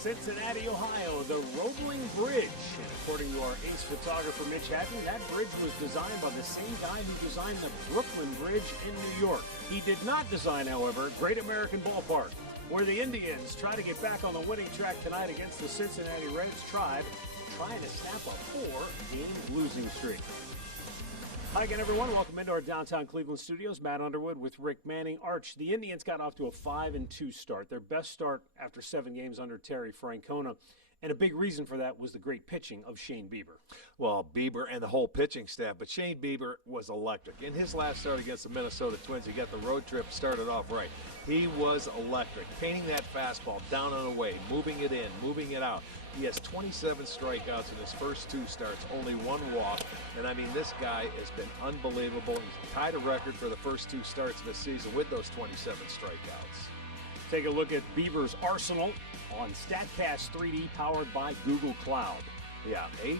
Cincinnati, Ohio, the Roebling Bridge. And according to our ace photographer, Mitch Hadley, that bridge was designed by the same guy who designed the Brooklyn Bridge in New York. He did not design, however, Great American Ballpark, where the Indians try to get back on the winning track tonight against the Cincinnati Reds trying to snap a 4-game losing streak. Hi again, everyone. Welcome into our downtown Cleveland studios. Matt Underwood with Rick Manning. Arch, the Indians got off to a 5-2 start, their best start after 7 games under Terry Francona. And a big reason for that was the great pitching of Shane Bieber. Well, Bieber and the whole pitching staff, but Shane Bieber was electric. In his last start against the Minnesota Twins, he got the road trip started off right. He was electric, painting that fastball down and away, moving it in, moving it out. He has 27 strikeouts in his first 2 starts, only 1 walk. And, I mean, this guy has been unbelievable. He's tied a record for the first 2 starts of the season with those 27 strikeouts. Take a look at Bieber's arsenal on StatCast 3D, powered by Google Cloud. Yeah, 8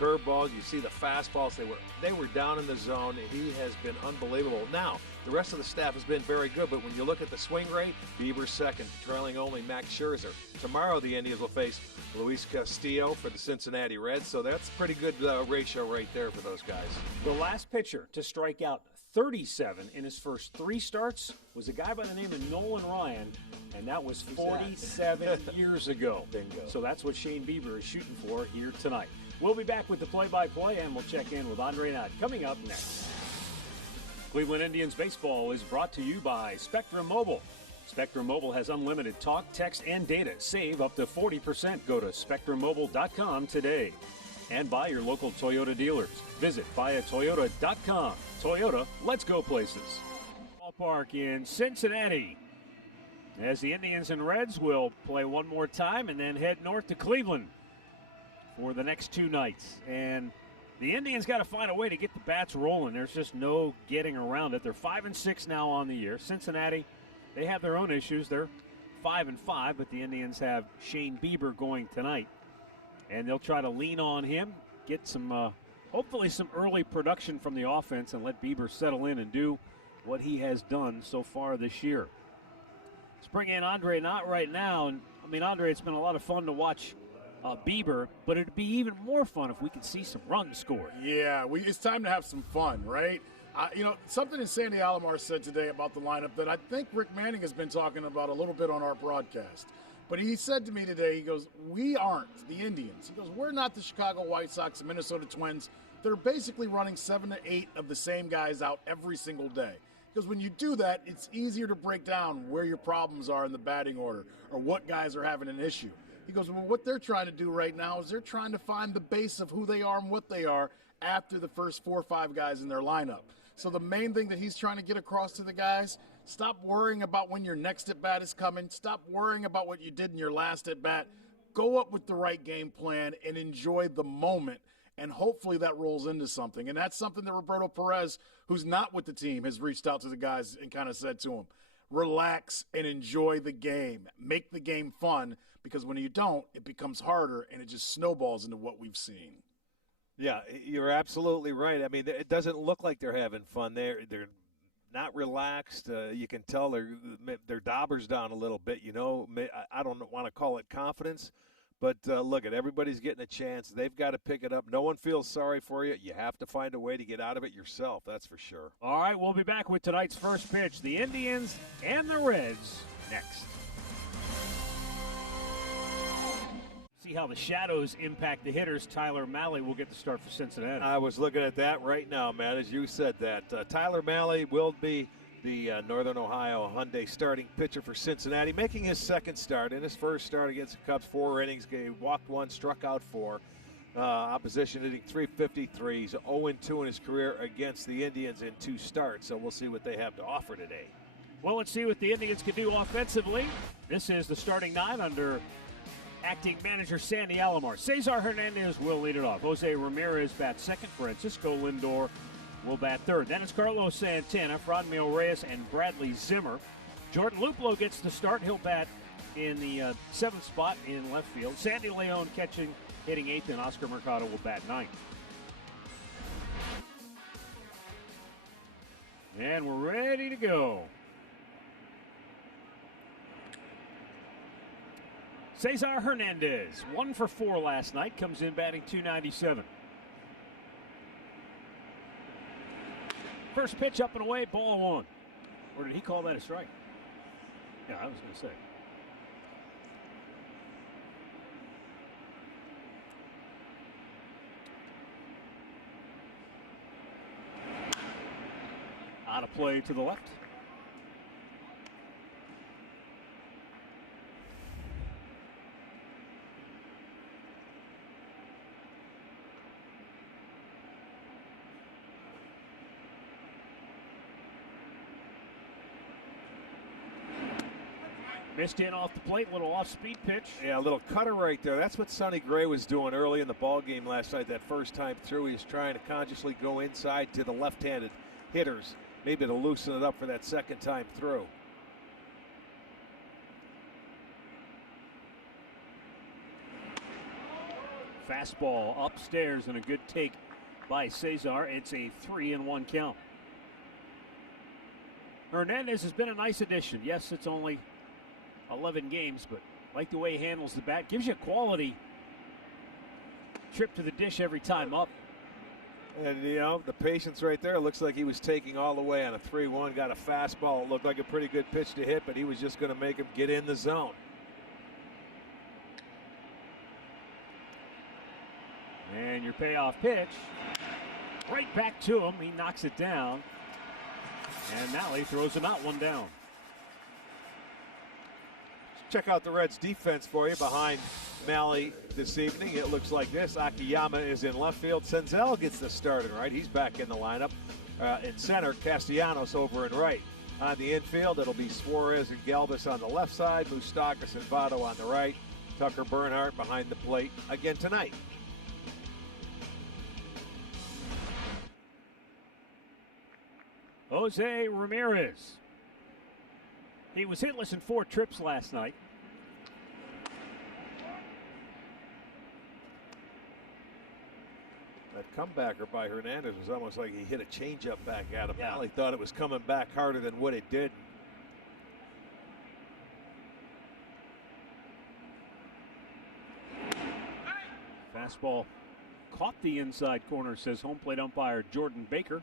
curveballs. You see the fastballs. They were down in the zone. He has been unbelievable. Now, the rest of the staff has been very good, but when you look at the swing rate, Bieber's second, trailing only Max Scherzer. Tomorrow, the Indians will face Luis Castillo for the Cincinnati Reds, so that's a pretty good ratio right there for those guys. The last pitcher to strike out 37 in his first 3 starts was a guy by the name of Nolan Ryan, and that was 47 years ago. Bingo. So that's what Shane Bieber is shooting for here tonight. We'll be back with the play-by-play, and we'll check in with Andre Knott coming up next. Cleveland Indians baseball is brought to you by Spectrum Mobile. Spectrum Mobile has unlimited talk, text, and data. Save up to 40%. Go to SpectrumMobile.com today. And by your local Toyota dealers. Visit buyatoyota.com. Toyota, let's go places. Ballpark in Cincinnati, as the Indians and Reds will play one more time and then head north to Cleveland for the next 2 nights. And the Indians got to find a way to get the bats rolling. There's just no getting around it. They're 5-6 now on the year. Cincinnati, they have their own issues. They're 5-5, but the Indians have Shane Bieber going tonight. And they'll try to lean on him, get some, hopefully some early production from the offense, and let Bieber settle in and do what he has done so far this year. Let's bring in Andre Knott right now. And I mean, Andre, it's been a lot of fun to watch Bieber, but it'd be even more fun if we could see some runs scored. Yeah, it's time to have some fun, right? Something that Sandy Alomar said today about the lineup that I think Rick Manning has been talking about a little bit on our broadcast. But he said to me today, he goes, we aren't the Indians. He goes, we're not the Chicago White Sox and Minnesota Twins. They're basically running 7 to 8 of the same guys out every single day. Because when you do that, it's easier to break down where your problems are in the batting order or what guys are having an issue. He goes, well, what they're trying to do right now is they're trying to find the base of who they are and what they are after the first 4 or 5 guys in their lineup. So the main thing that he's trying to get across to the guys, stop worrying about when your next at-bat is coming. Stop worrying about what you did in your last at-bat. Go up with the right game plan and enjoy the moment, and hopefully that rolls into something. And that's something that Roberto Perez, who's not with the team, has reached out to the guys and kind of said to them, relax and enjoy the game. Make the game fun, because when you don't, it becomes harder, and it just snowballs into what we've seen. Yeah, you're absolutely right. I mean, it doesn't look like they're having fun. They're not relaxed. You can tell their daubers down a little bit. You know, I don't want to call it confidence, but look at everybody's getting a chance. They've got to pick it up. No one feels sorry for you. You have to find a way to get out of it yourself. That's for sure. All right, we'll be back with tonight's first pitch. The Indians and the Reds next. See how the shadows impact the hitters. Tyler Mahle will get the start for Cincinnati. I was looking at that right now, Matt, as you said that. Tyler Mahle will be the Northern Ohio Hyundai starting pitcher for Cincinnati, making his second start. In his first start against the Cubs, 4 innings, walked 1, struck out 4. Opposition hitting .353. He's 0-2 in his career against the Indians in 2 starts, so we'll see what they have to offer today. Well, let's see what the Indians can do offensively. This is the starting 9 under acting manager Sandy Alomar. Cesar Hernandez will lead it off. Jose Ramirez bats second. Francisco Lindor will bat third. Then it's Carlos Santana, Franmil Reyes, and Bradley Zimmer. Jordan Luplow gets the start. He'll bat in the 7th spot in left field. Sandy Leon hitting 8th, and Oscar Mercado will bat 9th. And we're ready to go. Cesar Hernandez, 1 for 4 last night, comes in batting .297. First pitch up and away, ball 1. Or did he call that a strike? Yeah, I was going to say. Out of play to the left. Missed in off the plate, little off-speed pitch. Yeah, a little cutter right there. That's what Sonny Gray was doing early in the ball game last night. That first time through, he was trying to consciously go inside to the left-handed hitters, maybe to loosen it up for that second time through. Fastball upstairs and a good take by Cesar. It's a 3-1 count. Hernandez has been a nice addition. Yes, it's only 11 games, but like the way he handles the bat, gives you a quality trip to the dish every time up. And, you know, the patience right there. Looks like he was taking all the way on a 3-1. Got a fastball. It looked like a pretty good pitch to hit, but he was just going to make him get in the zone. And your payoff pitch. Right back to him. He knocks it down. And Malley throws him out, 1 down. Check out the Reds defense for you behind Malley this evening. It looks like this. Akiyama is in left field. Senzel gets the start in right. He's back in the lineup. In center, Castellanos over in right. On the infield, it'll be Suarez and Galvis on the left side. Moustakas and Votto on the right. Tucker Bernhardt behind the plate again tonight. Jose Ramirez. He was hitless in 4 trips last night. That comebacker by Hernandez was almost like he hit a changeup back at him. Yeah. He thought it was coming back harder than what it did. Fastball caught the inside corner, says home plate umpire Jordan Baker.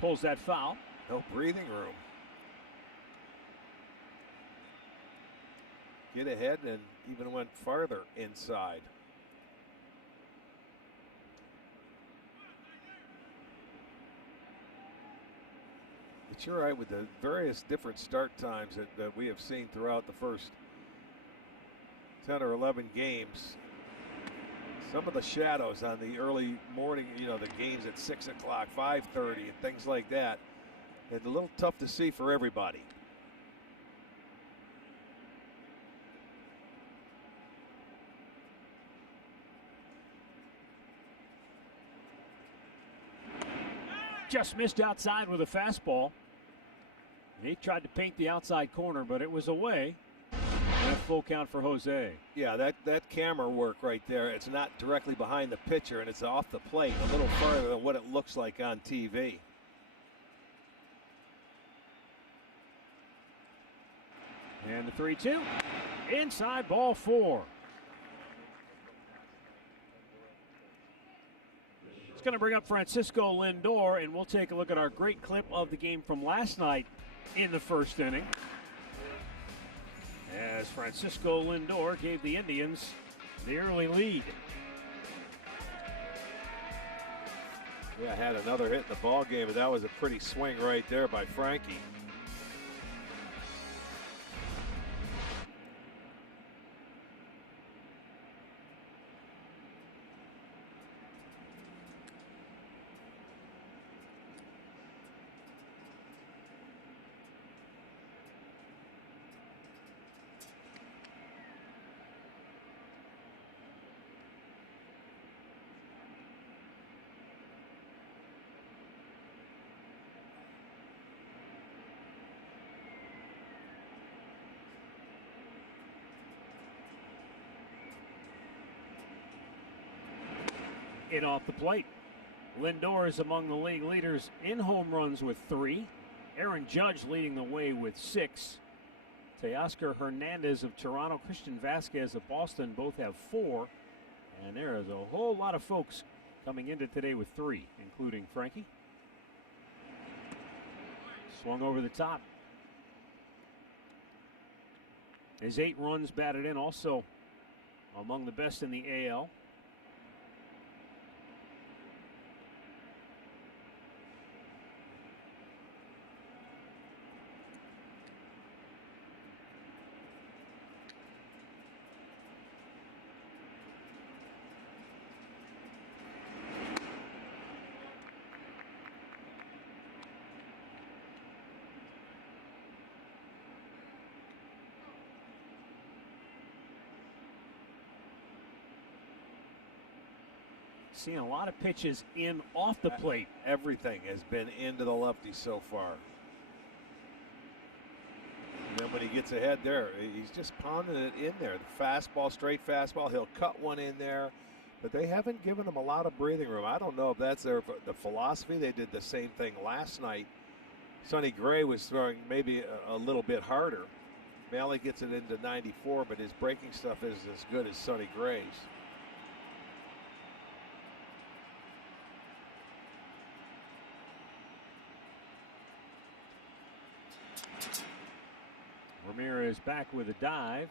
Pulls that foul. No breathing room. Get ahead and even went farther inside. But you're right, with the various different start times that we have seen throughout the first 10 or 11 games. Some of the shadows on the early morning, you know, the games at 6 o'clock, 5:30, and things like that. It's a little tough to see for everybody. Just missed outside with a fastball. He tried to paint the outside corner, but it was away. And a full count for Jose. Yeah, that camera work right there, it's not directly behind the pitcher, and it's off the plate a little further than what it looks like on TV. And the 3-2. Inside, ball 4. It's going to bring up Francisco Lindor, and we'll take a look at our great clip of the game from last night in the first inning, as Francisco Lindor gave the Indians the early lead. Yeah, had another hit in the ball game, but that was a pretty swing right there by Frankie. in off the plate. Lindor is among the league leaders in home runs with 3. Aaron Judge leading the way with 6. Teoscar Hernandez of Toronto, Christian Vasquez of Boston both have 4. And there is a whole lot of folks coming into today with 3, including Frankie. Swung over the top. His 8 runs batted in, also among the best in the AL. Seeing a lot of pitches in off the plate. Everything has been into the lefty so far. And then when he gets ahead there, he's just pounding it in there. The fastball, straight fastball, he'll cut one in there. But they haven't given him a lot of breathing room. I don't know if that's the philosophy. They did the same thing last night. Sonny Gray was throwing maybe a little bit harder. Malley gets it into 94, but his breaking stuff is as good as Sonny Gray's. Ramirez back with a dive.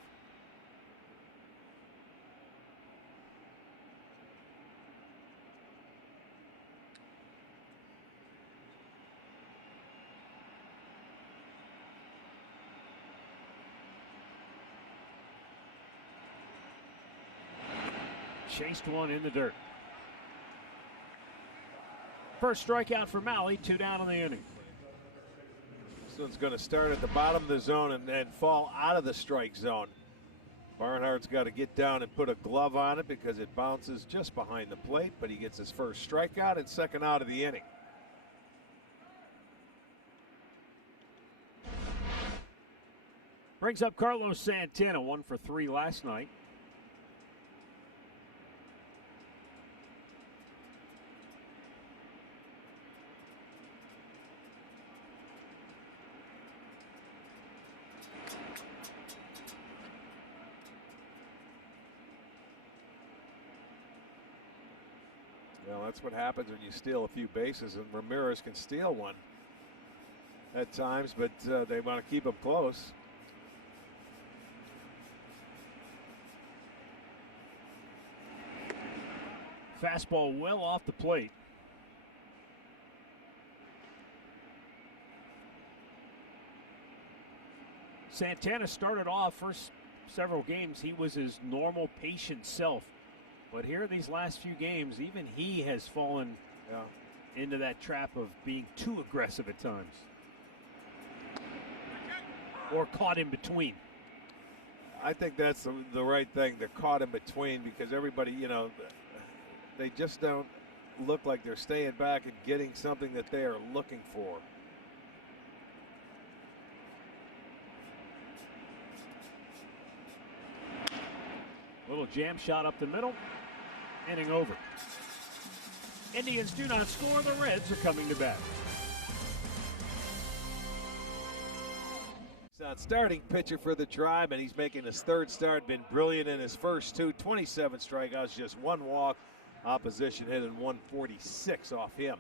Chased one in the dirt. First strikeout for Malley, 2 down in the inning. This one's going to start at the bottom of the zone and then fall out of the strike zone. Barnhart's got to get down and put a glove on it because it bounces just behind the plate, but he gets his first strikeout and second out of the inning. Brings up Carlos Santana, 1 for 3 last night. Well, that's what happens when you steal a few bases, and Ramirez can steal one at times, but they want to keep him close. Fastball well off the plate. Santana started off first several games. He was his normal, patient self. But here these last few games, even he has fallen into that trap of being too aggressive at times. Or caught in between. I think that's the right thing. They're caught in between because everybody, they just don't look like they're staying back and getting something that they are looking for. Little jam shot up the middle. Inning over. Indians do not score. The Reds are coming to bat. Starting pitcher for the Tribe, and he's making his 3rd start. Been brilliant in his first 2. 27 strikeouts, just 1 walk. Opposition hitting 146 off him.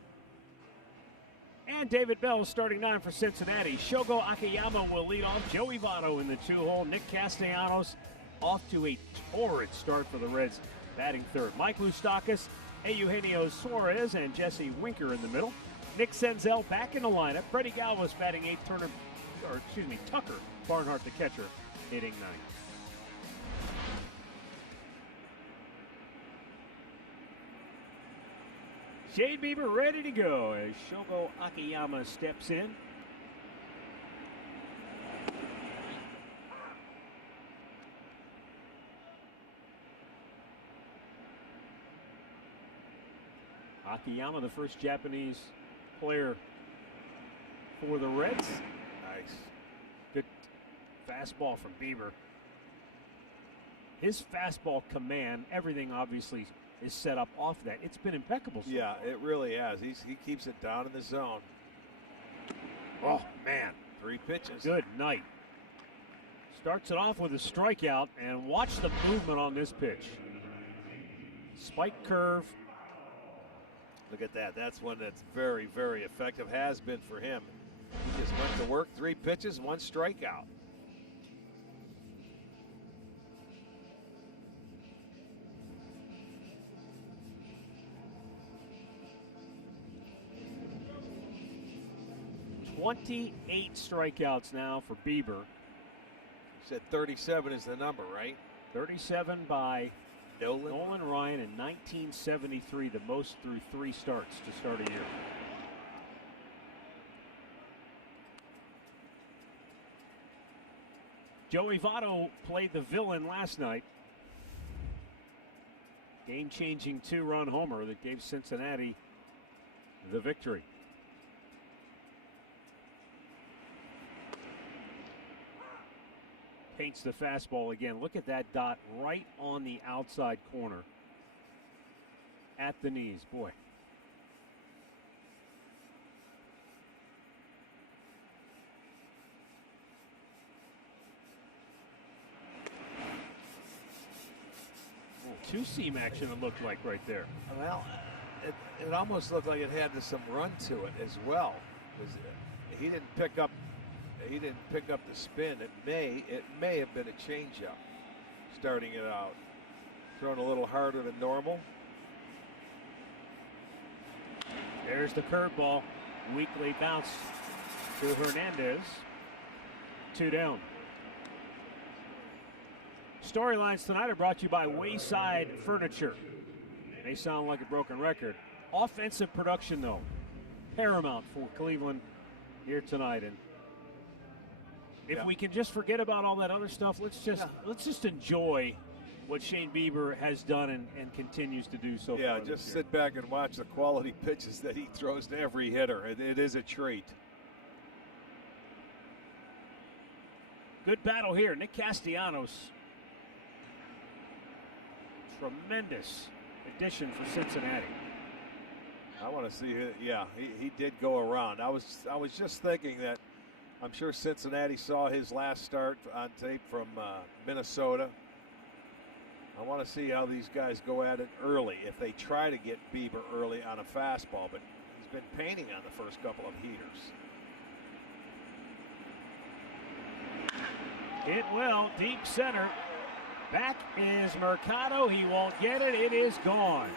And David Bell starting 9 for Cincinnati. Shogo Akiyama will lead off. Joey Votto in the 2-hole. Nick Castellanos off to a torrid start for the Reds, batting 3rd. Mike Moustakas, Eugenio Suarez, and Jesse Winker in the middle. Nick Senzel back in the lineup. Freddie Galvis batting 8th. Tucker Barnhart, the catcher, hitting 9th. Shane Bieber ready to go as Shogo Akiyama steps in. Akiyama, the first Japanese player for the Reds. Nice. Good fastball from Bieber. His fastball command, everything obviously is set up off that. It's been impeccable. So Yeah, far. it really has. He keeps it down in the zone. Oh, man. 3 pitches. Good night. Starts it off with a strikeout, and watch the movement on this pitch. Spike curve. Look at that. That's one that's very, very effective. Has been for him. He just went to work. 3 pitches, 1 strikeout. "28 strikeouts now for Bieber. You said 37 is the number, right? 37 by Nolan. Nolan Ryan in 1973, the most through 3 starts to start a year. Joey Votto played the villain last night. Game-changing 2-run homer that gave Cincinnati the victory. Paints the fastball again. Look at that dot right on the outside corner at the knees. Boy. Two-seam action it looked like right there. Well, it almost looked like it had some run to it as well. He didn't pick up the spin. It may have been a changeup starting it out. Thrown a little harder than normal. There's the curveball. Weakly bounce to Hernandez. 2 down. Storylines tonight are brought to you by Wayside Furniture. May sound like a broken record. Offensive production, though, paramount for Cleveland here tonight. And if we can just forget about all that other stuff, let's just enjoy what Shane Bieber has done and continues to do so far. Yeah, just sit back and watch the quality pitches that he throws to every hitter. It is a treat. Good battle here. Nick Castellanos. Tremendous addition for Cincinnati. I want to see it. Yeah, he did go around. I was just thinking that I'm sure Cincinnati saw his last start on tape from Minnesota. I want to see how these guys go at it early, if they try to get Bieber early on a fastball, but he's been painting on the first couple of heaters. Hit well, deep center. Back is Mercado. He won't get it. It is gone.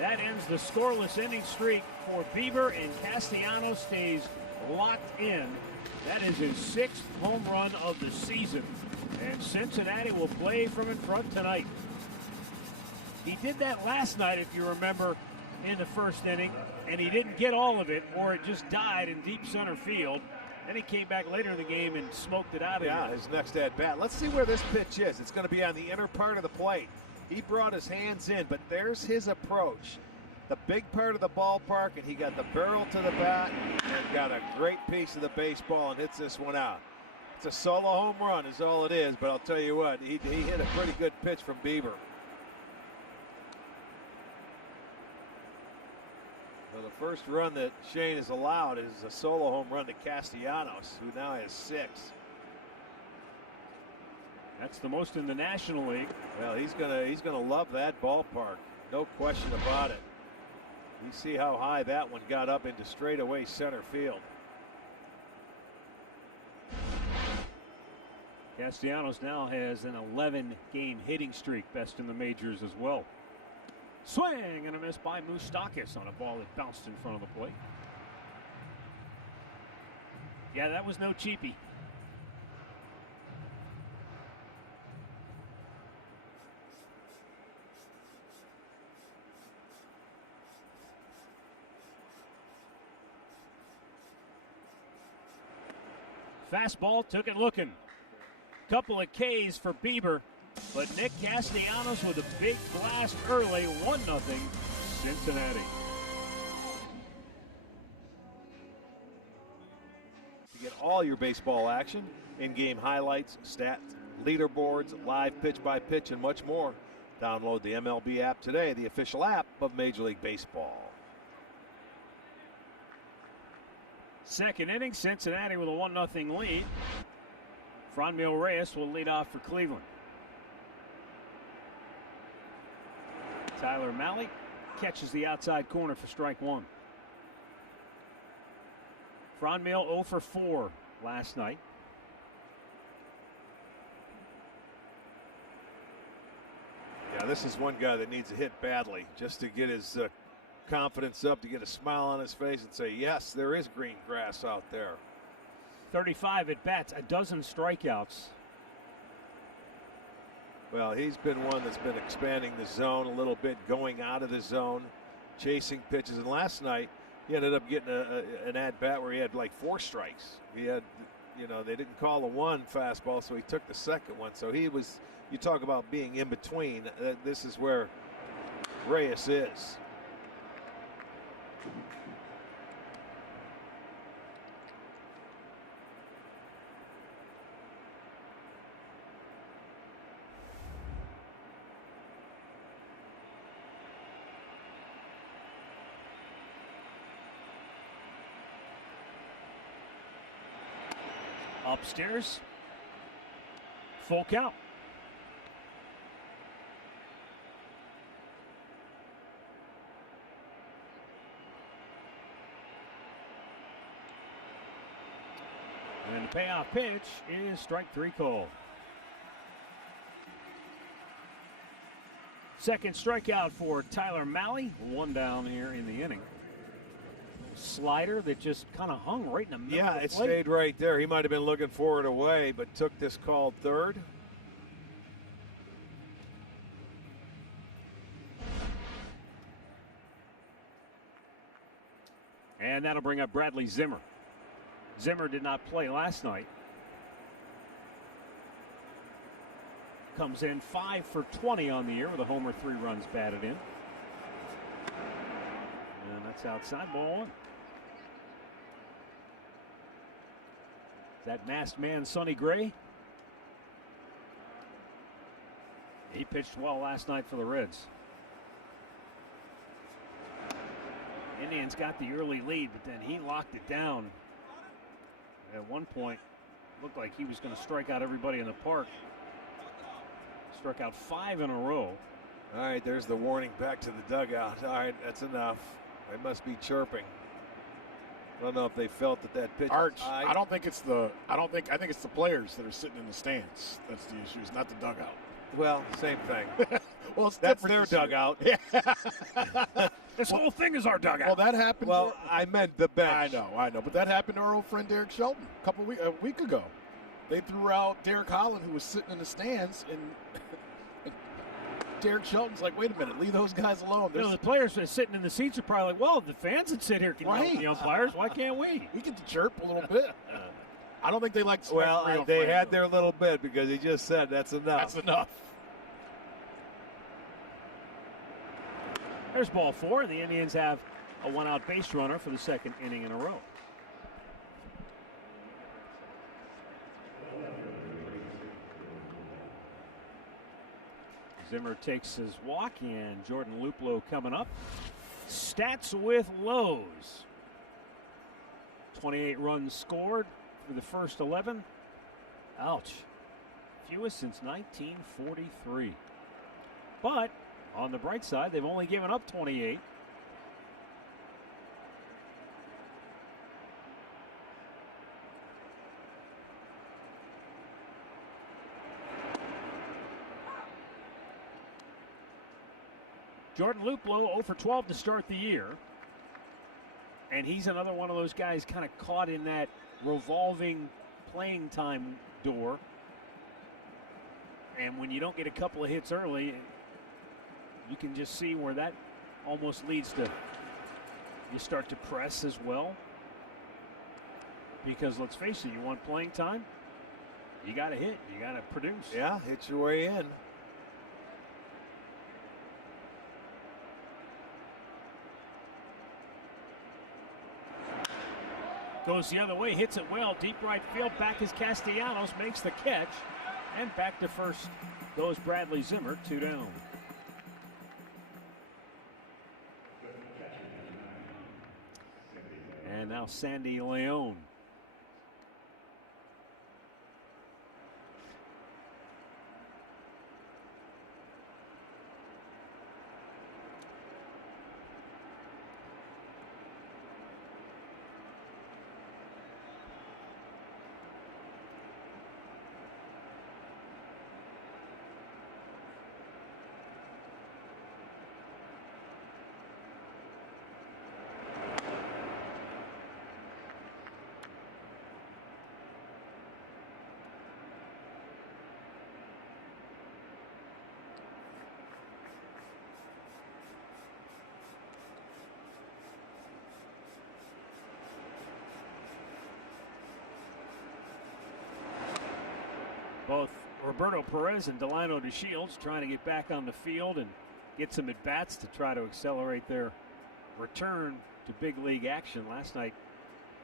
That ends the scoreless inning streak for Bieber, and Castellanos stays locked in. That is his 6th home run of the season, and Cincinnati will play from in front tonight. He did that last night, if you remember, in the first inning, and he didn't get all of it, or it just died in deep center field. Then he came back later in the game and smoked it out of Yeah, here. his next at-bat. Let's see where this pitch is. It's going to be on the inner part of the plate. He brought his hands in, but there's his approach. The big part of the ballpark, and he got the barrel to the bat and got a great piece of the baseball and hits this one out. It's a solo home run is all it is, but I'll tell you what, he hit a pretty good pitch from Bieber. Well, the first run that Shane has allowed is a solo home run to Castellanos, who now has 6. That's the most in the National League. Well, he's gonna love that ballpark, no question about it. You see how high that one got up into straightaway center field. Castellanos now has an 11-game hitting streak, best in the majors as well. Swing and a miss by Moustakas on a ball that bounced in front of the plate. Yeah, that was no cheapie. Fastball took it looking. Couple of Ks for Bieber, but Nick Castellanos with a big blast early, 1-0 Cincinnati. You get all your baseball action, in-game highlights, stats, leaderboards, live pitch-by-pitch, and much more. Download the MLB app today, the official app of Major League Baseball. Second inning, Cincinnati with a 1-0 lead. Franmil Reyes will lead off for Cleveland. Tyler Mahle catches the outside corner for strike one. Franmil 0 for 4 last night. Yeah, this is one guy that needs a hit badly just to get his confidence up, to get a smile on his face and say, yes, there is green grass out there. 35 at bats, a dozen strikeouts. Well, he's been one that's been expanding the zone a little bit, going out of the zone, chasing pitches. And last night, he ended up getting an at-bat where he had like 4 strikes. He had, they didn't call the one fastball, so he took the second one. So he was, you talk about being in between. This is where Reyes is. Upstairs, full count. And the payoff pitch is strike 3 called. Second strikeout for Tyler Mahle. 1 down here in the inning. Slider that just kind of hung right in the middle. Yeah, of the it plate. stayed right there. He might have been looking for it away, but took this called third. And that'll bring up Bradley Zimmer. Zimmer did not play last night. Comes in 5 for 20 on the year with a homer, 3 runs batted in. And that's outside, ball 1. That masked man, Sonny Gray. He pitched well last night for the Reds. Indians got the early lead, but then he locked it down. At one point, looked like he was going to strike out everybody in the park. Struck out 5 in a row. All right, there's the warning back to the dugout. All right, that's enough. They must be chirping. I don't know if they felt that pitch. Arch, I think it's the players that are sitting in the stands. That's the issue. It's not the dugout. Well, same thing. Well, that's their dugout. Yeah. This whole thing is our dugout. Well, that happened. Well, I meant the bench. I know, but that happened to our old friend Derek Shelton a week ago. They threw out Derek Holland, who was sitting in the stands, and Derek Shelton's like, wait a minute, leave those guys alone. The players that are sitting in the seats are probably like, well, the fans that sit here can right. help the umpires. Why can't we? We get to chirp a little bit. I don't think they like. Well, they had their little bit because he just said that's enough. That's enough. There's ball 4. The Indians have a 1-out base runner for the second inning in a row. Zimmer takes his walk, and Jordan Luplow coming up. Stats with Lowe's. 28 runs scored for the first 11. Ouch. Fewest since 1943. But on the bright side, they've only given up 28. Jordan Luplow 0 for 12 to start the year. And he's another one of those guys kind of caught in that revolving playing time door. And when you don't get a couple of hits early, you can just see where that almost leads to you start to press as well. Because let's face it, you want playing time, you got to hit, you got to produce. Yeah, hit your way in. Goes the other way, hits it well, deep right field. Back is Castellanos, makes the catch. And back to first goes Bradley Zimmer, 2 down. and now Sandy Leone. Both Roberto Perez and Delino DeShields trying to get back on the field and get some at-bats to try to accelerate their return to big league action. Last night,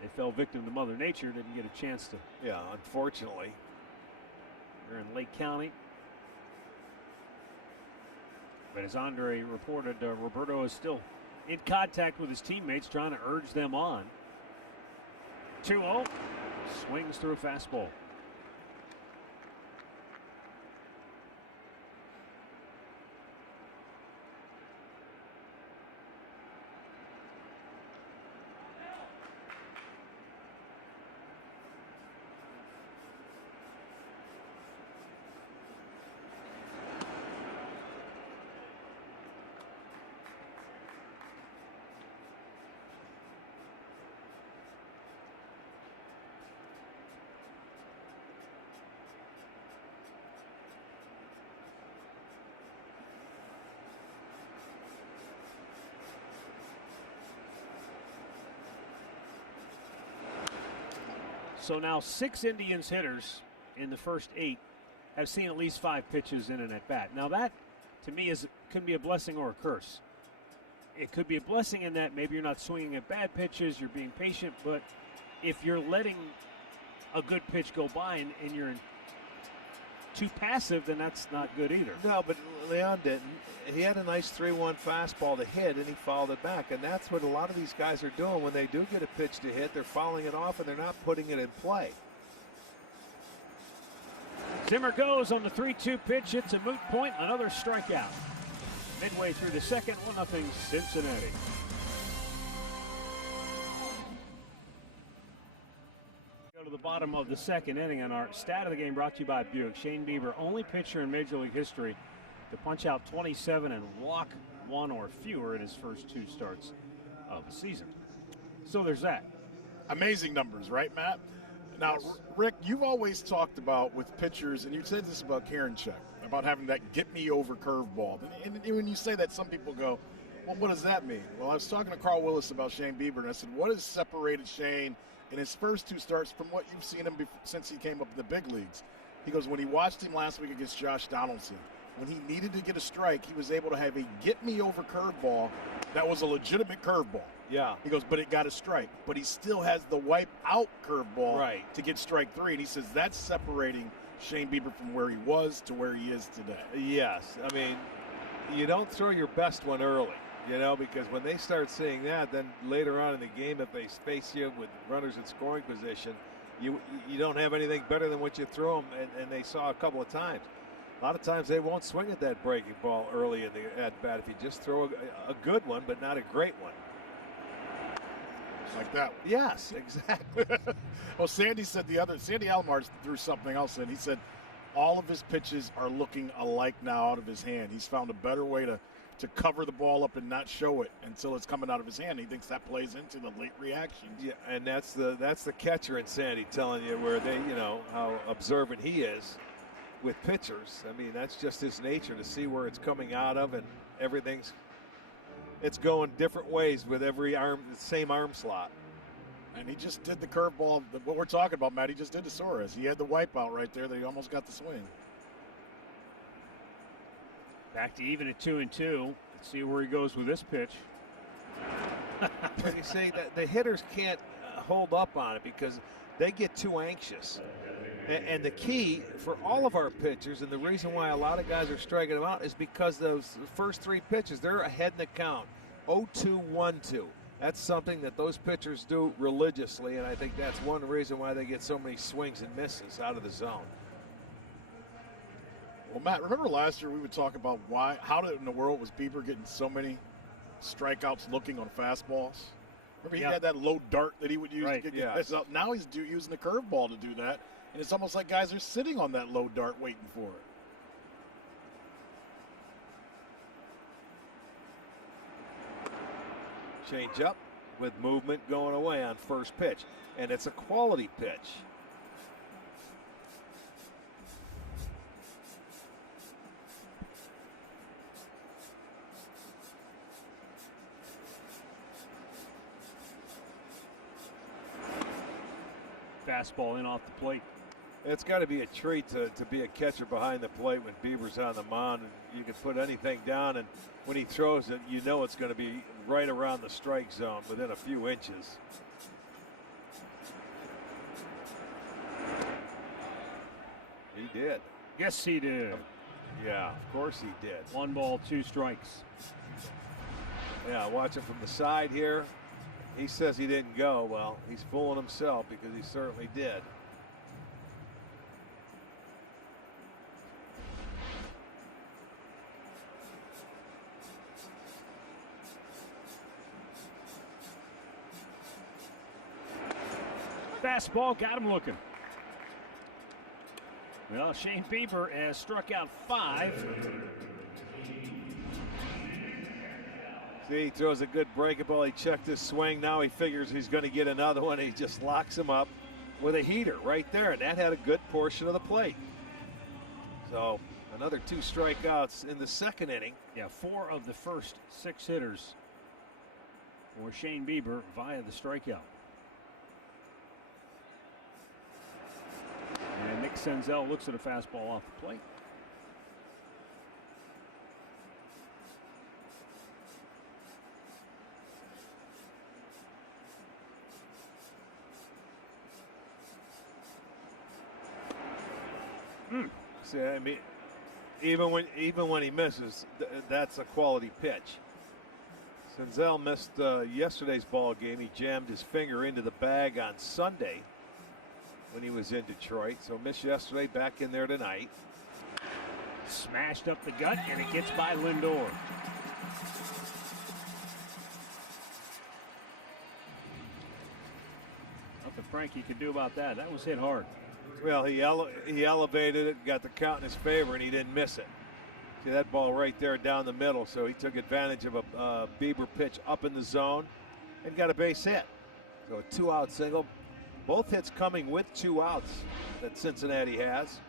they fell victim to Mother Nature, didn't get a chance to. Yeah, unfortunately. They're in Lake County. But as Andre reported, Roberto is still in contact with his teammates, trying to urge them on. 2-0, swings through a fastball. So now 6 Indians hitters in the first 8 have seen at least 5 pitches in an at-bat. Now that, to me, could be a blessing or a curse. It could be a blessing in that maybe you're not swinging at bad pitches, you're being patient, but if you're letting a good pitch go by and you're too passive, then that's not good either. No, but Leon didn't. He had a nice 3-1 fastball to hit, and he fouled it back. And that's what a lot of these guys are doing. When they do get a pitch to hit, they're fouling it off, and they're not putting it in play. Zimmer goes on the 3-2 pitch. It's a moot point. Another strikeout. Midway through the second, 1-0 Cincinnati. Go to the bottom of the second inning, and our stat of the game brought to you by Buick. Shane Bieber, only pitcher in Major League history to punch out 27 and walk 1 or fewer in his first 2 starts of the season. So there's that. Amazing numbers, right, Matt? Now, Yes. Rick, you've always talked about with pitchers, and you said this about Karinchak, about having that get-me-over curveball. And when you say that, some people go, well, what does that mean? Well, I was talking to Carl Willis about Shane Bieber, and I said, what has separated Shane in his first 2 starts from what you've seen him since he came up in the big leagues? He goes, when he watched him last week against Josh Donaldson, when he needed to get a strike, he was able to have a get-me-over curveball that was a legitimate curveball. Yeah. He goes, but it got a strike. But he still has the wipe-out curveball Right. to get strike 3. And he says that's separating Shane Bieber from where he was to where he is today. Yes. I mean, you don't throw your best one early, because when they start seeing that, then later on in the game, if they face you with runners in scoring position, you don't have anything better than what you throw them, and they saw a couple of times. A lot of times they won't swing at that breaking ball early in the at-bat if you just throw a good one, but not a great one. Like that one. Yes, exactly. Well, Sandy Alomar threw something else in. He said all of his pitches are looking alike now out of his hand. He's found a better way to cover the ball up and not show it until it's coming out of his hand. He thinks that plays into the late reaction. Yeah, and that's the catcher in Sandy telling you where they, how observant he is with pitchers. I mean, that's just his nature to see where it's coming out of, and it's going different ways with every arm, the same arm slot. And he just did the curveball, what we're talking about, Matt. He just did to Suarez. He had the wipeout right there that he almost got the swing. Back to even at 2-2. Let's see where he goes with this pitch. When you say that the hitters can't hold up on it because they get too anxious. And the key for all of our pitchers, and the reason why a lot of guys are striking them out, is because those first 3 pitches, they're ahead in the count. 0-2, 1-2. That's something that those pitchers do religiously, and I think that's one reason why they get so many swings and misses out of the zone. Well, Matt, remember last year we would talk about how in the world was Bieber getting so many strikeouts looking on fastballs? Remember he had that low dart that he would use to get guys out. Now he's using the curveball to do that, and it's almost like guys are sitting on that low dart waiting for it. Change up with movement going away on first pitch, and it's a quality pitch. Fastball in off the plate. It's got to be a treat to be a catcher behind the plate when Bieber's on the mound, and you can put anything down, and when he throws it, you know it's going to be right around the strike zone within a few inches. He did. Yes, he did. Yeah, of course he did. 1 ball, 2 strikes. Yeah, watching from the side here. He says he didn't go. Well, he's fooling himself because he certainly did. Fastball got him looking. Well, Shane Bieber has struck out 5. See, he throws a good breaking ball. He checked his swing. Now he figures he's going to get another one. He just locks him up with a heater right there, and that had a good portion of the plate. So another 2 strikeouts in the second inning. Yeah, 4 of the first 6 hitters for Shane Bieber via the strikeout. And Nick Senzel looks at a fastball off the plate. See, I mean, even when he misses, that's a quality pitch. Senzel missed yesterday's ball game. He jammed his finger into the bag on Sunday when he was in Detroit. So missed yesterday, back in there tonight. Smashed up the gut, and it gets by Lindor. Nothing Frankie could do about that. That was hit hard. Well, he elevated it, got the count in his favor, and he didn't miss it. See that ball right there down the middle, so he took advantage of a Bieber pitch up in the zone and got a base hit. So a 2-out single. Both hits coming with 2 outs that Cincinnati has.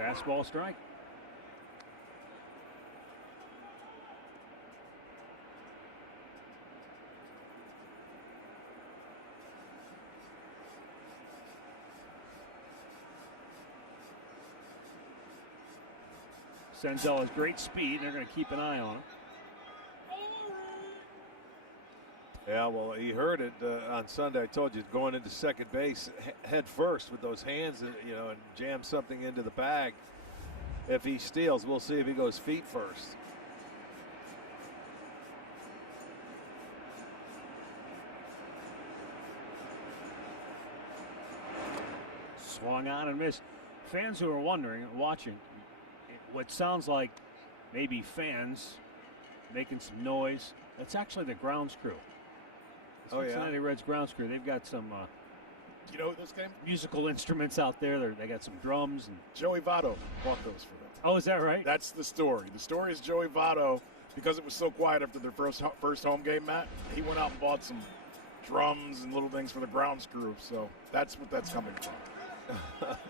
Fastball strike. Senzel has great speed. They're going to keep an eye on him. Yeah, well, he heard it on Sunday. I told you, going into second base head first with those hands, and jam something into the bag. If he steals, we'll see if he goes feet first. Swung on and missed. Fans who are watching, what sounds like maybe fans making some noise, that's actually the grounds crew. Cincinnati Reds grounds crew. They've got some you know this game? Musical instruments out there. They got some drums. And Joey Votto bought those for them. Oh, is that right? That's the story. The story is Joey Votto, because it was so quiet after their first home game, Matt, he went out and bought some drums and little things for the grounds crew. So that's what that's coming from.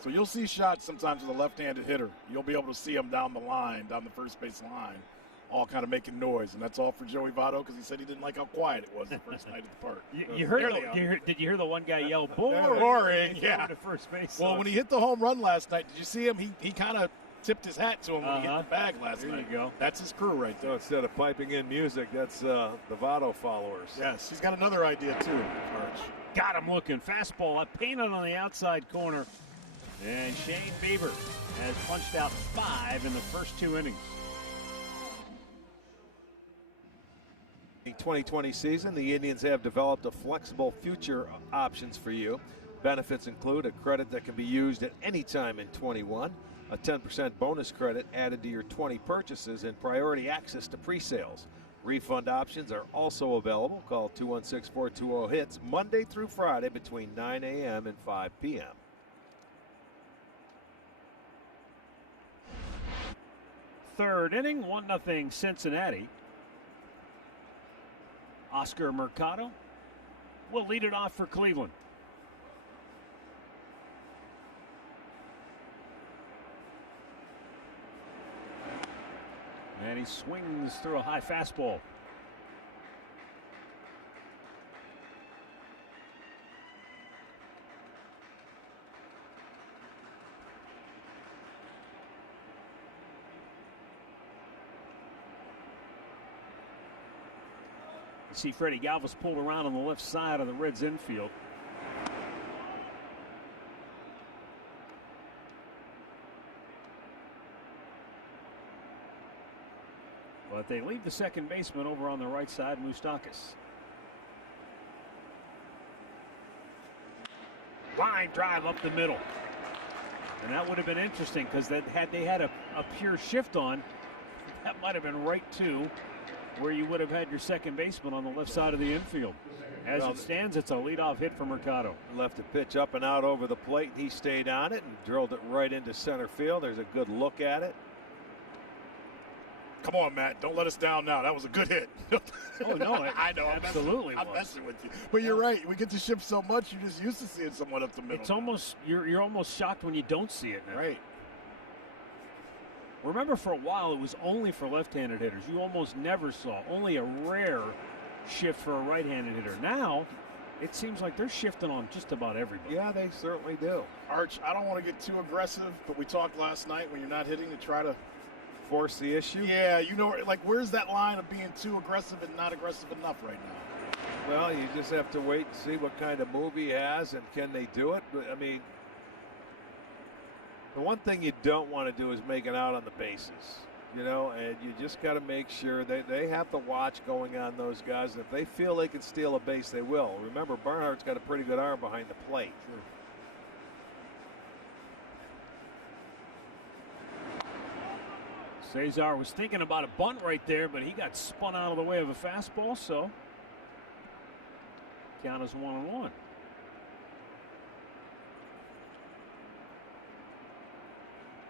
So you'll see shots sometimes with a left-handed hitter. You'll be able to see them down the line, down the first base line, all kind of making noise, and that's all for Joey Votto because he said he didn't like how quiet it was the first night at the park. Did you hear the one guy yell, boring? Boring, yeah. To first base. Well, when he hit the home run last night, did you see him? He kind of tipped his hat to him when he hit the bag last night. There you go. That's his crew right there. So instead of piping in music, that's the Votto followers. Yes, he's got another idea too, Arch. Got him looking. Fastball up, painted on the outside corner. And Shane Bieber has punched out 5 in the first 2 innings. The 2020 season, the Indians have developed a flexible future options for you. Benefits include a credit that can be used at any time in 21, a 10% bonus credit added to your 20 purchases, and priority access to pre-sales. Refund options are also available. Call 216-420-HITS Monday through Friday between 9 a.m. and 5 p.m. Third inning, 1-0 Cincinnati. Oscar Mercado will lead it off for Cleveland. And he swings through a high fastball. You see Freddie Galvis pulled around on the left side of the Reds infield. But they leave the second baseman over on the right side, Moustakas. Line drive up the middle. And that would have been interesting because had they had a pure shift on, that might have been right to where you would have had your second baseman on the left side of the infield. As it stands, it's a leadoff hit for Mercado. Left the pitch up and out over the plate. He stayed on it and drilled it right into center field. There's a good look at it. Come on, Matt. Don't let us down now. That was a good hit. Oh, no. I know. Absolutely. I'm messing with you. But you're right. We get to shift so much, you're just used to seeing someone up the middle. It's almost, you're almost shocked when you don't see it now. Right. Remember, for a while, it was only for left-handed hitters. You almost never saw. Only a rare shift for a right-handed hitter. Now, it seems like they're shifting on just about everybody. Yeah, they certainly do. Arch, I don't want to get too aggressive, but we talked last night when you're not hitting to try to force the issue. Yeah, you know, like where's that line of being too aggressive and not aggressive enough right now? Well, you just have to wait and see what kind of move he has and can they do it. But I mean, the one thing you don't want to do is make it out on the bases, you know, and you just got to make sure they have to watch going on those guys. And if they feel they can steal a base, they will. Remember, Barnhart's got a pretty good arm behind the plate. Sure. Cesar was thinking about a bunt right there, but he got spun out of the way of a fastball, so count as 1-1.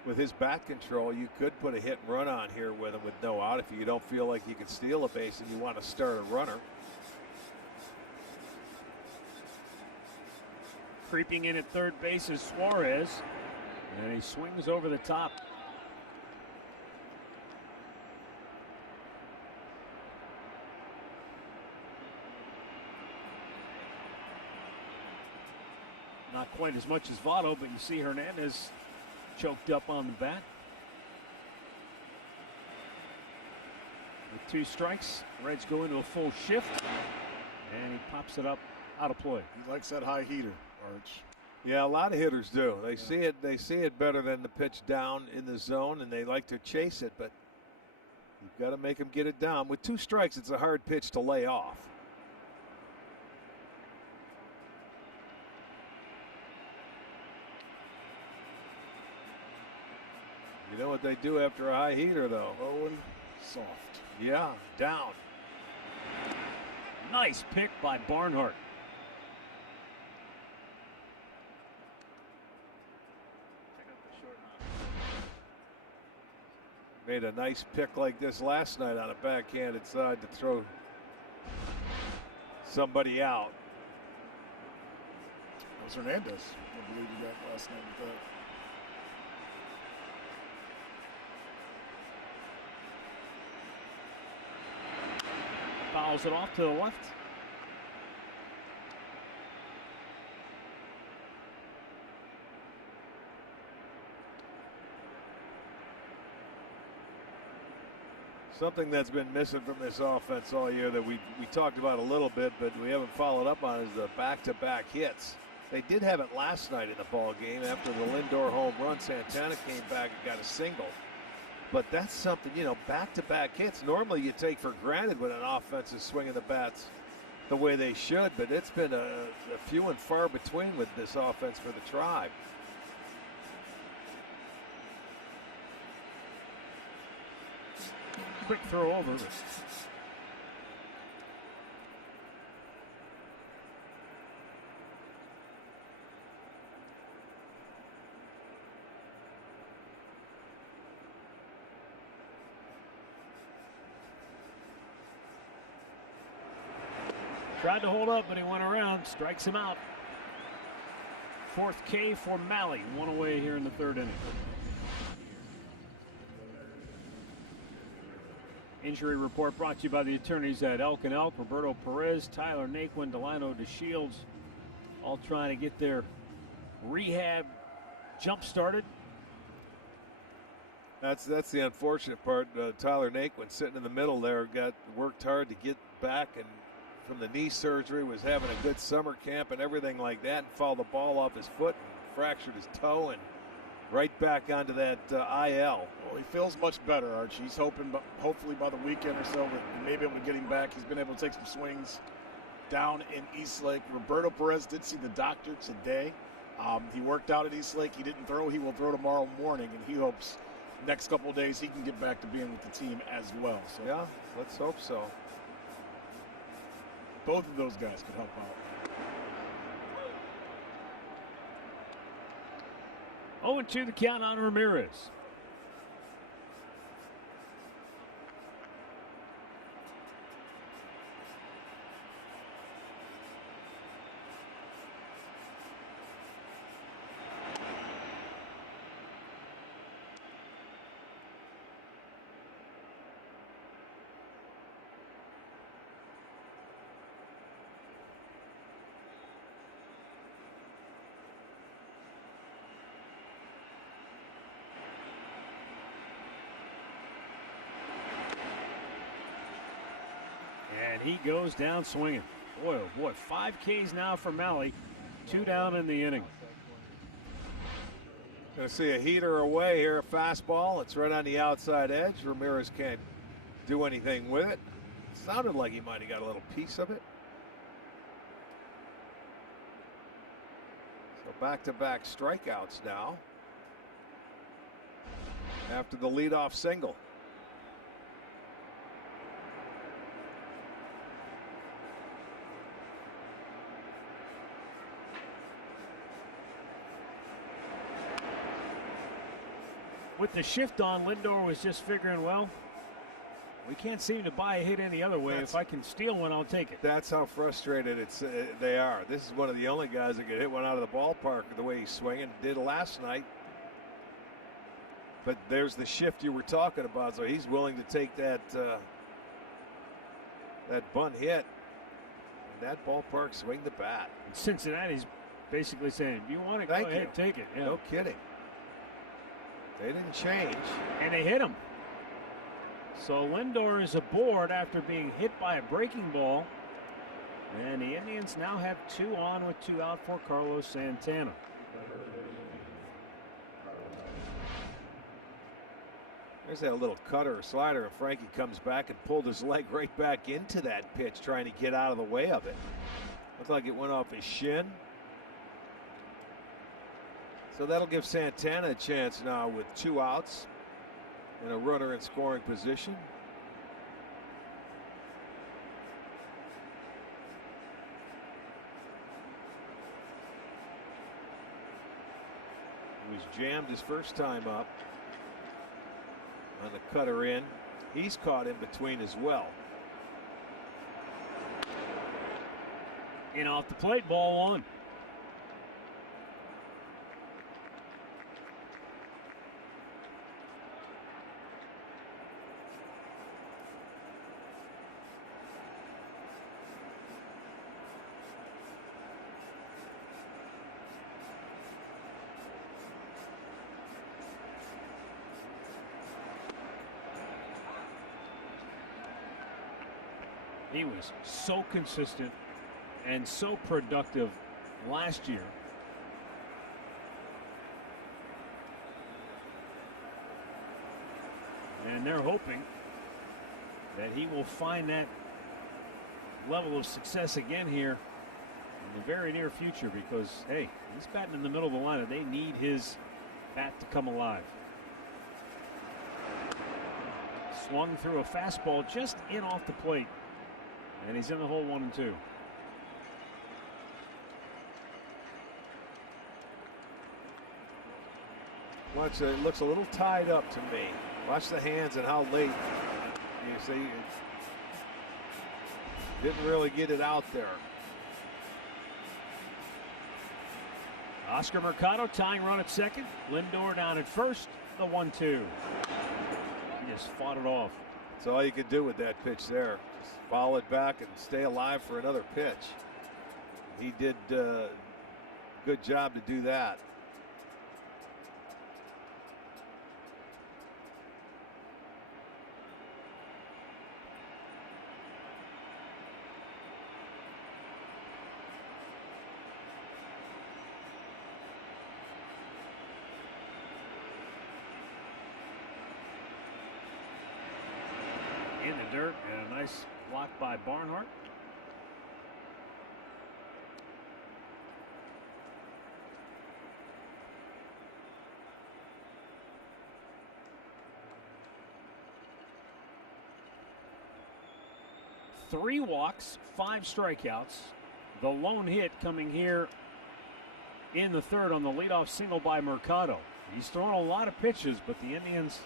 With his bat control, you could put a hit and run on here with him with no out if you don't feel like you can steal a base and you want to start a runner. Creeping in at third base is Suarez, and he swings over the top. Not quite as much as Votto, but you see Hernandez choked up on the bat. With 2 strikes, Reds go into a full shift, and he pops it up out of play. He likes that high heater, Arch. Yeah, a lot of hitters do. They see it. They see it better than the pitch down in the zone, and they like to chase it. But you've got to make them get it down. With 2 strikes, it's a hard pitch to lay off. You know what they do after a high heater, though? Low and soft. Yeah, down. Nice pick by Barnhart. Made a nice pick like this last night on a backhanded side to throw somebody out. That was Hernandez. I believe he got last night with that. Fouls it off to the left. Something that's been missing from this offense all year that we talked about a little bit, but we haven't followed up on is the back-to-back hits. They did have it last night in the ball game after the Lindor home run. Santana came back and got a single. But that's something, back-to-back hits. Normally you take for granted when an offense is swinging the bats the way they should, but it's been a few and far between with this offense for the Tribe. Quick throw over. Tried to hold up, but he went around, strikes him out. Fourth K for Malley, one away here in the third inning. Injury report brought to you by the attorneys at Elk & Elk, Roberto Perez, Tyler Naquin, Delano DeShields, all trying to get their rehab jump started. That's the unfortunate part. Tyler Naquin sitting in the middle there, worked hard to get back and from the knee surgery, was having a good summer camp and everything like that, and fouled the ball off his foot and fractured his toe and right back onto that IL. Well, he feels much better, Archie. He's hopefully by the weekend or so, we may be able to get him back. He's been able to take some swings down in Eastlake. Roberto Perez did see the doctor today. He worked out at Eastlake. He didn't throw. He will throw tomorrow morning, and he hopes next couple of days he can get back to being with the team as well. So yeah, let's hope so. Both of those guys could help out. 0-2 the count on Ramirez. And he goes down swinging. Boy, oh boy, 5 Ks now for Malley. 2 down in the inning. Going to see a heater away here, a fastball. It's right on the outside edge. Ramirez can't do anything with it. Sounded like he might have got a little piece of it. So back-to-back strikeouts now after the leadoff single. With the shift on, Lindor was just figuring, well, we can't seem to buy a hit any other way. If I can steal one, I'll take it. That's how frustrated they are. This is one of the only guys that could hit one out of the ballpark the way he's swinging. Did last night. But there's the shift you were talking about. So he's willing to take that bunt hit. And that ballpark, swing the bat. Cincinnati's basically saying, if you want to go ahead, take it. Yeah. No kidding. They didn't change. And they hit him. So Lindor is aboard after being hit by a breaking ball. And the Indians now have 2 on with 2 out for Carlos Santana. There's that little cutter or slider, and Frankie comes back and pulled his leg right back into that pitch, trying to get out of the way of it. Looked like it went off his shin. So that'll give Santana a chance now with 2 outs and a runner in scoring position. He was jammed his first time up on the cutter in. He's caught in between as well. In off the plate, ball 1. He was so consistent and so productive last year. And they're hoping that he will find that level of success again here in the very near future, because, hey, he's batting in the middle of the lineup. They need his bat to come alive. Swung through a fastball just in off the plate, and he's in the hole 1-2. Watch, it looks a little tied up to me. Watch the hands and how late. You see, it didn't really get it out there. Oscar Mercado tying run at second. Lindor down at first. The 1-2. He just fought it off. That's all you could do with that pitch there. Just foul it back and stay alive for another pitch. He did a good job to do that. In the dirt, and a nice block by Barnhart. Three walks, 5 strikeouts. The lone hit coming here in the third on the leadoff single by Mercado. He's thrown a lot of pitches, but the Indians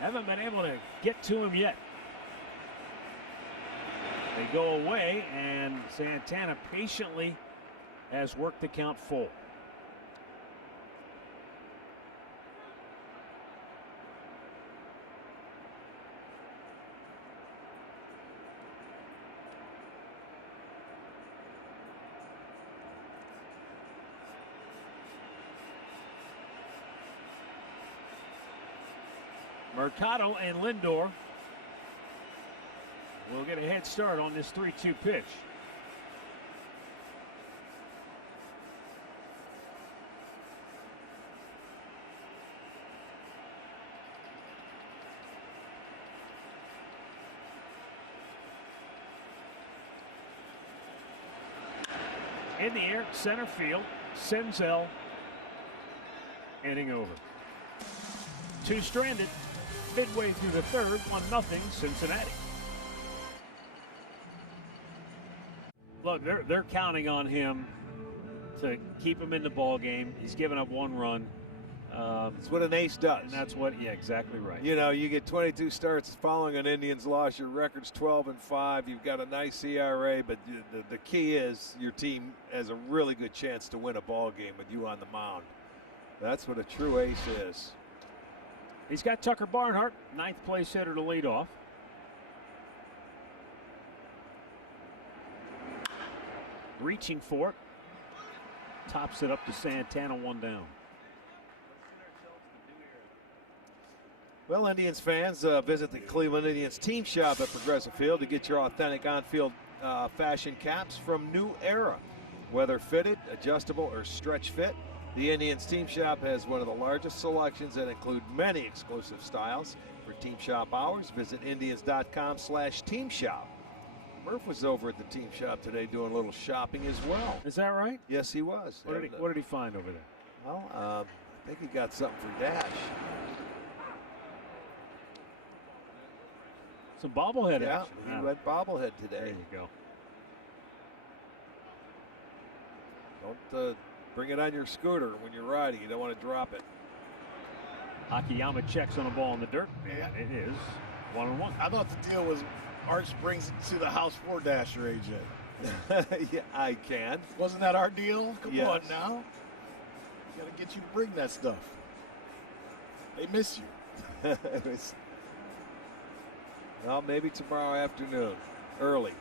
haven't been able to get to him yet. They go away, and Santana patiently has worked the count full. Mercado and Lindor will get a head start on this 3-2 pitch. In the air, center field, Senzel, inning over. 2 stranded. Midway through the third, 1-0 Cincinnati. Look, they're counting on him to keep him in the ball game. He's given up 1 run. That's what an ace does. And that's what, yeah, exactly right. You know, you get 22 starts following an Indians loss. Your record's 12-5. You've got a nice ERA, but the key is your team has a really good chance to win a ball game with you on the mound. That's what a true ace is. He's got Tucker Barnhart, 9th place hitter to lead off. Reaching for it. Tops it up to Santana, 1 down. Well, Indians fans, visit the Cleveland Indians team shop at Progressive Field to get your authentic on-field fashion caps from New Era. Whether fitted, adjustable, or stretch fit, the Indians Team Shop has one of the largest selections that include many exclusive styles. For Team Shop hours, visit Indians.com/Team Shop. Murph was over at the Team Shop today doing a little shopping as well. Is that right? Yes, he was. What did he find over there? Well, I think he got something for Dash. Some bobblehead Yeah, action. he went bobblehead today. There you go. Don't bring it on your scooter when you're riding. You don't want to drop it. Akiyama checks on a ball in the dirt, and it is 1-1. I thought the deal was Arch brings it to the house for Dasher, AJ. Yeah, I can. Wasn't that our deal? Come Yes. on now. Got to get you to bring that stuff. They miss you. Well, maybe tomorrow afternoon, early.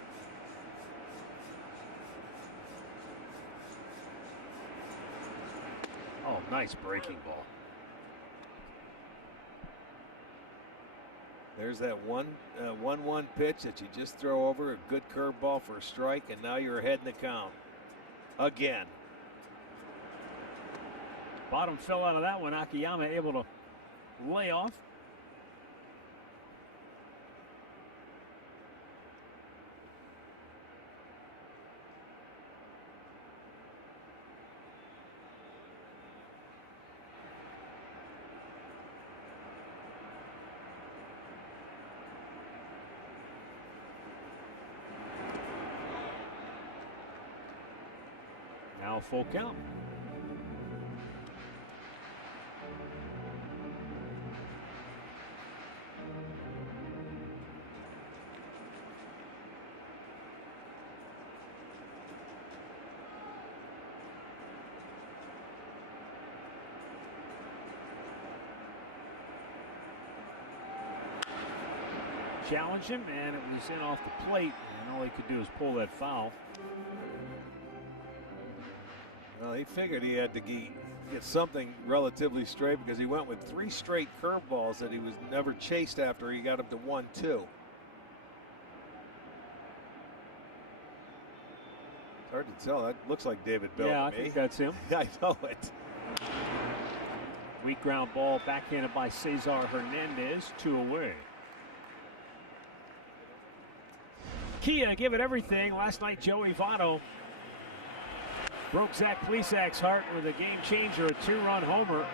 Oh, nice breaking ball. There's that 1-1 pitch that you just throw over, a good curveball for a strike, and now you're ahead in the count. Again. Bottom fell out of that one. Akiyama able to lay off. Now full count. Challenged him, and it was in off the plate, and all he could do was pull that foul. Well, he figured he had to get something relatively straight because he went with 3 straight curveballs that he was never chased after he got up to 1-2. It's hard to tell. That looks like David Bell. Yeah, to I me. think that's him. I know it. Weak ground ball backhanded by Cesar Hernandez, 2 away. Kia give it everything. Last night, Joey Votto broke Zach Plesac's heart with a game changer, a 2-run homer.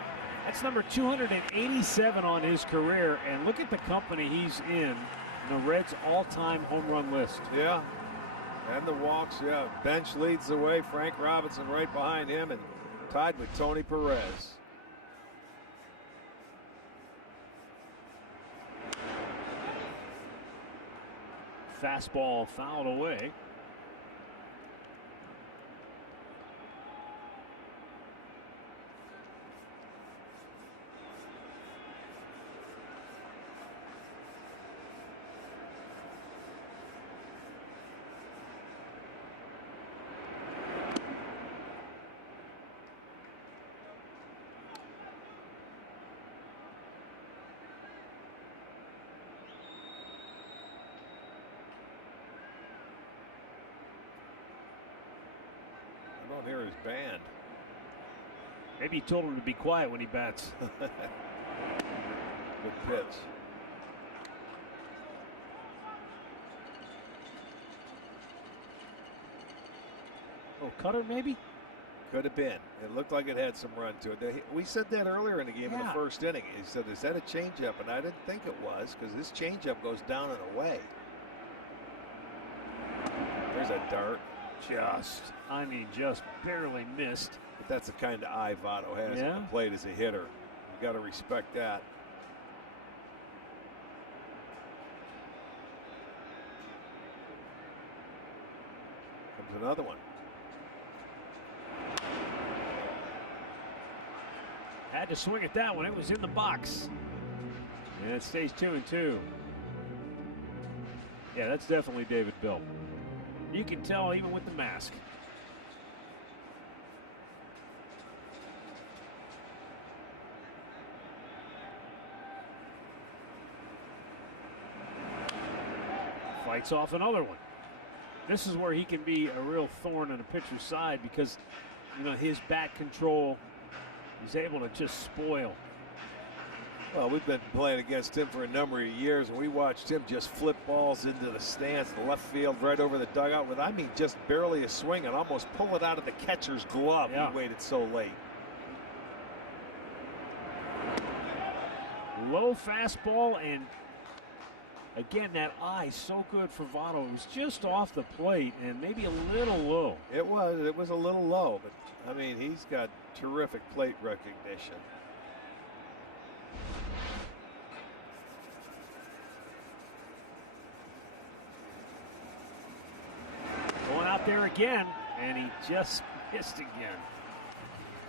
That's number 287 on his career. And look at the company he's in the Reds' all-time home run list. Yeah. And the walks, yeah. Bench leads the way. Frank Robinson right behind him and tied with Tony Perez. Fastball fouled away. I don't hear his band. Maybe he told him to be quiet when he bats. Good pitch. Oh, cutter maybe? Could have been. It looked like it had some run to it. We said that earlier in the game in the first inning. He said, is that a changeup? And I didn't think it was because this changeup goes down and away. There's a dart. Just barely missed. But that's the kind of eye Votto has on the plate as a hitter. You got to respect that. Comes another one. Had to swing at that one. It was in the box. And it stays 2-2. Yeah, that's definitely David Bell. You can tell even with the mask. Fights off another one. This is where he can be a real thorn in a pitcher's side because, you know, his bat control, he's able to just spoil. Well, we've been playing against him for a number of years, and we watched him just flip balls into the stands, the left field, right over the dugout with, I mean, just barely a swing and almost pull it out of the catcher's glove. Yeah. He waited so late. Low fastball, and again, that eye so good for Votto. It was just off the plate and maybe a little low. It was a little low, but I mean, he's got terrific plate recognition. Going out there again, and he just missed again.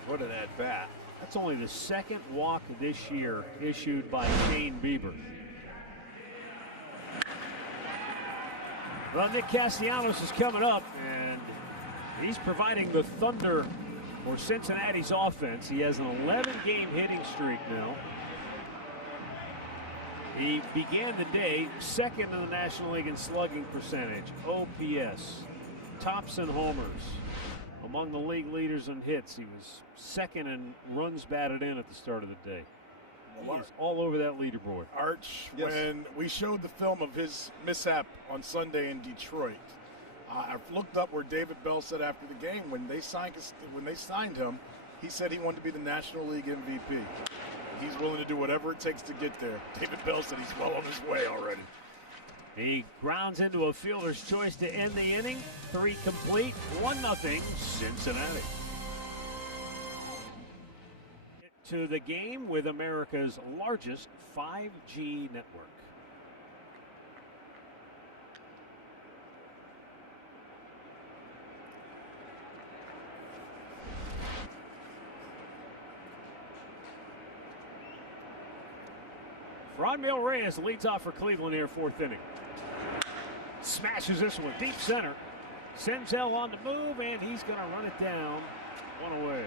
What an at-bat. That's only the second walk this year issued by Shane Bieber. Well, Nick Castellanos is coming up, and he's providing the thunder for Cincinnati's offense. He has an 11-game hitting streak now. He began the day second in the National League in slugging percentage, OPS, tops in homers. Among the league leaders in hits, he was second in runs batted in at the start of the day. He is all over that leaderboard. Arch, yes. When we showed the film of his mishap on Sunday in Detroit, I looked up where David Bell said after the game when they signed him, he said he wanted to be the National League MVP. He's willing to do whatever it takes to get there. David Bell said he's well on his way already. He grounds into a fielder's choice to end the inning. 3 complete, 1-0 Cincinnati. To the game with America's largest 5G network. Franmil Reyes leads off for Cleveland here, 4th inning. Smashes this one deep center. Senzel on the move, and he's going to run it down. 1 away.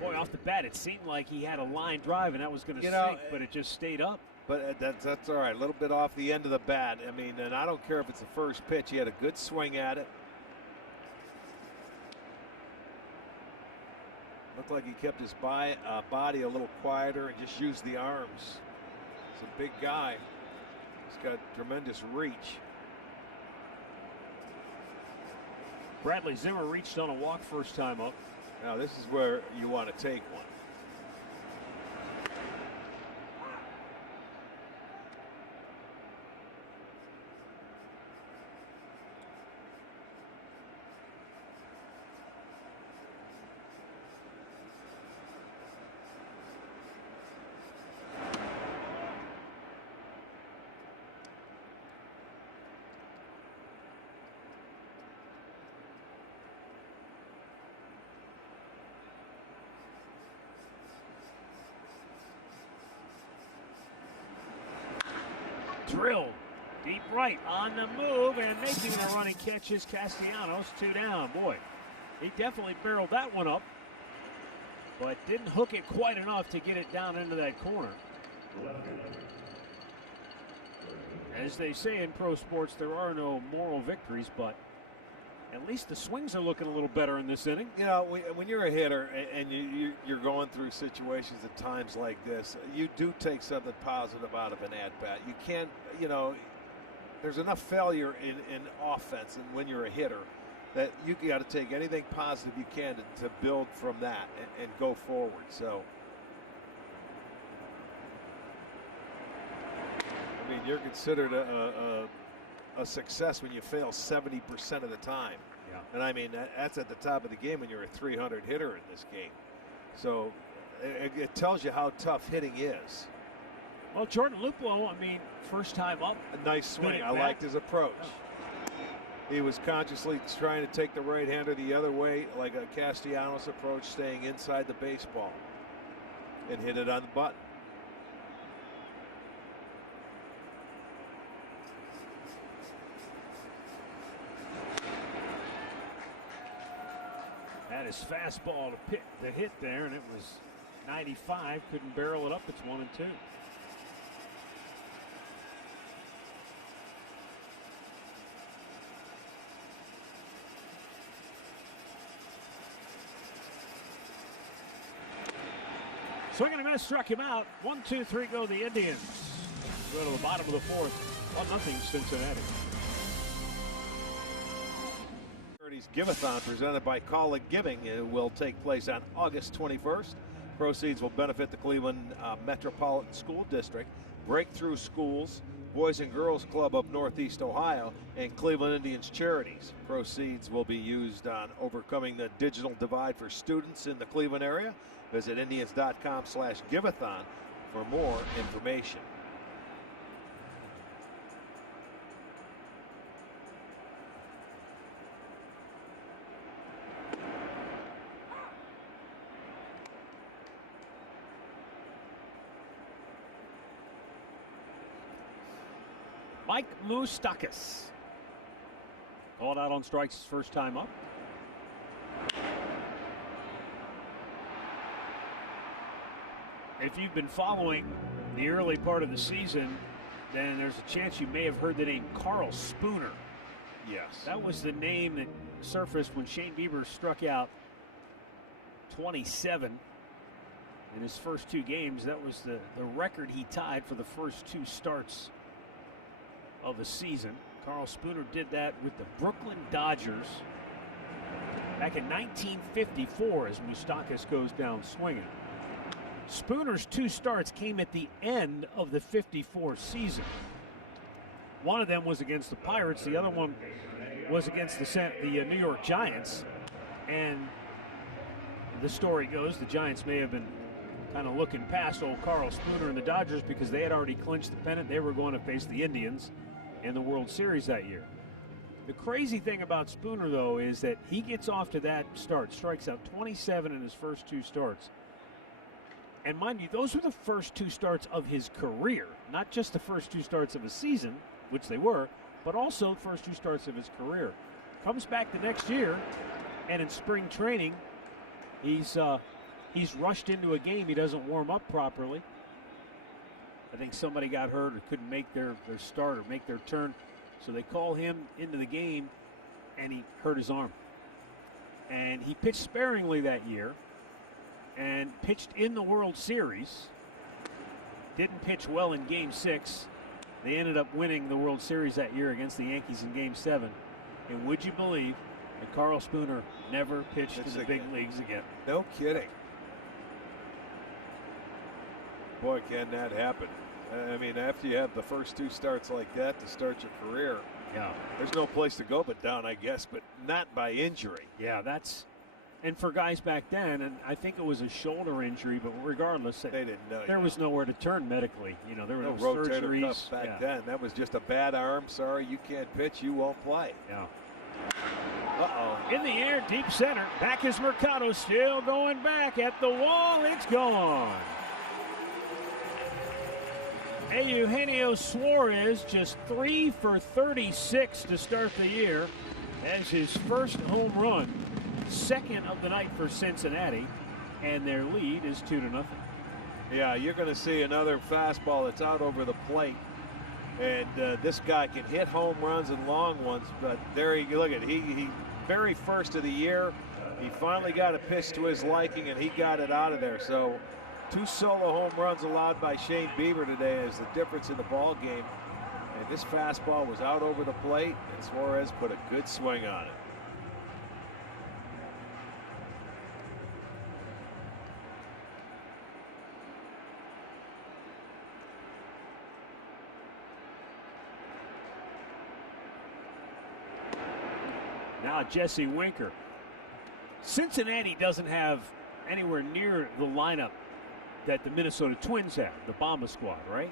Boy, off the bat, it seemed like he had a line drive, and that was going to sink, but it just stayed up. But that's all right. A little bit off the end of the bat. I mean, and I don't care if it's the first pitch. He had a good swing at it. Looked like he kept his body a little quieter and just used the arms. He's a big guy. He's got tremendous reach. Bradley Zimmer reached on a walk first time up. Now this is where you want to take one. Drilled deep right on the move and making the running catch is Castellanos. 2 down. Boy, he definitely barreled that one up, but didn't hook it quite enough to get it down into that corner. As they say in pro sports, there are no moral victories, but at least the swings are looking a little better in this inning. You know, when you're a hitter and you're going through situations at times like this, you do take something positive out of an at-bat. You can't, you know, there's enough failure in offense and when you're a hitter that you got to take anything positive you can to build from that and go forward. So, I mean, you're considered a success when you fail 70% of the time. Yeah. And I mean, that's at the top of the game when you're a 300 hitter in this game. So it tells you how tough hitting is. Well, Jordan Luplow, I mean, first time up. A nice swing. I liked his approach. He was consciously trying to take the right-hander the other way, like a Castellanos approach, staying inside the baseball, and hit it on the button. Had his fastball to hit there, and it was 95. Couldn't barrel it up. It's 1-2. Swing and a miss, struck him out. 1-2-3 go the Indians. Go to the bottom of the 4th. 1-0 Cincinnati. Give-a-thon presented by Call It Giving. It will take place on August 21st. Proceeds will benefit the Cleveland Metropolitan School District, Breakthrough Schools, Boys and Girls Club of Northeast Ohio, and Cleveland Indians Charities. Proceeds will be used on overcoming the digital divide for students in the Cleveland area. Visit indians.com/giveathon for more information. Mike Moustakas called out on strikes his first time up. if you've been following the early part of the season, then there's a chance you may have heard the name Carl Spooner. Yes. That was the name that surfaced when Shane Bieber struck out 27 in his first 2 games. That was the record he tied for the first 2 starts of a season. Carl Spooner did that with the Brooklyn Dodgers back in 1954 as Moustakas goes down swinging. Spooner's 2 starts came at the end of the 54 season. One of them was against the Pirates. The other one was against the New York Giants. And the story goes the Giants may have been kind of looking past old Carl Spooner and the Dodgers because they had already clinched the pennant. They were going to face the Indians in the World Series that year. The crazy thing about Spooner, though, is that he gets off to that start, strikes out 27 in his first 2 starts. And mind you, those were the first 2 starts of his career, not just the first 2 starts of his season, which they were, but also the first 2 starts of his career. Comes back the next year, and in spring training, he's rushed into a game. He doesn't warm up properly. I think somebody got hurt or couldn't make their start or make their turn, so they call him into the game, and he hurt his arm. And he pitched sparingly that year and pitched in the World Series. Didn't pitch well in Game 6. They ended up winning the World Series that year against the Yankees in Game 7. And would you believe that Carl Spooner never pitched in the big leagues again? No kidding. Boy, can that happen. I mean, after you have the first 2 starts like that to start your career, yeah, there's no place to go but down, I guess, but not by injury. Yeah, and for guys back then, and I think it was a shoulder injury, but regardless, they didn't know. There was nowhere to turn medically. You know, there were no rotator surgeries cuff back then. That was just a bad arm. Sorry, you can't pitch. You won't play. Yeah. Uh-oh. In the air, deep center. Back is Mercado, still going back at the wall. It's gone. Eugenio Suarez just 3 for 36 to start the year as his first home run. Second of the night for Cincinnati, and their lead is 2-0. Yeah, you're going to see another fastball that's out over the plate, and this guy can hit home runs and long ones. But there you look at he very first of the year, he finally got a pitch to his liking, and he got it out of there. So 2 solo home runs allowed by Shane Bieber today is the difference in the ball game. And this fastball was out over the plate, and Suarez put a good swing on it. Now Jesse Winker. Cincinnati doesn't have anywhere near the lineup that the Minnesota Twins have, the Bomba squad, right?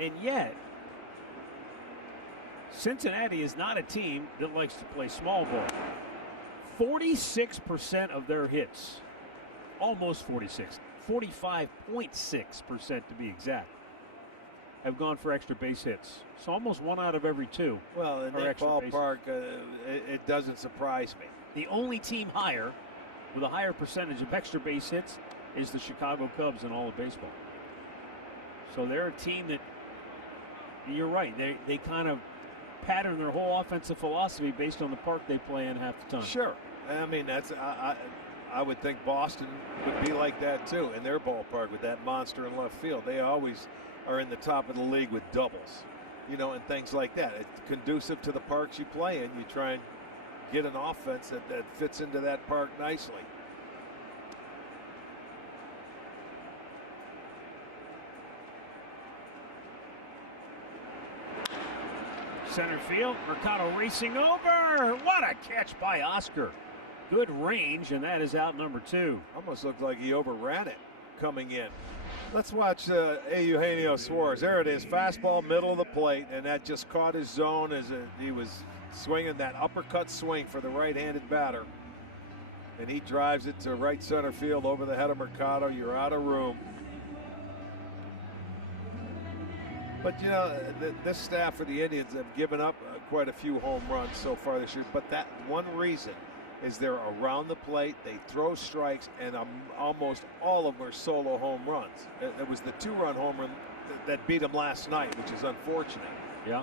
And yet, Cincinnati is not a team that likes to play small ball. 46% of their hits, almost 46, 45.6% to be exact, have gone for extra base hits. So almost 1 out of every 2. Well, in that ballpark, it doesn't surprise me. The only team higher, with a higher percentage of extra base hits, is the Chicago Cubs in all of baseball. So they're a team that, you're right, they kind of pattern their whole offensive philosophy based on the park they play in half the time. Sure. I mean, I would think Boston would be like that too in their ballpark with that monster in left field. They always are in the top of the league with doubles, and things like that. It's conducive to the parks you play in. You try and get an offense that fits into that park nicely. Center field, Mercado racing over. What a catch by Oscar. Good range, and that is out number 2. Almost looked like he overran it coming in. Let's watch Eugenio Suarez. There it is, fastball, middle of the plate, and that just caught his zone as he was swinging that uppercut swing for the right-handed batter. And he drives it to right center field over the head of Mercado. You're out of room. But, this staff for the Indians have given up quite a few home runs so far this year. But that one reason is they're around the plate, they throw strikes, and almost all of them are solo home runs. It was the 2-run home run that beat them last night, which is unfortunate. Yeah.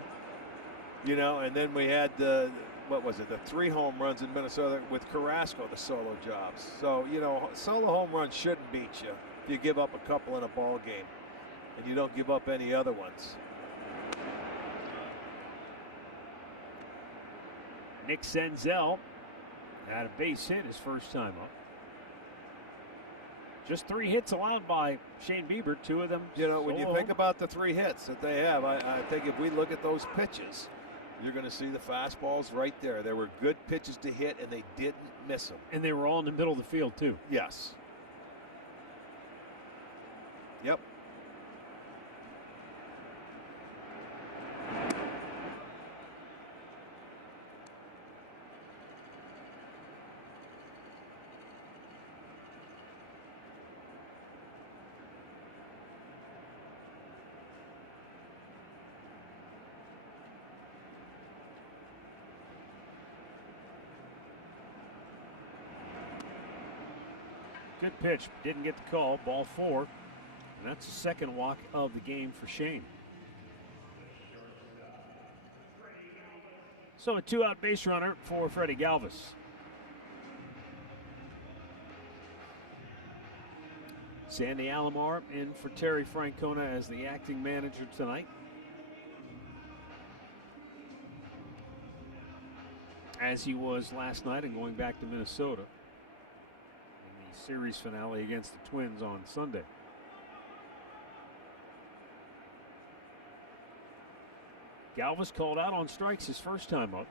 You know, and then we had the 3 home runs in Minnesota with Carrasco, the solo jobs. So, you know, solo home runs shouldn't beat you if you give up a couple in a ball game and you don't give up any other ones. Nick Senzel had a base hit his first time up. Just 3 hits allowed by Shane Bieber, 2 of them. You know, when you think about the 3 hits that they have, I think if we look at those pitches, you're going to see the fastballs right there. There were good pitches to hit, and they didn't miss them. And they were all in the middle of the field, too. Yes. Yep. Good pitch, didn't get the call, ball 4. And that's the second walk of the game for Shane. So a 2-out base runner for Freddie Galvis. Sandy Alomar in for Terry Francona as the acting manager tonight. As he was last night and going back to Minnesota. Series finale against the Twins on Sunday. Galvis called out on strikes his first time up.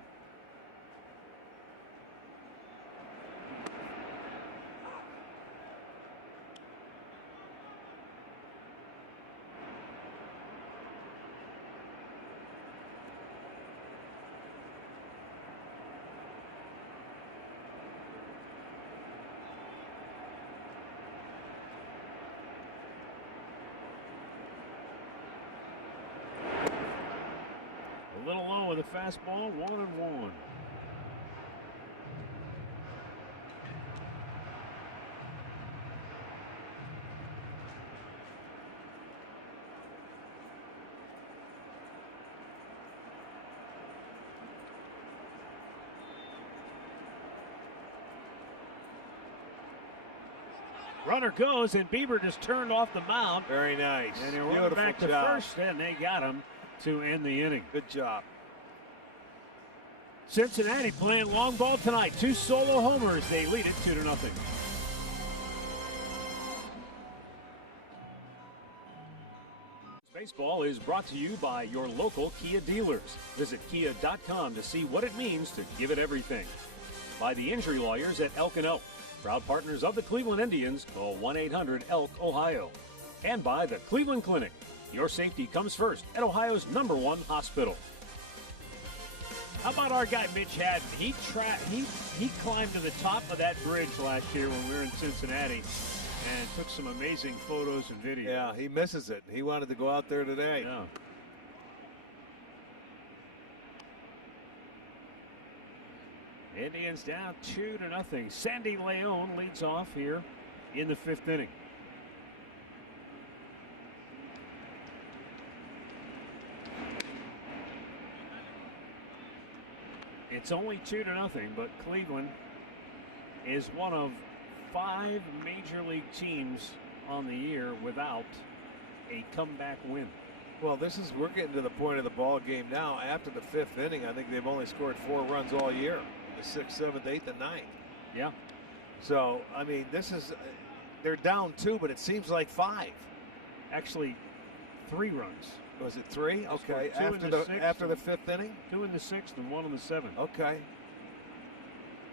A little low with a fastball, 1-1. Runner goes, and Bieber just turned off the mound. Very nice. And they're running back to first, and they got him to end the inning. Good job. Cincinnati playing long ball tonight. 2 solo homers. They lead it 2-0. Baseball is brought to you by your local Kia dealers. Visit kia.com to see what it means to give it everything. By the injury lawyers at Elk & Elk. Proud partners of the Cleveland Indians. Call 1-800-ELK, Ohio. And by the Cleveland Clinic. Your safety comes first at Ohio's #1 hospital. How about our guy Mitch Haddon? He climbed to the top of that bridge last year when we were in Cincinnati and took some amazing photos and videos. Yeah, he misses it. He wanted to go out there today. Yeah. Indians down 2-0. Sandy Leon leads off here in the 5th inning. It's only 2-0, but Cleveland is one of 5 major league teams on the year without a comeback win. Well, we're getting to the point of the ball game now. After the 5th inning, I think they've only scored 4 runs all year. The 6th, 7th, 8th, and 9th. Yeah. So, I mean, they're down 2, but it seems like 5. Actually, 3 runs. Was it 3? Okay. After the 5th inning? 2 in the 6th and 1 in the 7th. Okay.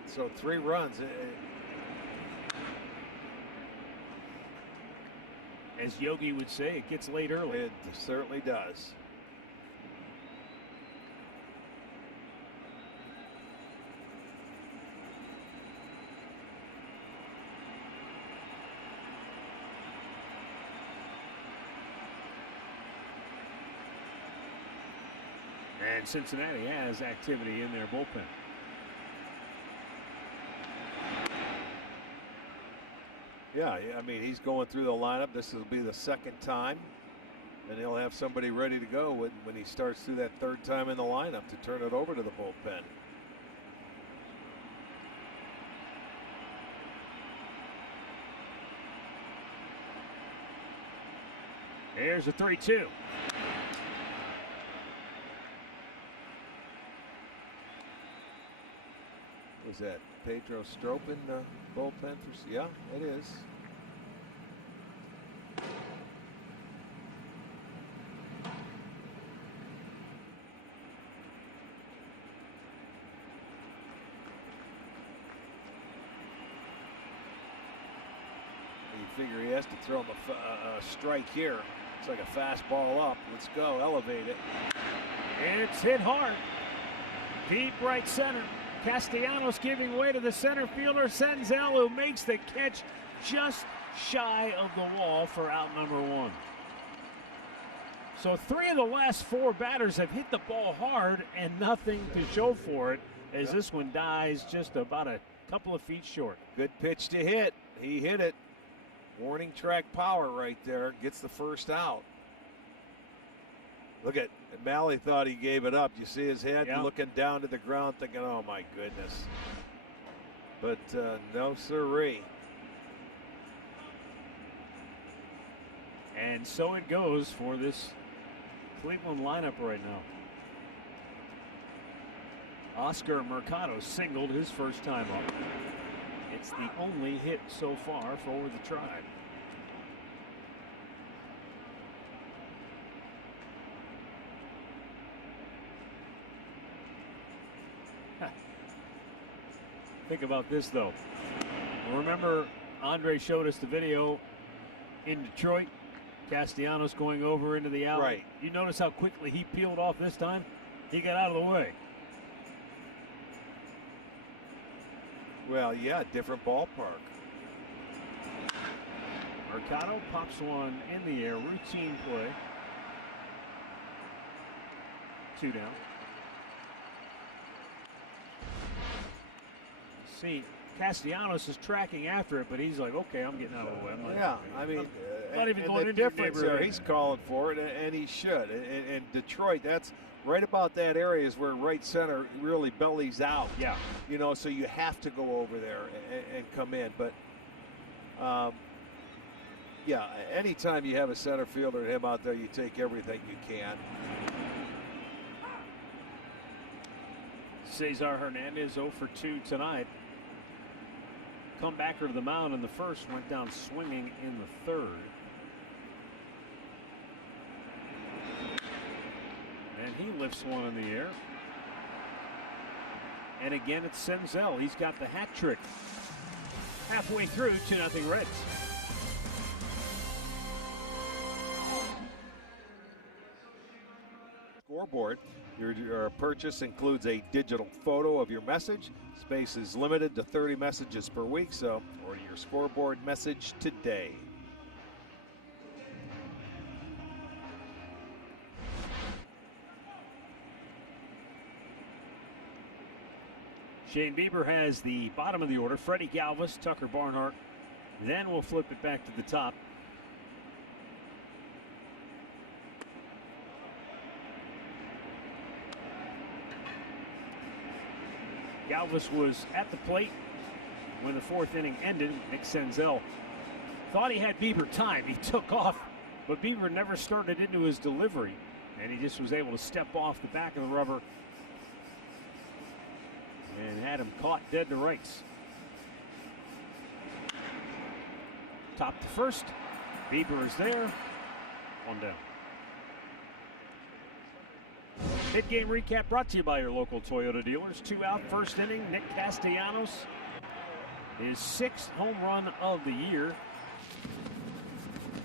So 3 runs. As Yogi would say, it gets late early. It certainly does. And Cincinnati has activity in their bullpen. Yeah, I mean, he's going through the lineup. This will be the second time, and he'll have somebody ready to go when he starts through that third time in the lineup to turn it over to the bullpen. Here's a 3-2. Was that Pedro Strop in the bullpen for? Yeah, it is. You figure he has to throw him a strike here. It's like a fastball up. Let's go, elevate it. It's hit hard. Deep right center. Castellanos giving way to the center fielder, Senzel, who makes the catch just shy of the wall for out number 1. So 3 of the last 4 batters have hit the ball hard and nothing to show for it, as this one dies just about a couple of feet short. Good pitch to hit. He hit it. Warning track power right there. Gets the first out. Look at Malley, thought he gave it up. You see his head looking down to the ground thinking, oh my goodness. But no siree. And so it goes for this Cleveland lineup right now. Oscar Mercado singled his first time up. It's the only hit so far for the Tribe. Think about this, though. Remember, Andre showed us the video in Detroit. Castellanos going over into the alley. Right. You notice how quickly he peeled off this time? He got out of the way. Well, yeah, different ballpark. Mercado pops one in the air, routine play. 2 down. See, Castellanos is tracking after it, but he's like, okay, I'm getting out of the way. Not even going into your neighborhood. He's calling for it, and he should. In Detroit, that's right about that area is where right center really bellies out. Yeah. You know, so you have to go over there and come in. But, yeah, anytime you have a center fielder and him out there, you take everything you can. Cesar Hernandez 0 for 2 tonight. Comebacker to the mound in the first, went down swinging in the third. And he lifts one in the air. And again, it's Senzel. He's got the hat trick. Halfway through, 2-0 Reds. Scoreboard. Your purchase includes a digital photo of your message. Space is limited to 30 messages per week, so order your Scoreboard message today. Shane Bieber has the bottom of the order. Freddie Galvis, Tucker Barnhart. Then we'll flip it back to the top. Galvis was at the plate when the 4th inning ended. Nick Senzel thought he had Bieber timed. He took off, but Bieber never started into his delivery, and he just was able to step off the back of the rubber and had him caught dead to rights. Top to first. Bieber is there. 1 down. Mid-game recap brought to you by your local Toyota dealers. 2 out, first inning. Nick Castellanos, his 6th home run of the year.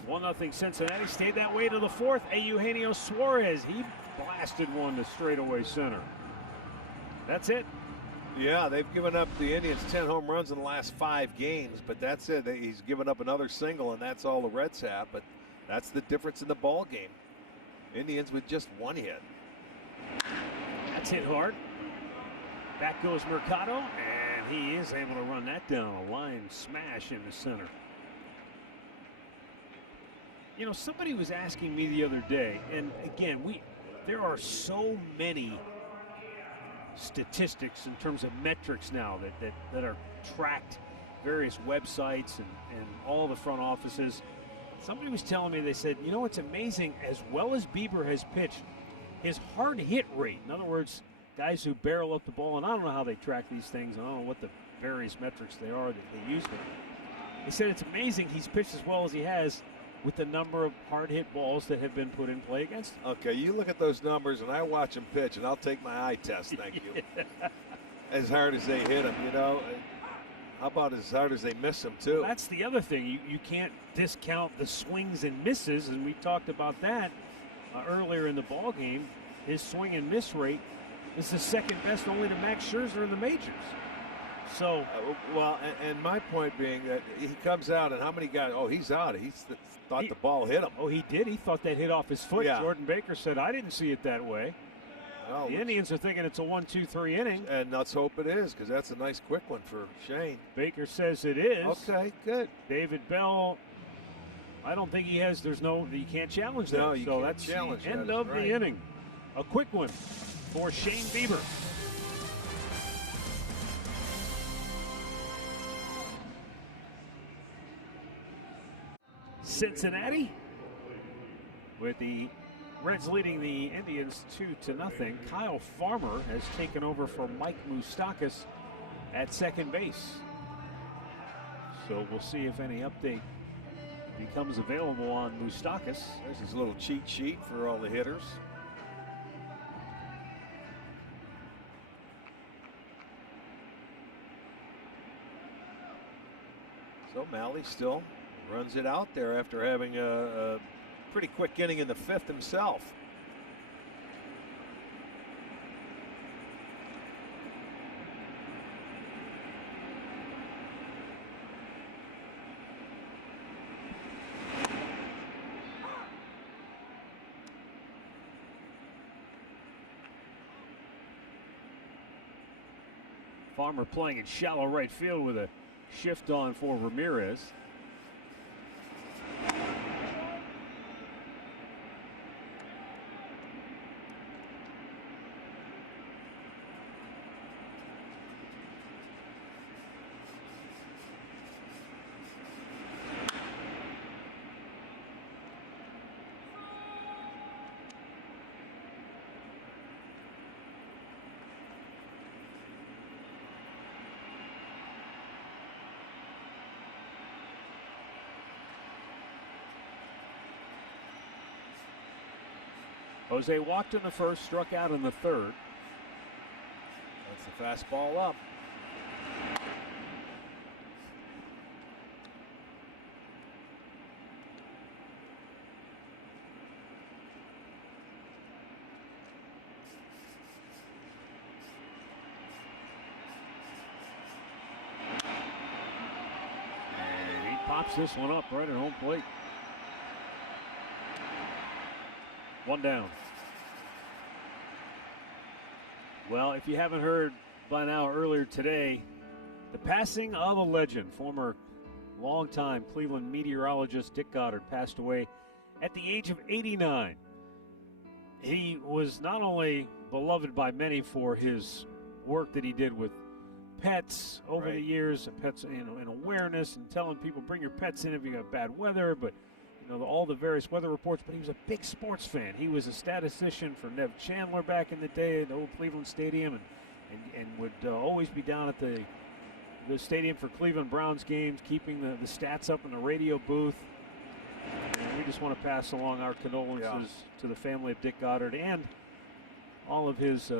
1-0 Cincinnati. Stayed that way to the 4th. Eugenio Suarez, he blasted one to straightaway center. That's it. Yeah, they've given up the Indians 10 home runs in the last 5 games, but that's it. He's given up another single, and that's all the Reds have. But that's the difference in the ball game. Indians with just 1 hit. That's hit hard. Back goes Mercado, and he is able to run that down. A line smash in the center. You know, somebody was asking me the other day, and again, there are so many statistics in terms of metrics now that are tracked, various websites and all the front offices. Somebody was telling me, they said, you know, it's amazing, as well as Bieber has pitched, his hard hit rate, in other words, guys who barrel up the ball, and I don't know how they track these things, I don't know what the various metrics they are that they use, but they said it's amazing he's pitched as well as he has with the number of hard hit balls that have been put in play against him. Okay, you look at those numbers, and I watch him pitch, and I'll take my eye test, thank you. As hard as they hit him, you know. How about as hard as they miss him, too? Well, that's the other thing. You can't discount the swings and misses, and we talked about that earlier in the ball game. His swing and miss rate is the second best only to Max Scherzer in the majors. So, well, and my point being that he comes out, and how many guys? Oh, he's out. He thought the ball hit him. Oh, he did. He thought that hit off his foot. Yeah. Jordan Baker said, "I didn't see it that way." Well, the Indians are thinking it's a 1-2-3 inning, and let's hope it is, because that's a nice quick one for Shane. Baker says it is. Okay, good. David Bell, I don't think he has. You can't challenge that. No, you so can't that's challenge the end that, of right. the inning. A quick one for Shane Bieber. Cincinnati, with the Reds leading the Indians 2-0. Kyle Farmer has taken over for Mike Moustakas at second base. So we'll see if any update becomes available on Moustakas. There's his little cheat sheet for all the hitters. So Malley still runs it out there after having a pretty quick inning in the fifth himself. Farmer playing in shallow right field with a shift on for Ramirez. Jose walked in the first, struck out in the third. That's the fastball up. And he pops this one up right at home plate. One down. Well, if you haven't heard by now, earlier today, the passing of a legend, former longtime Cleveland meteorologist Dick Goddard passed away at the age of 89. He was not only beloved by many for his work that he did with pets over the years, pets, and awareness, and telling people bring your pets in if you got bad weather, but all the various weather reports, but he was a big sports fan. He was a statistician for Nev Chandler back in the day at the old Cleveland Stadium, and would always be down at the stadium for Cleveland Browns games, keeping the stats up in the radio booth. And we just want to pass along our condolences to the family of Dick Goddard and all of his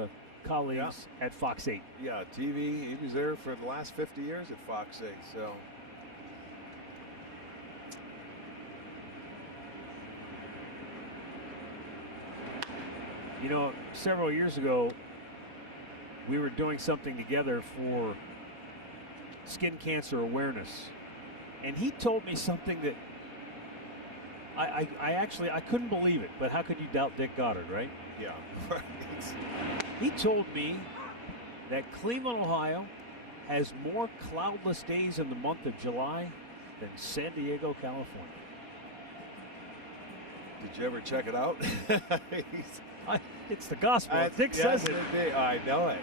colleagues at Fox 8. Yeah, TV, he was there for the last 50 years at Fox 8, so... Several years ago, we were doing something together for skin cancer awareness. And he told me something that I couldn't believe it, but how could you doubt Dick Goddard, right? Yeah. He told me that Cleveland, Ohio has more cloudless days in the month of July than San Diego, California. Did you ever check it out? It's the gospel. Dick says it. I know it.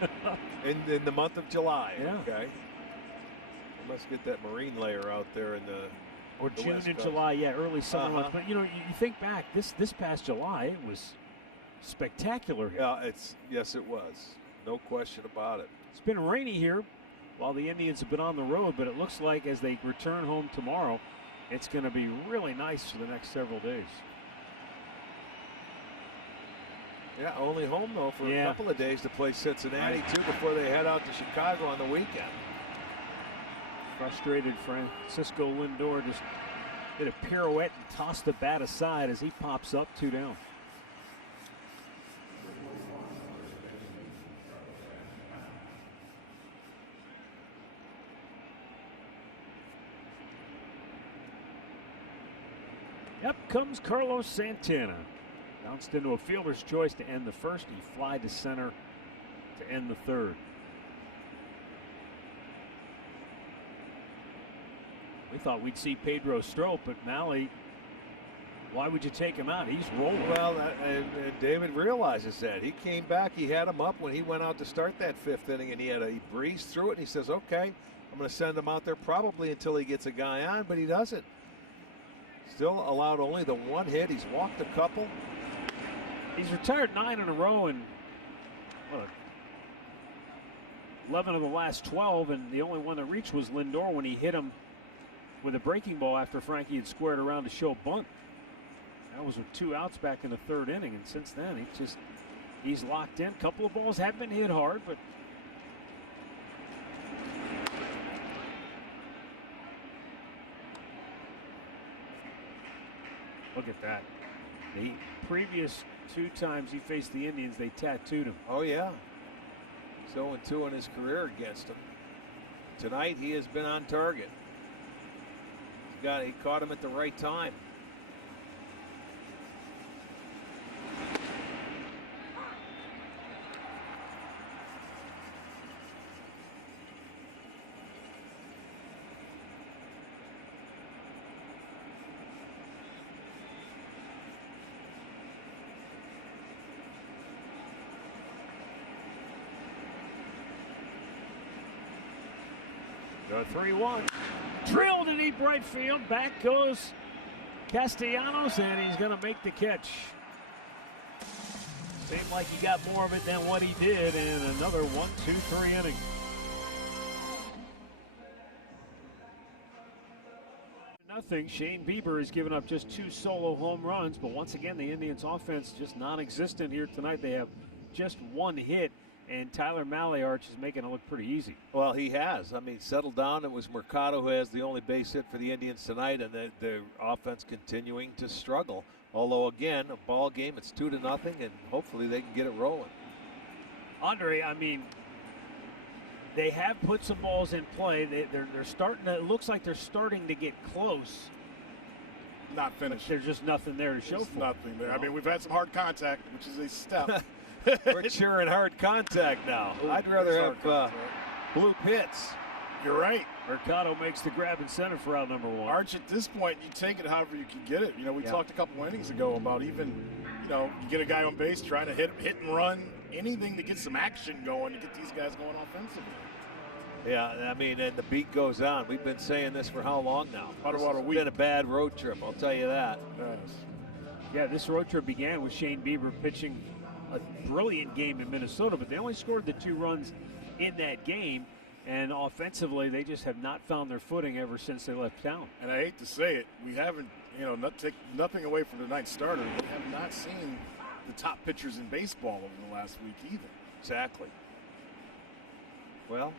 in the month of July. Yeah. Okay. We must get that marine layer out there in the June West and Coast. July, early summer months. But you think back this past July, it was spectacular here. Yeah, yes, it was. No question about it. It's been rainy here while the Indians have been on the road, but it looks like as they return home tomorrow, it's going to be really nice for the next several days. Yeah, only home, though, for a couple of days to play Cincinnati, too, before they head out to Chicago on the weekend. Frustrated Francisco Lindor just did a pirouette and tossed the bat aside as he pops up 2 down. Up comes Carlos Santana. Bounced into a fielder's choice to end the first. He fly to center to end the third. We thought we'd see Pedro Strop, but Mahle, why would you take him out? He's rolling. Well, and David realizes that. He came back. He had him up when he went out to start that 5th inning, and he breezed through it, and he says, okay, I'm going to send him out there probably until he gets a guy on, but he doesn't. Still allowed only the 1 hit. He's walked a couple. He's retired 9 in a row and 11 of the last 12, and the only one that reached was Lindor when he hit him with a breaking ball after Frankie had squared around to show bunt. That was with 2 outs back in the 3rd inning, and since then he's locked in. A couple of balls have been hit hard, but look at that. The previous 2 times he faced the Indians, they tattooed him. Oh, yeah. He's 0-2 in his career against them. Tonight, he has been on target. He caught him at the right time. The 3-1. Drilled to deep right field. Back goes Castellanos, and he's going to make the catch. Seemed like he got more of it than what he did in another 1-2-3 inning. Nothing. Shane Bieber has given up just 2 solo home runs, but once again, the Indians' offense just non-existent here tonight. They have just 1 hit. And Tyler Mahle is making it look pretty easy. Well, he has. I mean, settled down. It was Mercado who has the only base hit for the Indians tonight, and the offense continuing to struggle. Although, again, a ball game, it's 2-0, and hopefully they can get it rolling. Andre, I mean, they have put some balls in play. They're starting to. It looks like they're starting to get close. Not finished. There's just nothing there to show There's for. Nothing there. I mean, we've had some hard contact, which is a step. We're cheering hard contact now. I'd rather have blue pits. You're right. Mercado makes the grab in center for out number 1. Arch, at this point, you take it however you can get it. You know, we talked a couple innings ago about even, you get a guy on base trying to hit and run, anything to get some action going to get these guys going offensively. Yeah, I mean, and the beat goes on. We've been saying this for how long now? About a week. It's been a bad road trip, I'll tell you that. Yes. Yeah, this road trip began with Shane Bieber pitching a brilliant game in Minnesota, but they only scored the 2 runs in that game, and offensively they just have not found their footing ever since they left town. And I hate to say it, we haven't, take nothing away from the ninth starter. We have not seen the top pitchers in baseball over the last week either. Exactly. Well,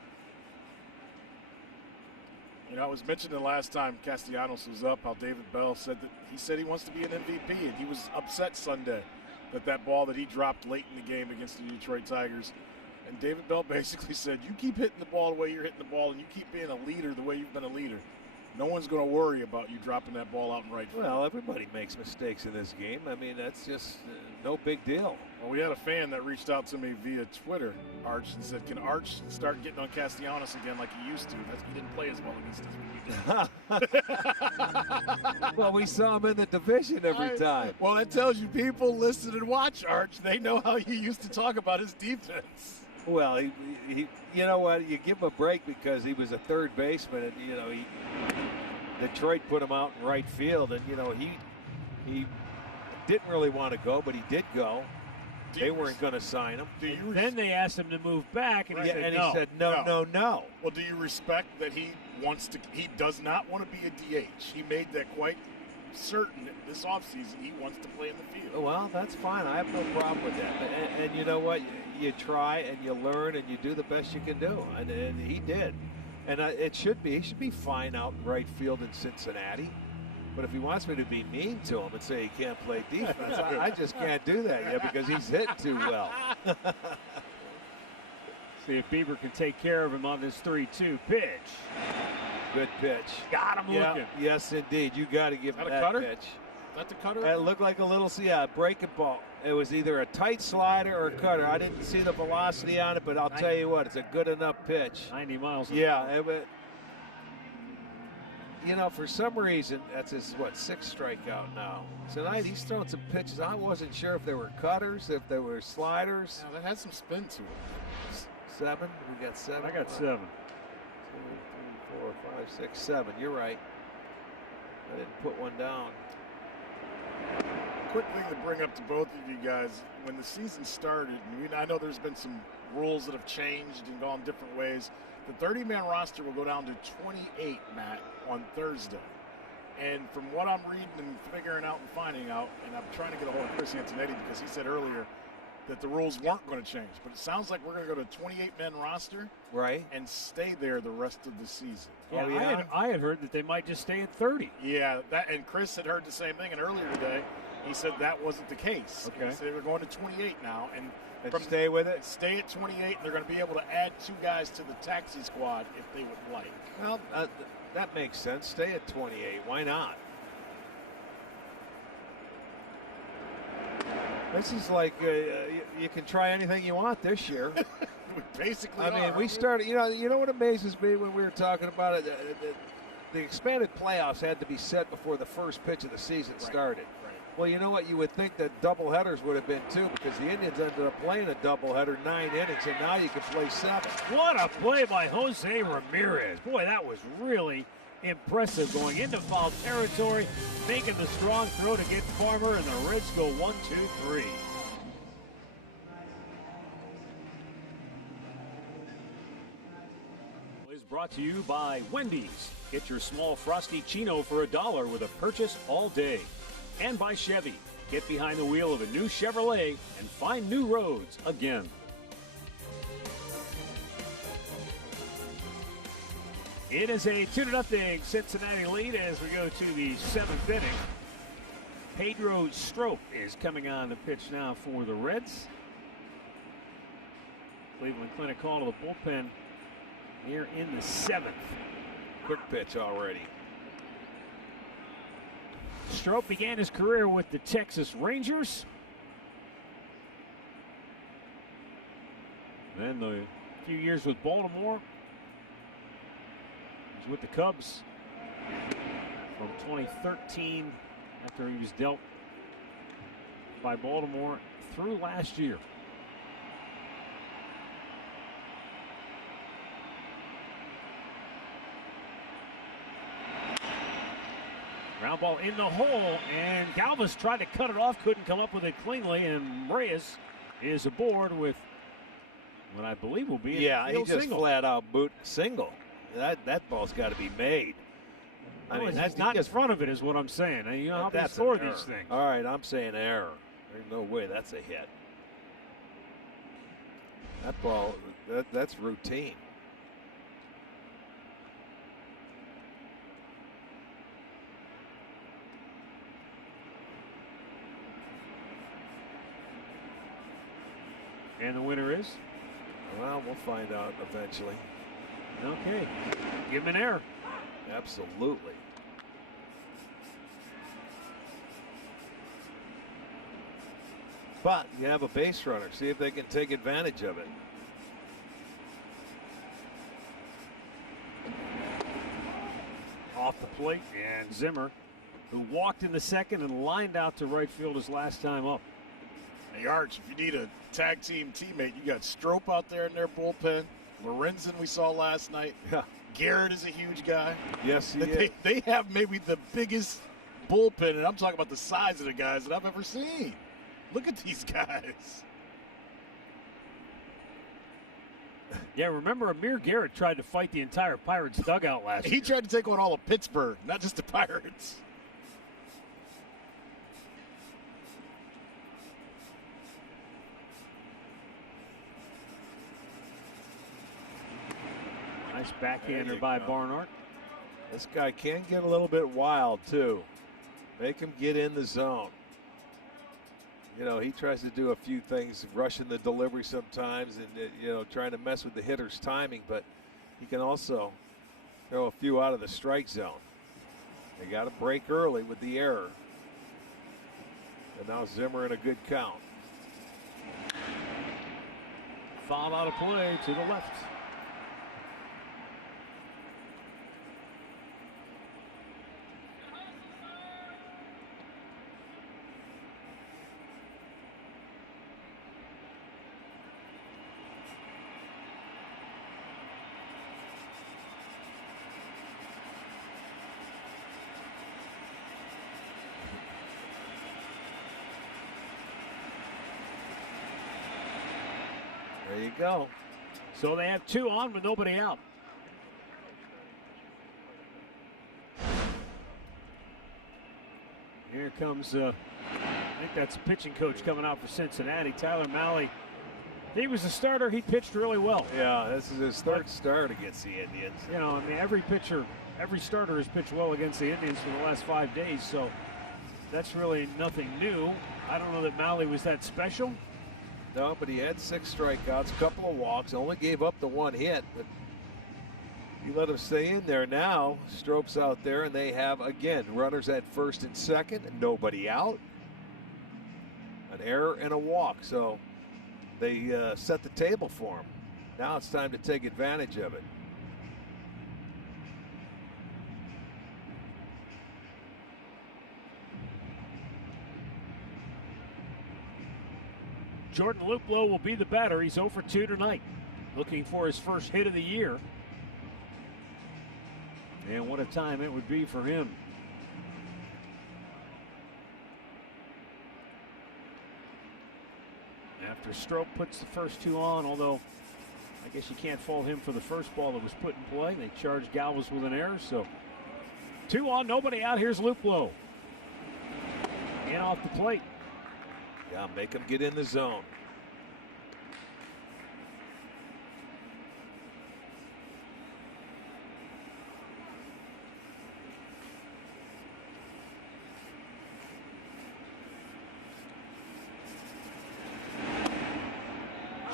it was mentioned the last time Castellanos was up how David Bell said that he wants to be an MVP, and he was upset Sunday that ball that he dropped late in the game against the Detroit Tigers. And David Bell basically said, you keep hitting the ball the way you're hitting the ball, and you keep being a leader the way you've been a leader. No one's going to worry about you dropping that ball out in right field. Well, everybody makes mistakes in this game. I mean, that's just no big deal. Well, we had a fan that reached out to me via Twitter, Arch, and said, can Arch start getting on Castellanos again like he used to? He didn't play as well against us. Well, we saw him in the division every time. Well, that tells you people listen and watch, Arch. They know how you used to talk about his defense. Well, he you know what? You give him a break because he was a third baseman, and Detroit put him out in right field, and he didn't really want to go, but he did go. They weren't going to sign him. Then they asked him to move back, and he said and no. he said no. Well, do you respect that he does not want to be a DH? He made that quite certain that this offseason he wants to play in the field. Well, that's fine. I have no problem with that. And you know what? You try and you learn and you do the best you can do. And he did. And he should be fine out in right field in Cincinnati. But if he wants me to be mean to him and say he can't play defense, I just can't do that yet because he's hitting too well. See if Bieber can take care of him on this 3-2 pitch. Good pitch. Got him looking. Yes, indeed. You got to give him that cutter? pitch. That the cutter? It looked like a little, breaking ball. It was either a tight slider or a cutter. I didn't see the velocity on it, but I'll tell you what, it's a good enough pitch. 90 miles an hour. For some reason, that's his, sixth strikeout now. Tonight, he's throwing some pitches. I wasn't sure if they were cutters, if they were sliders. No, that had some spin to it. 7? We got 7? I got 7. 2, 3, 4, 5, 6, 7. You're right. I didn't put one down. Quick thing to bring up to both of you guys. When the season started, I know there's been some rules that have changed and gone different ways. The 30-man roster will go down to 28, Matt, on Thursday. And from what I'm reading and figuring out and finding out, and I'm trying to get a hold of Chris Antonetti because he said earlier that the rules weren't going to change. But it sounds like we're going to go to a 28-man roster and stay there the rest of the season. Yeah, I had heard that they might just stay at 30. Yeah, and Chris had heard the same thing. And earlier today, he said that wasn't the case. Okay. He said we're going to 28 now. And stay with it? Stay at 28, and they're going to be able to add 2 guys to the taxi squad if they would like. Well, that makes sense. Stay at 28. Why not? This is like you can try anything you want this year. Basically, we started. You know what amazes me when we were talking about it. The expanded playoffs had to be set before the first pitch of the season started. Right. Well, you know what? You would think that doubleheaders would have been too, because the Indians ended up playing a doubleheader 9 innings, and now you can play 7. What a play by Jose Ramirez. Boy, that was really impressive, going into foul territory, making the strong throw to get Farmer, and the Reds go 1, 2, 3. Is brought to you by Wendy's. Get your small frosty chino for $1 with a purchase all day. And by Chevy. Get behind the wheel of a new Chevrolet and find new roads again. It is a 2-0 Cincinnati lead as we go to the 7th inning. Pedro Strop is coming on the pitch now for the Reds. Cleveland Clinic call to the bullpen here in the 7th. Quick pitch already. Strop began his career with the Texas Rangers. Then a few years with Baltimore. He was with the Cubs from 2013 after he was dealt by Baltimore through last year. Ground ball in the hole, and Galvis tried to cut it off, couldn't come up with it cleanly, and Reyes is aboard with what I believe will be a he just single. flat out boot single. That ball's got to be made. That's not in front of it is what I'm saying. You know how they that's score an these error. things. All right, I'm saying error. There's no way that's a hit. That ball, that's routine. And the winner is? Well, we'll find out eventually. Okay. Give him an error. Absolutely. But you have a base runner. See if they can take advantage of it. Off the plate, and Zimmer, who walked in the second and lined out to right field his last time up. Hey, Arch, if you need a tag team teammate, you got Strope out there in their bullpen. Lorenzen we saw last night. Yeah. Garrett is a huge guy. Yes, he is. They have maybe the biggest bullpen, and I'm talking about the size of the guys that I've ever seen. Look at these guys. Yeah, remember Amir Garrett tried to fight the entire Pirates dugout last year. He tried to take on all of Pittsburgh, not just the Pirates. Nice backhander by Barnhart. This guy can get a little bit wild, too. Make him get in the zone. You know, he tries to do a few things, rushing the delivery sometimes and, you know, trying to mess with the hitter's timing, but he can also throw a few out of the strike zone. They got to break early with the error. And now Zimmer in a good count. Foul out of play to the left. There you go. So they have 2 on with nobody out. Here comes, I think that's a pitching coach coming out for Cincinnati, Tyler Mahle. He was a starter. He pitched really well. Yeah, this is his third start against the Indians. You know, I mean, every starter has pitched well against the Indians for the last 5 days, so that's really nothing new. I don't know that Mahle was that special. No, but he had 6 strikeouts, a couple of walks, only gave up the 1 hit, but you let him stay in there now. Strope's out there, and they have, again, runners at first and second, and nobody out. An error and a walk, so they set the table for him. Now it's time to take advantage of it. Jordan Luplow will be the batter. He's 0 for 2 tonight. Looking for his first hit of the year. And what a time it would be for him. After Strope puts the first 2 on, although I guess you can't fault him for the first ball that was put in play. They charged Galvis with an error, so 2 on, nobody out. Here's Luplow. In off the plate. Yeah, make him get in the zone.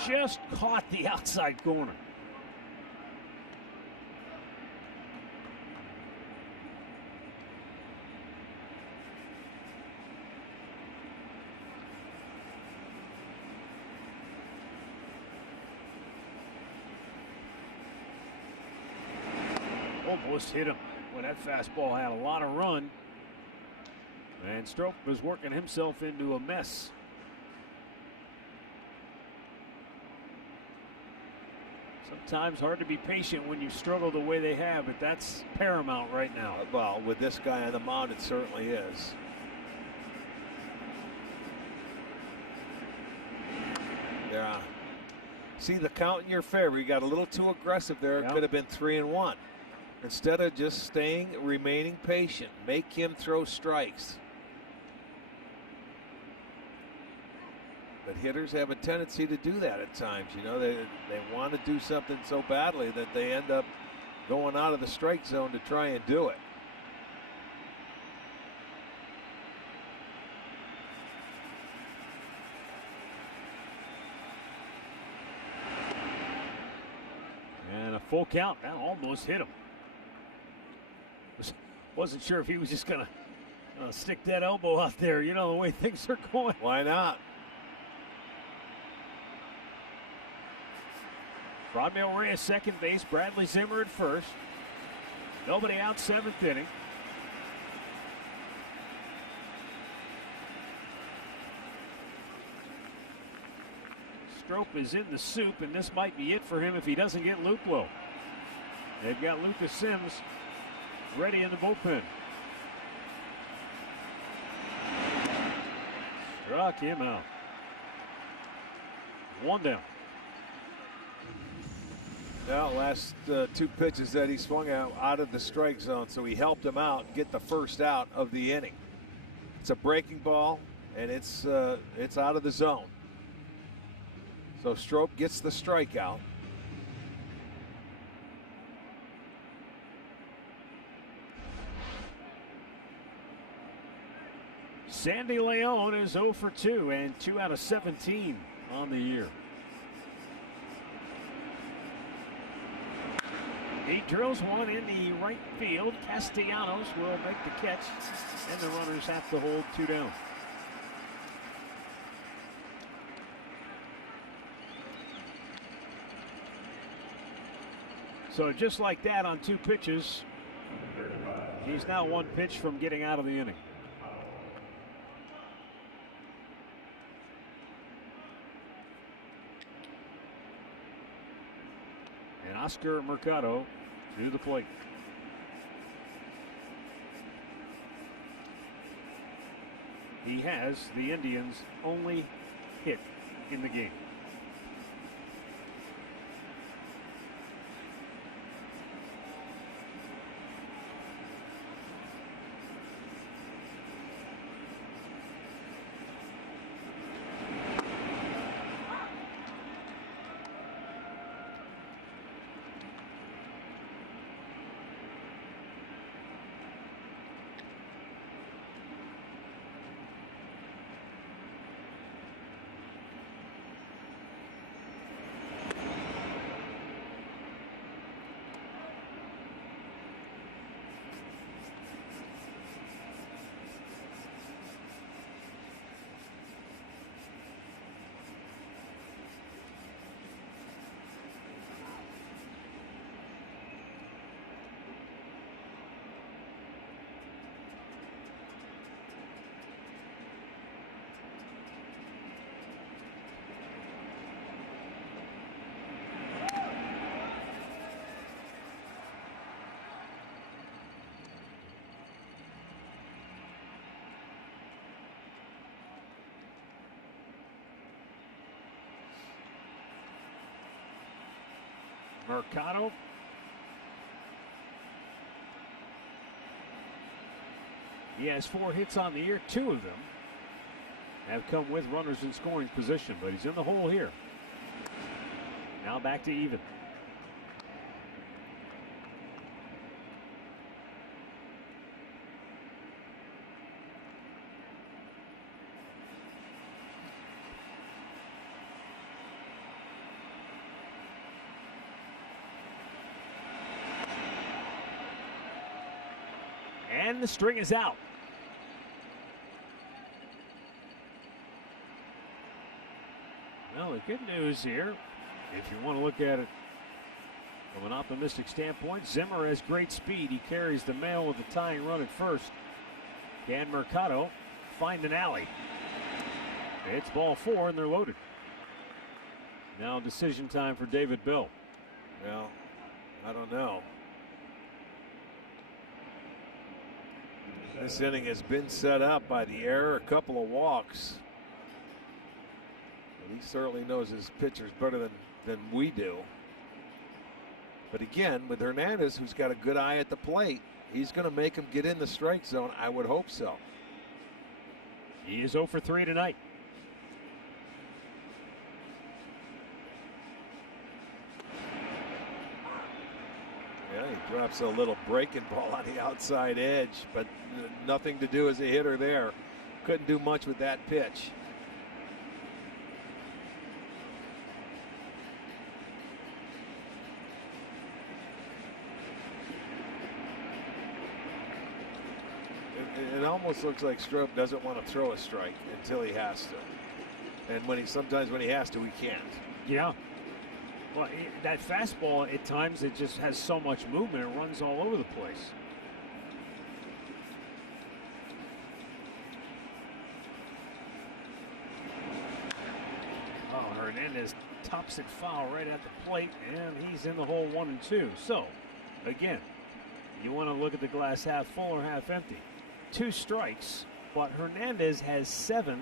Just caught the outside corner. Almost hit him when that fastball had a lot of run. And Strope was working himself into a mess. Sometimes hard to be patient when you struggle the way they have, but that's paramount right now. Well, with this guy on the mound, it certainly is. Yeah. See the count in your favor. You got a little too aggressive there. It could have been 3-1. Instead of just remaining patient, make him throw strikes. But hitters have a tendency to do that at times. You know, they want to do something so badly that they end up going out of the strike zone to try and do it. And a full count. That almost hit him. Wasn't sure if he was just going to stick that elbow out there, the way things are going. Why not? Franmil Reyes second base, Bradley Zimmer at first. Nobody out, 7th inning. Strop is in the soup, and this might be it for him if he doesn't get Luplow. They've got Lucas Sims ready in the bullpen. Struck him out. 1 down. Now, last 2 pitches that he swung out of the strike zone, so he helped him out and get the first out of the inning. It's a breaking ball, and it's out of the zone. So Strop gets the strikeout. Sandy Leon is 0 for 2 and 2 out of 17 on the year. He drills one in the right field. Castellanos will make the catch, and the runners have to hold 2 down. So just like that on 2 pitches, he's now 1 pitch from getting out of the inning. And Oscar Mercado to the plate. He has the Indians' only hit in the game. Mercado. He has 4 hits on the year. 2 of them have come with runners in scoring position, but he's in the hole here. Now back to even. And the string is out. Well, the good news here, if you want to look at it from an optimistic standpoint, Zimmer has great speed. He carries the mail with the tying run at first. Can Mercado find an alley? It's ball 4, and they're loaded. Now decision time for David Bell. Well, I don't know. This inning has been set up by the error, a couple of walks. Well, he certainly knows his pitchers better than we do. But again, with Hernandez, who's got a good eye at the plate, he's going to make him get in the strike zone. I would hope so. He is 0 for 3 tonight. Yeah, he drops a little breaking ball on the outside edge, but nothing to do as a hitter there. Couldn't do much with that pitch. almost looks like Stroop doesn't want to throw a strike until he has to. And sometimes when he has to, he can't. Yeah. Well, that fastball, at times, it just has so much movement. It runs all over the place. Oh, Hernandez tops it foul right at the plate, and he's in the hole 1-2. So, again, you want to look at the glass half full or half empty. 2 strikes, but Hernandez has 7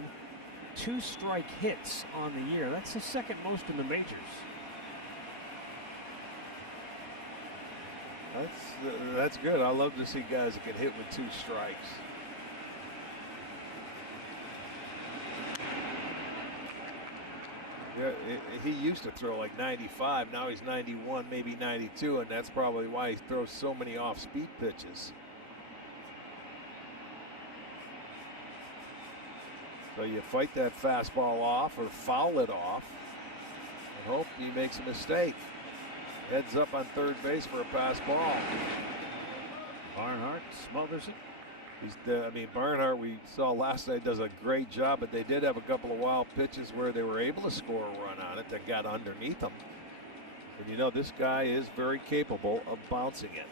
two-strike hits on the year. That's the second most in the majors. That's good. I love to see guys that can hit with 2 strikes. Yeah, he used to throw like 95. Now he's 91, maybe 92, and that's probably why he throws so many off-speed pitches. So you fight that fastball off or foul it off and hope he makes a mistake. Heads up on third base for a pass ball. Barnhart smothers it. Barnhart, we saw last night, does a great job, but they did have a couple of wild pitches where they were able to score a run on it that got underneath them. And you know, this guy is very capable of bouncing it.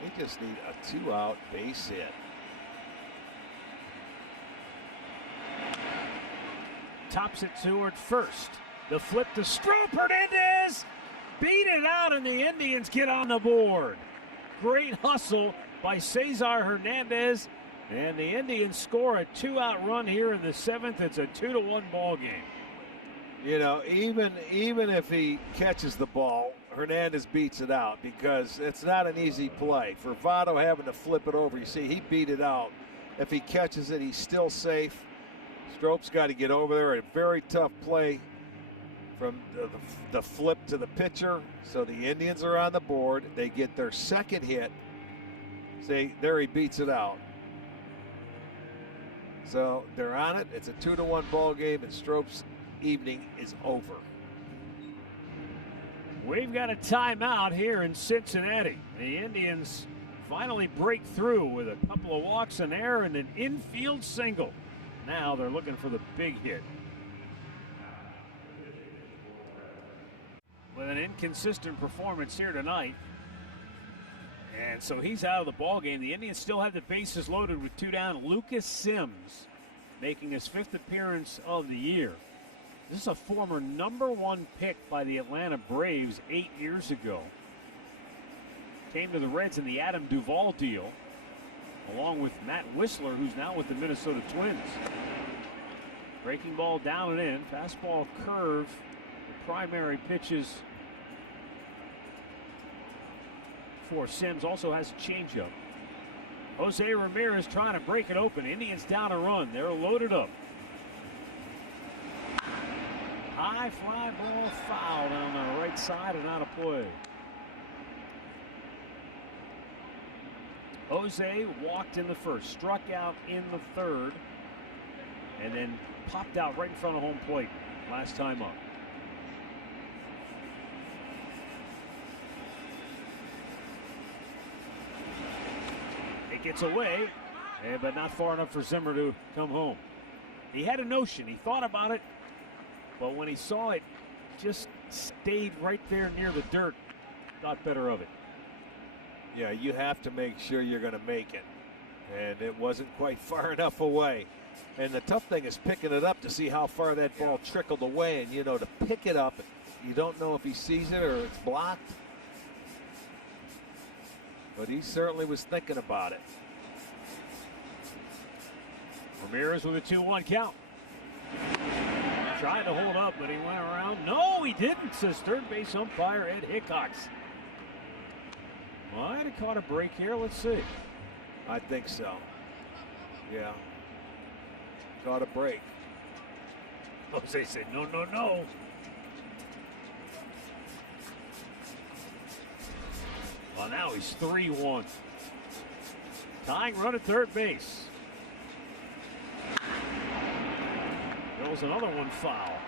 They just need a 2-out base hit. Tops it toward first. The flip to Stroop. Hernandez beat it out, and the Indians get on the board. Great hustle by Cesar Hernandez, and the Indians score a 2-out run here in the 7th. It's a 2-1 ball game. You know, even if he catches the ball, Hernandez beats it out because it's not an easy play. For Votto having to flip it over, you see, he beat it out. If he catches it, he's still safe. Stroop's got to get over there. A very tough play from the flip to the pitcher. So the Indians are on the board. They get their second hit. See, there he beats it out. So they're on it. It's a 2-1 ball game, and Stroop's evening is over. We've got a timeout here in Cincinnati. The Indians finally break through with a couple of walks in air and an infield single. Now they're looking for the big hit. With an inconsistent performance here tonight, and so he's out of the ball game. The Indians still have the bases loaded with 2 down. Lucas Sims making his 5th appearance of the year. This is a former #1 pick by the Atlanta Braves 8 years ago. Came to the Reds in the Adam Duvall deal, along with Matt Whistler, who's now with the Minnesota Twins. Breaking ball down and in. Fastball curve. The primary pitches for Sims. Also has a changeup. Jose Ramirez trying to break it open. Indians down a run. They're loaded up. High fly ball fouled on the right side and out of play. Jose walked in the first, struck out in the third, and then popped out right in front of home plate last time up. It gets away, but not far enough for Zimmer to come home. He had a notion. He thought about it, but when he saw it, just stayed right there near the dirt. Thought better of it. Yeah, you have to make sure you're going to make it. And it wasn't quite far enough away. And the tough thing is picking it up to see how far that ball trickled away. And, you know, to pick it up, you don't know if he sees it or it's blocked. But he certainly was thinking about it. Ramirez with a 2-1 count. Tried to hold up, but he went around. No, he didn't, says third base umpire Ed Hickox. Might have caught a break here. Let's see. I think so. Yeah. Caught a break. Jose said, no, no, no. Well, now he's 3-1. Tying run at third base. There was another one foul.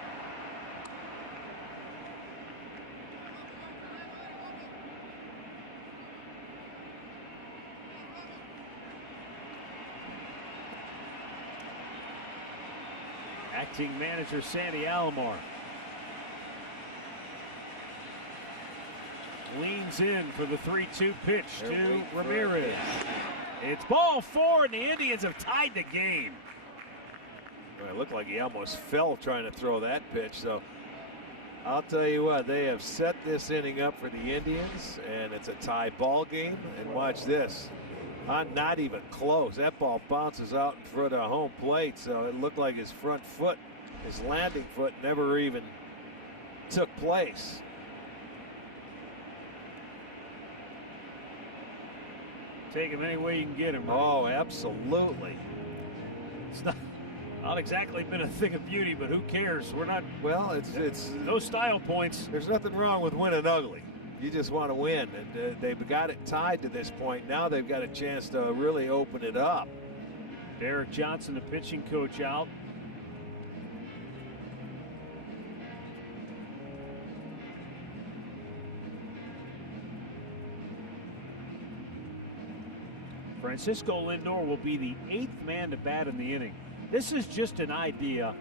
Acting manager Sandy Alomar leans in for the 3-2 pitch to Ramirez. It's ball 4, and the Indians have tied the game. Well, it looked like he almost fell trying to throw that pitch. So I'll tell you what, they have set this inning up for the Indians, and it's a tie ball game. And watch this. Not even close. That ball bounces out in front of home plate, so it looked like his front foot, his landing foot, never even took place. Take him any way you can get him. Right? Oh, absolutely. It's not exactly been a thing of beauty, but who cares? We're not. Well, it's no style points. There's nothing wrong with winning ugly. You just want to win, and they've got it tied to this point. Now they've got a chance to really open it up. Derek Johnson, the pitching coach, out. Francisco Lindor will be the 8th man to bat in the inning. This is just an idea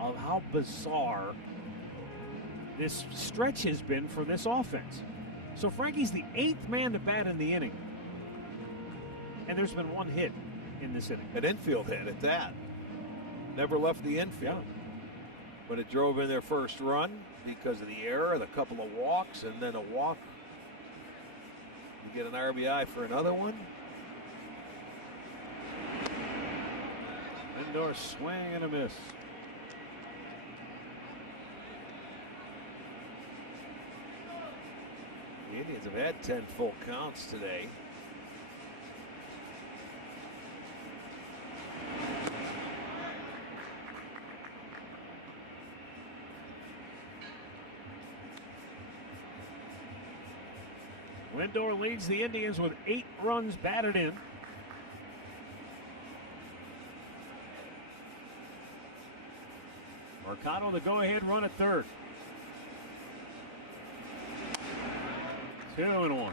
of how bizarre this stretch has been for this offense. So Frankie's the 8th man to bat in the inning. And there's been 1 hit in this inning. An infield hit at that. Never left the infield. Yeah. But it drove in their first run because of the error, the couple of walks, and then a walk. You get an RBI for another one. Lindor swing and a miss. The Indians have had 10 full counts today. Lindor leads the Indians with 8 runs batted in. Mercado the go-ahead run at third. 2-1.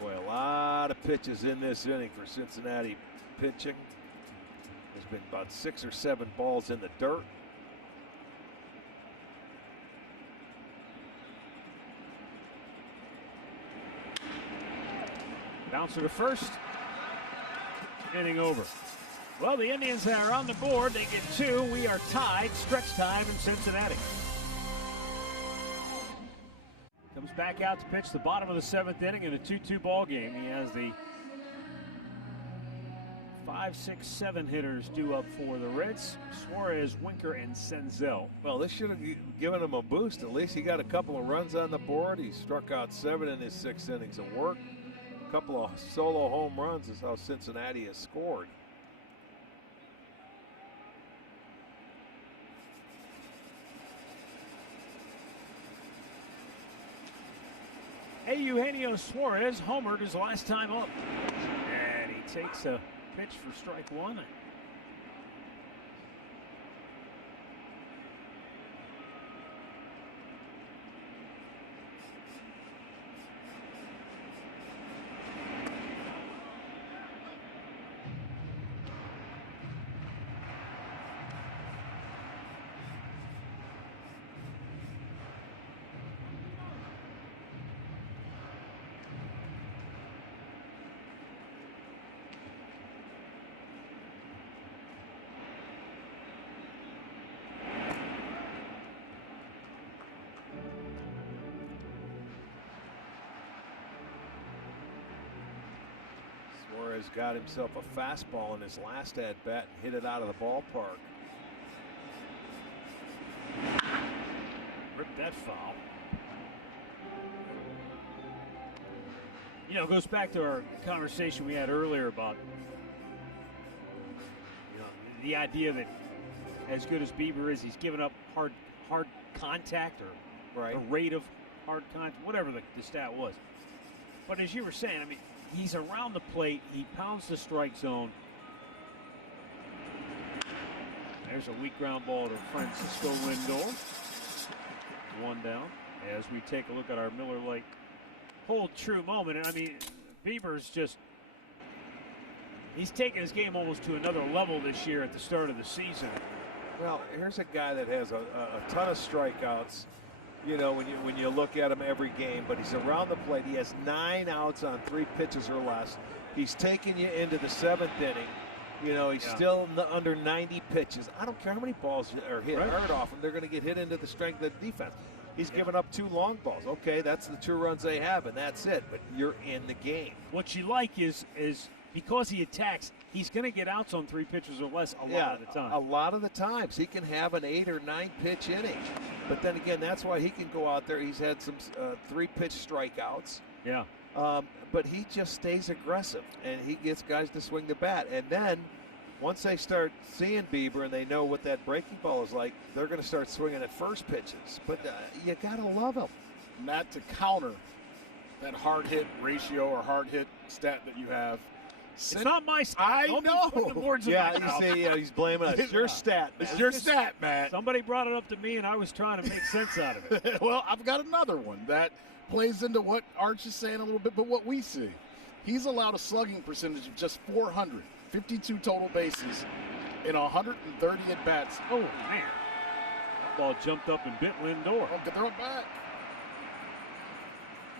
Boy, a lot of pitches in this inning for Cincinnati pitching. There's been about 6 or 7 balls in the dirt. Bouncer to first. Inning over. Well, the Indians are on the board. They get 2. We are tied. Stretch time in Cincinnati. Comes back out to pitch the bottom of the 7th inning in a 2-2 ball game. He has the 5, 6, 7 hitters due up for the Reds. Suarez, Winker, and Senzel. Well, this should have given him a boost. At least he got a couple of runs on the board. He struck out 7 in his 6 innings of work. A couple of solo home runs is how Cincinnati has scored. Eugenio Suarez homered his last time up. And he takes a pitch for strike 1. Suarez got himself a fastball in his last at-bat and hit it out of the ballpark. Ripped that foul. You know, it goes back to our conversation we had earlier about, you know, the idea that as good as Bieber is, he's given up hard contact or a rate of hard contact, whatever the stat was. But as you were saying, I mean, he's around the plate. He pounds the strike zone. There's a weak ground ball to Francisco Lindor. 1 down. As we take a look at our Miller Lite hold true moment. And I mean, Bieber's just, he's taken his game almost to another level this year at the start of the season. Well, here's a guy that has a ton of strikeouts. You know, when you look at him every game, but he's around the plate. He has 9 outs on 3 pitches or less. He's taking you into the 7th inning. You know, he's still under 90 pitches. I don't care how many balls are hit hard off him. They're going to get hit into the strength of the defense. He's given up 2 long balls. Okay, that's the 2 runs they have, and that's it. But you're in the game. What you like is because he attacks, he's going to get outs on 3 pitches or less a lot of the time. A lot of the times. He can have an 8 or 9 pitch inning. But then again, that's why he can go out there. He's had some 3-pitch strikeouts. Yeah. But he just stays aggressive, and he gets guys to swing the bat. And then once they start seeing Bieber and they know what that breaking ball is like, they're going to start swinging at first pitches. But you got to love him. Matt, to counter that hard hit ratio or hard hit stat that you have. It's not my stat. I know. You see, he's blaming us. It's your stat, Matt. It's your stat, Matt. Somebody brought it up to me, and I was trying to make sense out of it. Well, I've got another one that plays into what Arch is saying a little bit, but what we see. He's allowed a slugging percentage of just 400, 52 total bases in 130 at-bats. Oh, man. That ball jumped up and bit Lindor. Oh, throw it back.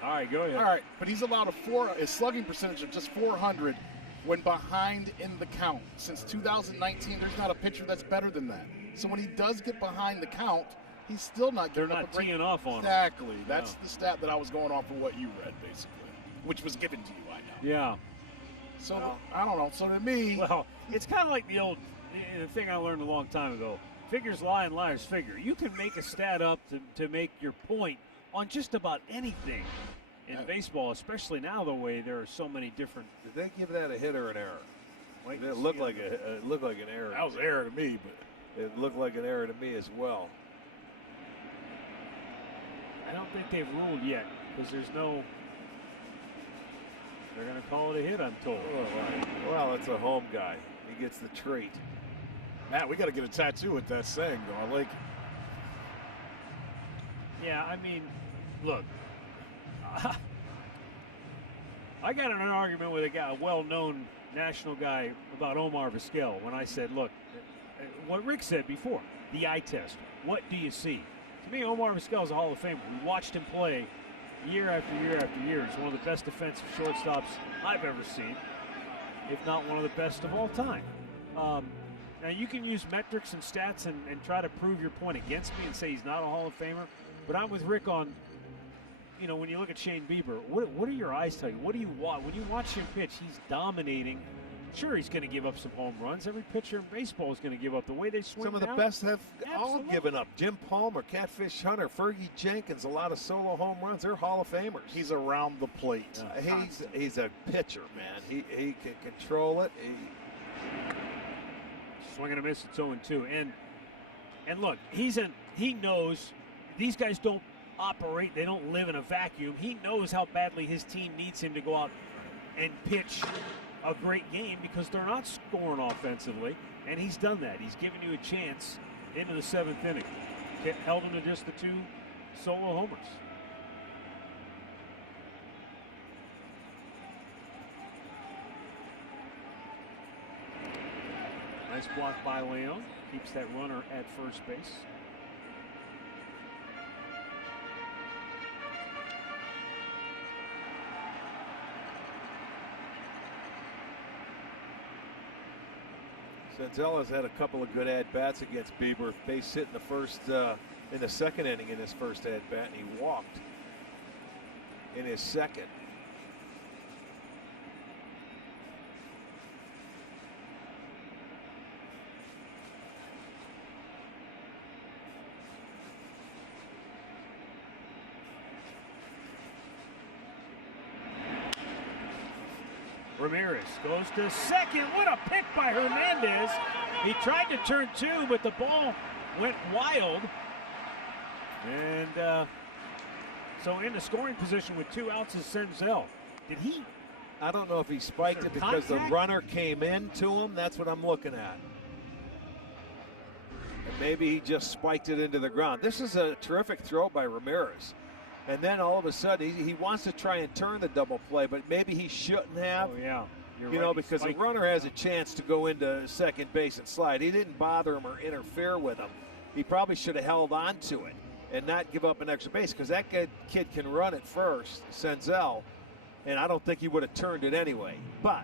All right, go ahead. All right, but he's allowed a slugging percentage of just 400 when behind in the count. Since 2019, there's not a pitcher that's better than that. So when he does get behind the count, he's still not getting up a great... teeing off on him. Exactly. That's the stat that I was going off for what you read, basically, which was given to you, I know. Yeah. So, I don't know. So to me... Well, it's kind of like the thing I learned a long time ago. Figures lie and liars figure. You can make a stat up to make your point on just about anything in baseball, especially now the way there are so many different... Did they give that a hit or an error? It looked like an error. That was an error to me, but... It looked like an error to me as well. I don't think they've ruled yet because there's no... They're going to call it a hit, I'm told. Well, it's a home guy. He gets the treat. Matt, we got to get a tattoo with that saying, though. I like it. Yeah, I mean, look. I got in an argument with a well-known national guy about Omar Vizquel when I said, look, what Rick said before, the eye test. What do you see? To me, Omar Vizquel is a Hall of Famer. We watched him play year after year after year. He's one of the best defensive shortstops I've ever seen, if not one of the best of all time. Now, you can use metrics and stats and try to prove your point against me and say he's not a Hall of Famer, but I'm with Rick on, you know, when you look at Shane Bieber, what do your eyes tell you? What do you watch? When you watch him pitch, he's dominating. Sure, he's going to give up some home runs. Every pitcher in baseball is going to give up. The way they swing Some of the best have all given up. Jim Palmer, Catfish Hunter, Fergie Jenkins, a lot of solo home runs. They're Hall of Famers. He's around the plate. He's a pitcher, man. He can control it. Swing and a miss, it's 0-2. And look, he knows these guys don't operate. They don't live in a vacuum. He knows how badly his team needs him to go out and pitch a great game because they're not scoring offensively, and he's done that. He's given you a chance into the 7th inning. Held him to just the 2 solo homers. Nice block by Leon. Keeps that runner at first base. Sanzella's had a couple of good at-bats against Bieber. Base hit in the 2nd inning in his first at-bat, and he walked in his 2nd. Ramirez goes to second. What a pick by Hernandez. He tried to turn 2, but the ball went wild. And so in the scoring position with 2 outs is Senzel. Did he? I don't know if he spiked it because the runner came into him. That's what I'm looking at. And maybe he just spiked it into the ground. This is a terrific throw by Ramirez. And then all of a sudden, he wants to try and turn the double play, but maybe he shouldn't have. Oh, yeah. You know, because the runner has a chance to go into second base and slide. He didn't bother him or interfere with him. He probably should have held on to it and not give up an extra base, because that kid can run at first, Senzel, and I don't think he would have turned it anyway. But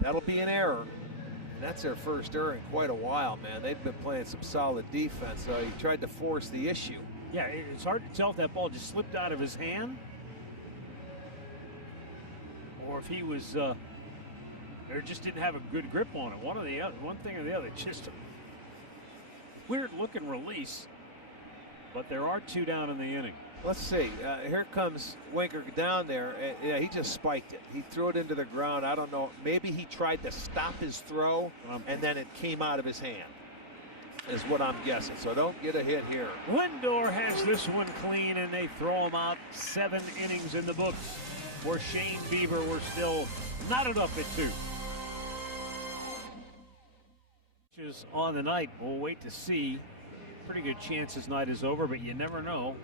that'll be an error. And that's their first error in quite a while, man. They've been playing some solid defense. So he tried to force the issue. Yeah, it's hard to tell if that ball just slipped out of his hand or if he was or just didn't have a good grip on it. One thing or the other. Just a weird-looking release. But there are 2 down in the inning. Let's see. Here comes Winker down there. Yeah, he just spiked it. He threw it into the ground. I don't know. Maybe he tried to stop his throw, and then it came out of his hand, is what I'm guessing. So don't get a hit here. Lindor has this one clean, and they throw him out. 7 innings in the books for Shane Bieber. We're still knotted up at 2. On the night, we'll wait to see. Pretty good chance his night is over, but you never know.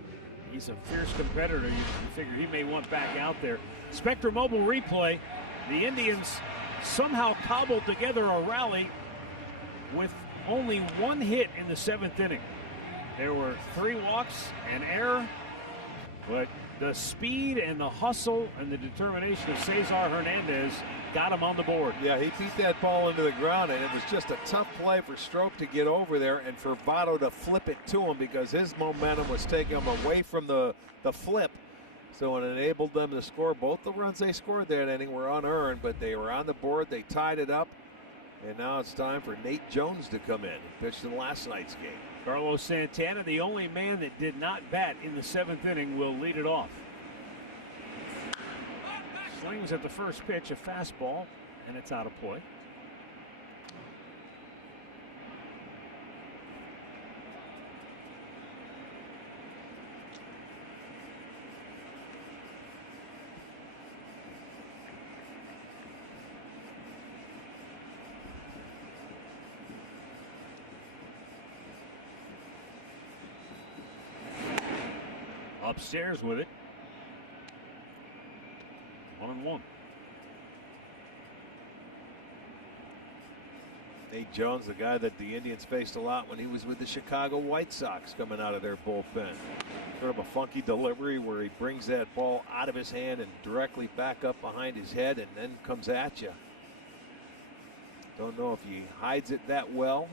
He's a fierce competitor. You figure he may want back out there. Spectrum Mobile replay. The Indians somehow cobbled together a rally with only 1 hit in the 7th inning. There were 3 walks, an error, but the speed and the hustle and the determination of Cesar Hernandez got him on the board. Yeah, he beat that ball into the ground, and it was just a tough play for Stroke to get over there and for Votto to flip it to him, because his momentum was taking him away from the flip. So it enabled them to score. Both the runs they scored that inning were unearned, but they were on the board. They tied it up, and now it's time for Nate Jones to come in. He pitched in last night's game. Carlos Santana, the only man that did not bat in the 7th inning, will lead it off. Swings at the first pitch, a fastball, and it's out of play. Upstairs with it. 1-1. Nate Jones, the guy that the Indians faced a lot when he was with the Chicago White Sox, coming out of their bullpen. Sort of a funky delivery where he brings that ball out of his hand and directly back up behind his head and then comes at you. Don't know if he hides it that well.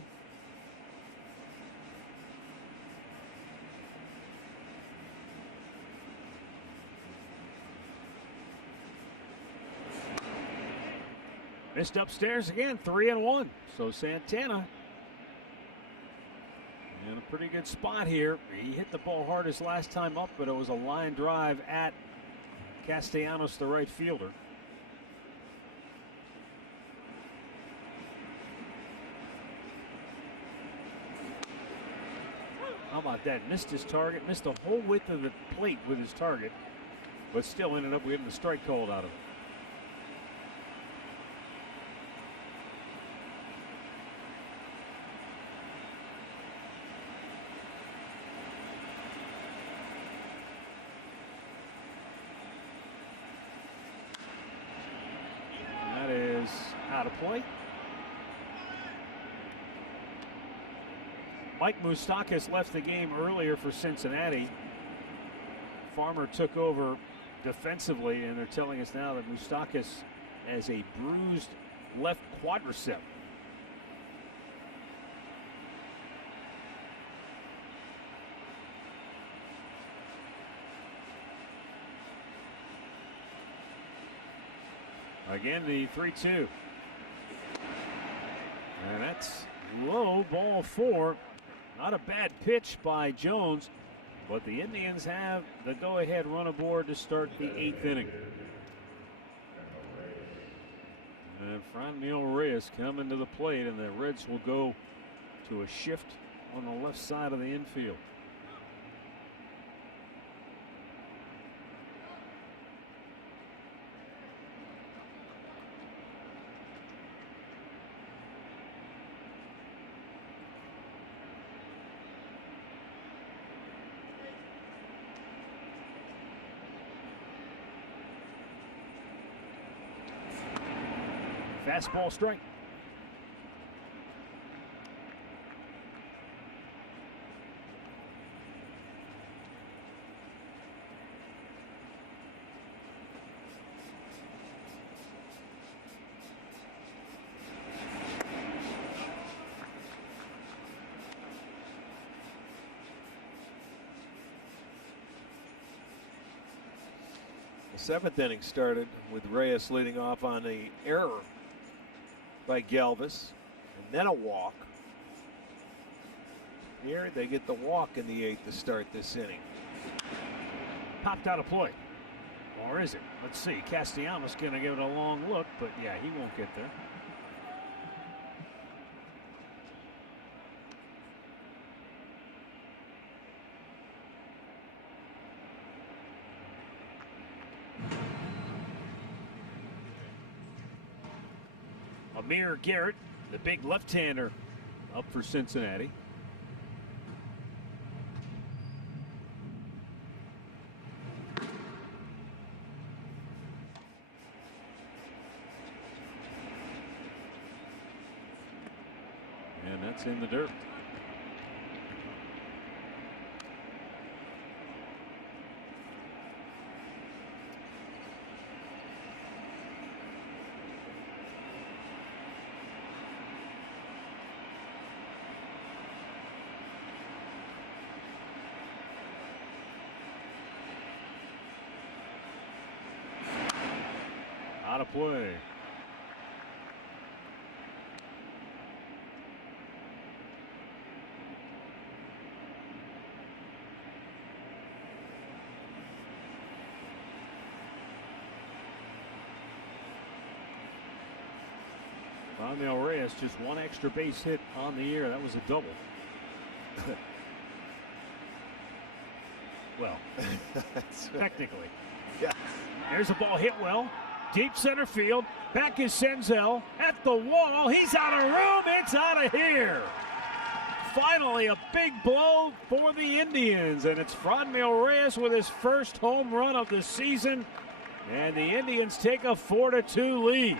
Missed upstairs again, 3-1. So Santana in a pretty good spot here. He hit the ball hard his last time up, but it was a line drive at Castellanos, the right fielder. How about that? Missed his target, missed the whole width of the plate with his target, but still ended up getting the strike called out of it. Out of play. Mike Moustakas left the game earlier for Cincinnati. Farmer took over defensively, and they're telling us now that Moustakas has a bruised left quadricep. Again, the 3-2. And that's low, ball 4. Not a bad pitch by Jones, but the Indians have the go-ahead run aboard to start the 8th inning. And Franmil Reyes coming to the plate, and the Reds will go to a shift on the left side of the infield. Fastball strike. The 7th inning started with Reyes leading off on the error by Galvis, and then a walk. Here they get the walk in the 8th to start this inning. Popped out of play. Or is it? Let's see. Castellanos going to give it a long look, but yeah, he won't get there. Amir Garrett, the big left-hander, up for Cincinnati. And that's in the dirt. Out of play. Ronald Reyes just one extra base hit on the year. That was a double. Well, technically. Yeah. There's a ball hit well. Deep center field. Back is Senzel at the wall. He's out of room. It's out of here. Finally, a big blow for the Indians. And it's Franmil Reyes with his first home run of the season. And the Indians take a 4-2 lead.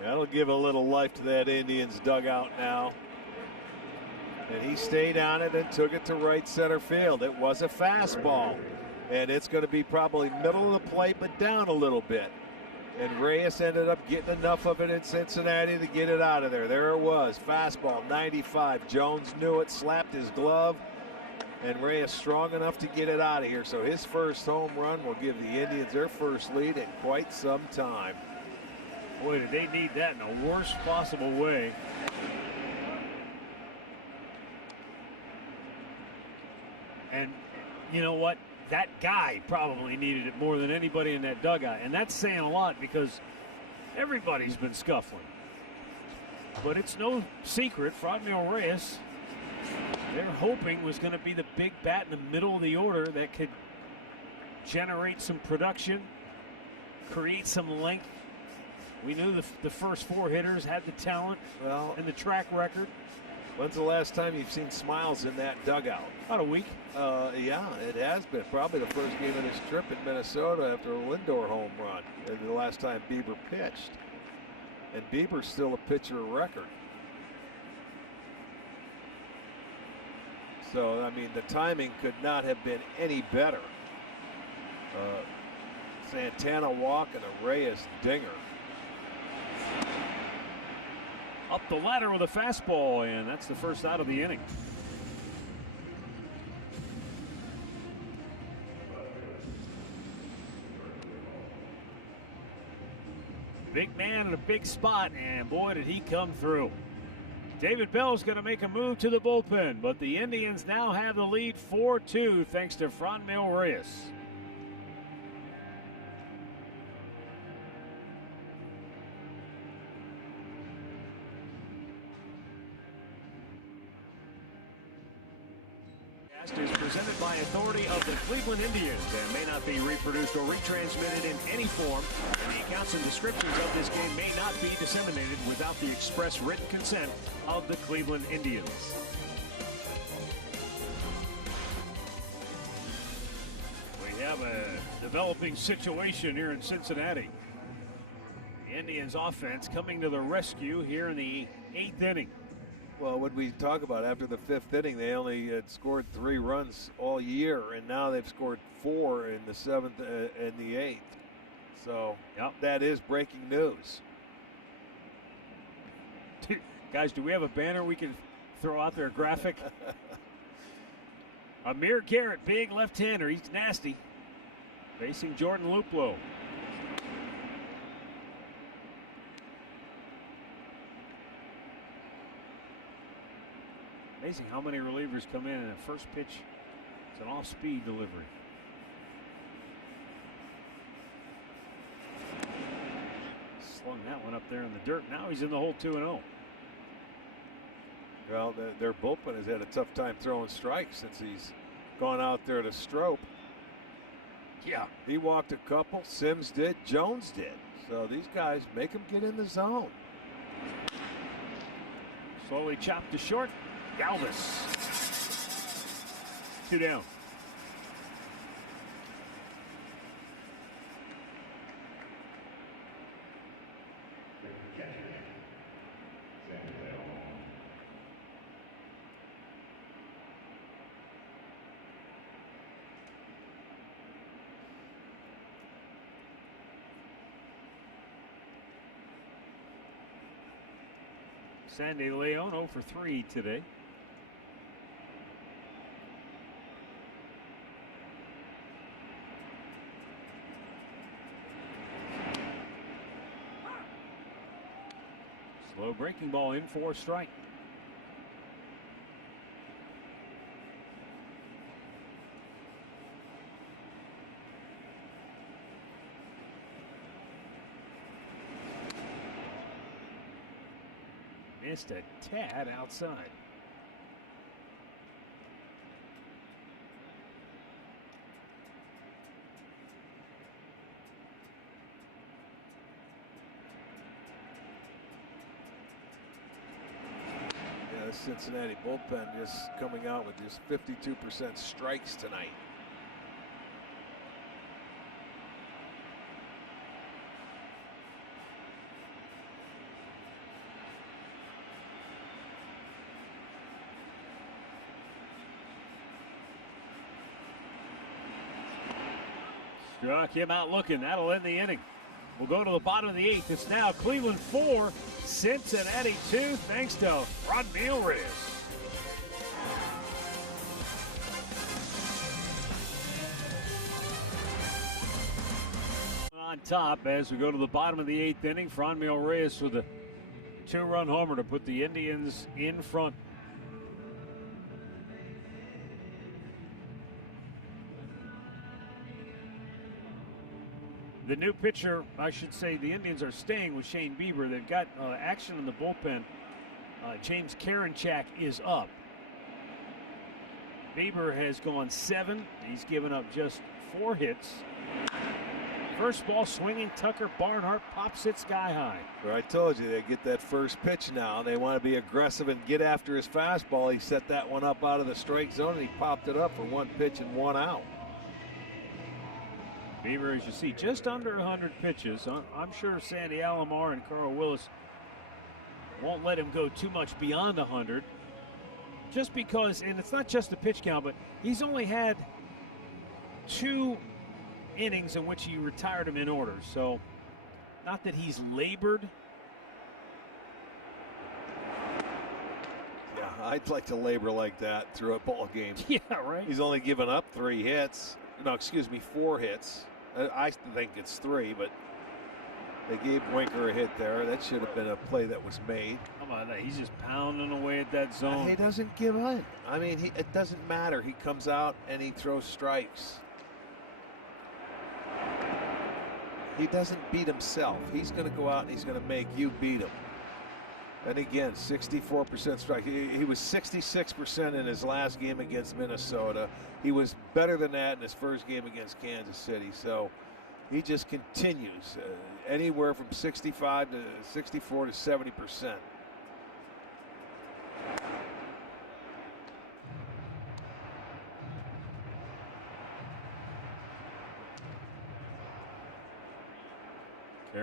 That'll give a little life to that Indians dugout now. And he stayed on it and took it to right center field. It was a fastball. And it's going to be probably middle of the plate, but down a little bit. And Reyes ended up getting enough of it in Cincinnati to get it out of there. There it was. Fastball, 95. Jones knew it, slapped his glove. And Reyes strong enough to get it out of here. So his first home run will give the Indians their first lead in quite some time. Boy, did they need that in the worst possible way. And you know what? That guy probably needed it more than anybody in that dugout. And that's saying a lot because everybody's been scuffling. But it's no secret, Franmil Reyes, they're hoping was going to be the big bat in the middle of the order that could generate some production, create some length. We knew the first 4 hitters had the talent and the track record. When's the last time you've seen smiles in that dugout? About a week. Yeah, it has been. Probably the first game of this trip in Minnesota after a Lindor home run. And the last time Bieber pitched. And Bieber's still a pitcher of record. So, I mean, the timing could not have been any better. Santana walk and a Reyes dinger. Up the ladder with a fastball, and that's the first out of the inning. Big man in a big spot, and boy, did he come through. David Bell's going to make a move to the bullpen, but the Indians now have the lead 4-2 thanks to Franmil Reyes. Is presented by authority of the Cleveland Indians and may not be reproduced or retransmitted in any form, and the accounts and descriptions of this game may not be disseminated without the express written consent of the Cleveland Indians. We have a developing situation here in Cincinnati. Indians offense coming to the rescue here in the 8th inning. Well, what we talk about after the 5th inning, they only had scored 3 runs all year, and now they've scored 4 in the 7th and the 8th. So that is breaking news. Guys, do we have a banner we can throw out there, a graphic? Amir Garrett, big left-hander, he's nasty. Facing Jordan Luplow. Amazing how many relievers come in, and the first pitch, it's an off-speed delivery. Slung that one up there in the dirt. Now he's in the hole 2-0. Well, their bullpen has had a tough time throwing strikes since he's gone out there to Strope. Yeah. He walked a couple. Sims did. Jones did. So these guys make them get in the zone. Slowly chopped to short. Galvis. 2 down. Sandy Leon 0 for 3 today. Slow breaking ball in for a strike. Missed a tad outside. Yeah, the Cincinnati bullpen just coming out with just 52% strikes tonight. Struck him out looking. That'll end the inning. We'll go to the bottom of the 8th. It's now Cleveland 4, Cincinnati 2, thanks to Rodney Reyes. On top as we go to the bottom of the 8th inning, Franmil Reyes with a 2-run homer to put the Indians in front. The new pitcher, I should say, the Indians are staying with Shane Bieber. They've got action in the bullpen. James Karinchak is up. Bieber has gone 7. He's given up just 4 hits. First ball swinging, Tucker Barnhart pops it sky high. Well, I told you they get that first pitch now. They want to be aggressive and get after his fastball. He set that one up out of the strike zone, and he popped it up for 1 pitch and 1 out. Bieber, as you see, just under 100 pitches. I'm sure Sandy Alomar and Carl Willis won't let him go too much beyond 100. Just because, and it's not just the pitch count, but he's only had 2 innings in which he retired him in order. So, not that he's labored. Yeah, I'd like to labor like that through a ball game. Yeah, right. He's only given up 3 hits. No, excuse me, 4 hits. I think it's 3, but they gave Winker a hit there. That should have been a play that was made. How about that? He's just pounding away at that zone. He doesn't give up. I mean, it doesn't matter. He comes out and he throws strikes. He doesn't beat himself. He's going to go out and he's going to make you beat him. And again, 64% strike. He was 66% in his last game against Minnesota. He was better than that in his first game against Kansas City. So he just continues anywhere from 65 to 64 to 70%.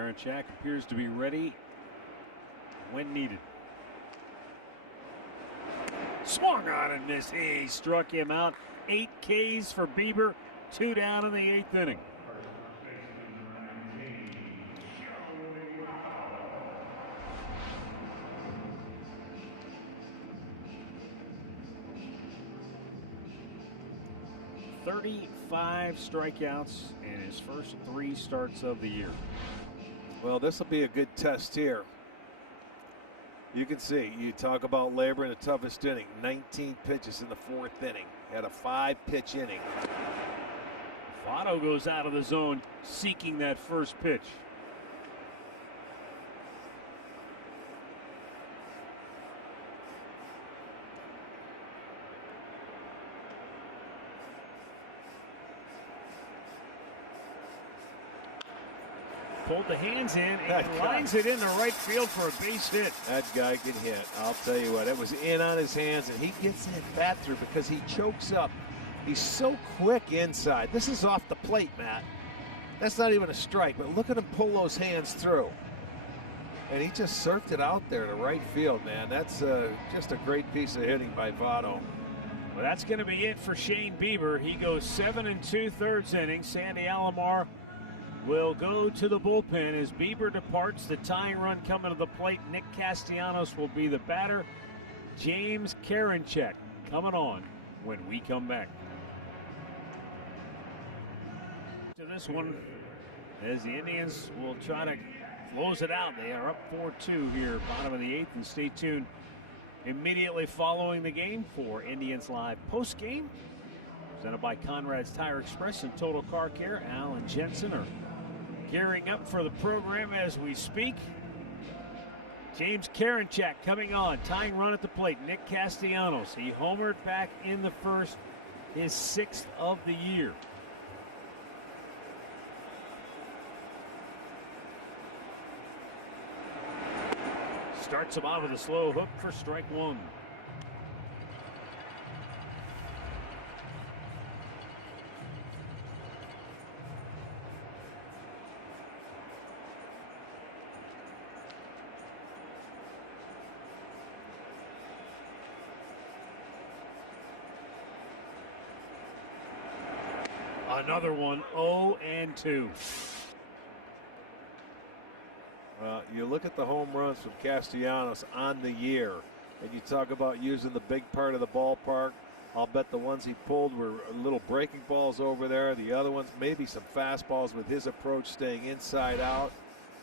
Karinchak appears to be ready when needed. Swung on and missed. He struck him out. 8 Ks for Bieber. 2 down in the 8th inning. "35 strikeouts in his first 3 starts of the year." Well, this will be a good test here. You can see, you talk about labor in the toughest inning. 19 pitches in the 4th inning. Had a 5-pitch inning. Votto goes out of the zone seeking that first pitch. Pulled the hands in and lines it into right field for a base hit. That guy can hit. I'll tell you what, it was in on his hands, and he gets that bat through because he chokes up. He's so quick inside. This is off the plate, Matt. That's not even a strike, but look at him pull those hands through. And he just surfed it out there to right field, man. That's just a great piece of hitting by Votto. Well, that's going to be it for Shane Bieber. He goes 7 2/3 innings. Sandy Alomar will go to the bullpen as Bieber departs. The tying run coming to the plate. Nick Castellanos will be the batter. James Karinchak coming on when we come back. To this one, as the Indians will try to close it out. They are up 4-2 here, bottom of the 8th, and stay tuned immediately following the game for Indians Live post-game. Presented by Conrad's Tire Express and Total Car Care. Al and Jensen are gearing up for the program as we speak. James Karinchak coming on, tying run at the plate. Nick Castellanos, he homered back in the first, his 6th of the year. Starts him off with a slow hook for strike 1. Another one, 0-2. You look at the home runs from Castellanos on the year, and you talk about using the big part of the ballpark. I'll bet the ones he pulled were little breaking balls over there. The other ones, maybe some fastballs with his approach staying inside out.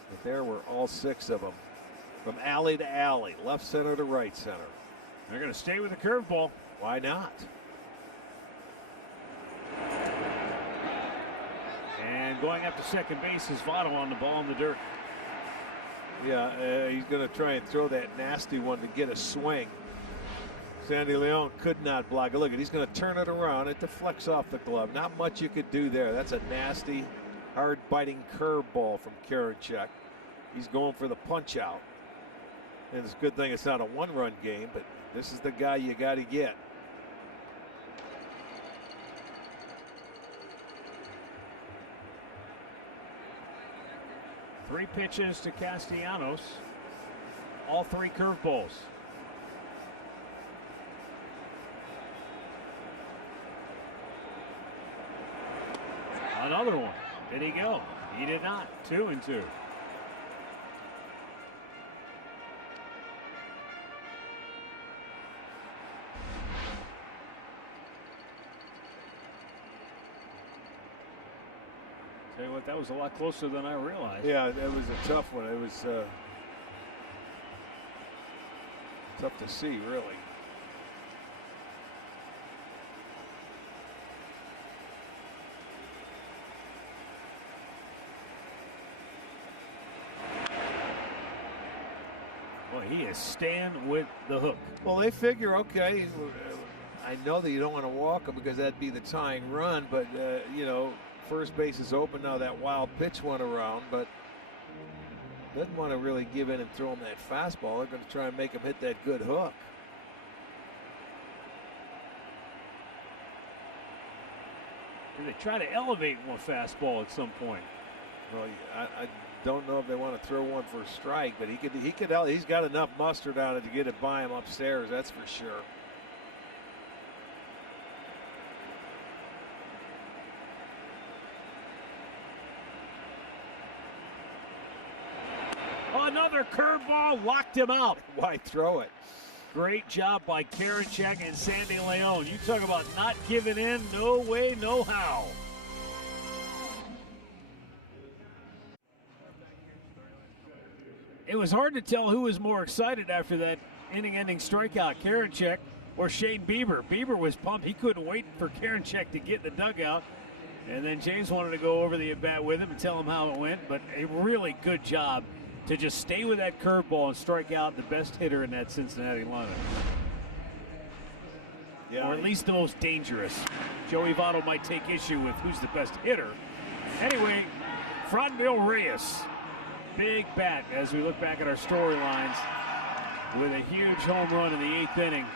But there were all 6 of them. From alley to alley, left center to right center. They're going to stay with the curveball. Why not? And going up to second base is Votto on the ball in the dirt. Yeah, he's going to try and throw that nasty one to get a swing. Sandy Leon could not block it. Look, he's going to turn it around. It deflects off the glove. Not much you could do there. That's a nasty, hard-biting curveball from Karinchak. He's going for the punch-out. And it's a good thing it's not a one-run game, but this is the guy you got to get. Three pitches to Castellanos, all 3 curveballs. Another one. Did he go? He did not. 2-2. Tell you what, that was a lot closer than I realized. Yeah, that was a tough one. It was tough to see, really. Boy, he is staying with the hook. Well, they figure, okay, I know that you don't want to walk him because that'd be the tying run, but, you know, first base is open now. That wild pitch went around, but doesn't want to really give in and throw him that fastball. They're going to try and make him hit that good hook. And they try to elevate more fastball at some point. Well, don't know if they want to throw one for a strike, but he's got enough mustard on it to get it by him upstairs, that's for sure. Another curveball locked him out. Why throw it? Great job by Karinchak and Sandy Leon. You talk about not giving in, no way, no how. It was hard to tell who was more excited after that inning-ending strikeout, Karinchak or Shane Bieber. Bieber was pumped. He couldn't wait for Karinchak to get in the dugout. And then James wanted to go over the at-bat with him and tell him how it went. But a really good job to just stay with that curveball and strike out the best hitter in that Cincinnati lineup. Yeah, or at least the most dangerous. Joey Votto might take issue with who's the best hitter. Anyway, Franmil Reyes, big bat as we look back at our storylines with a huge home run in the 8th inning,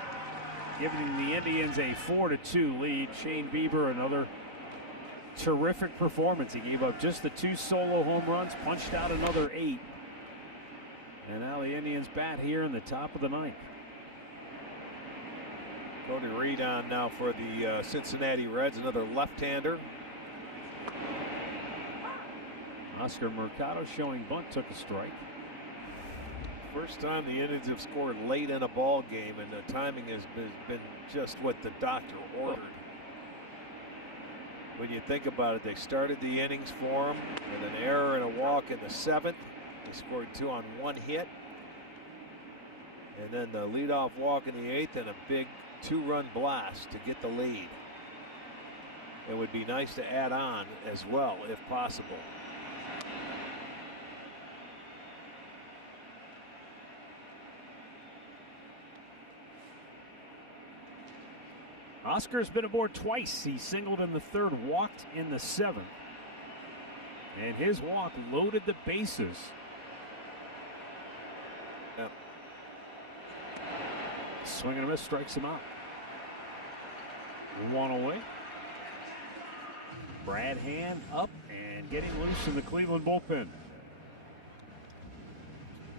giving the Indians a 4-2 lead. Shane Bieber, another terrific performance. He gave up just the 2 solo home runs, punched out another 8. And now the Indians bat here in the top of the 9th. Cody Reed on now for the Cincinnati Reds, another left-hander. Oscar Mercado showing bunt, took a strike. First time the Indians have scored late in a ball game, and the timing has been just what the doctor ordered. When you think about it, they started the innings for him with an error and a walk in the 7th. They scored 2 on 1 hit. And then the leadoff walk in the 8th and a big 2-run blast to get the lead. It would be nice to add on as well, if possible. Oscar's been aboard twice. He singled in the 3rd, walked in the 7th. And his walk loaded the bases. Yep. Swing and a miss, strikes him out. 1 away. Brad Hand up and getting loose in the Cleveland bullpen.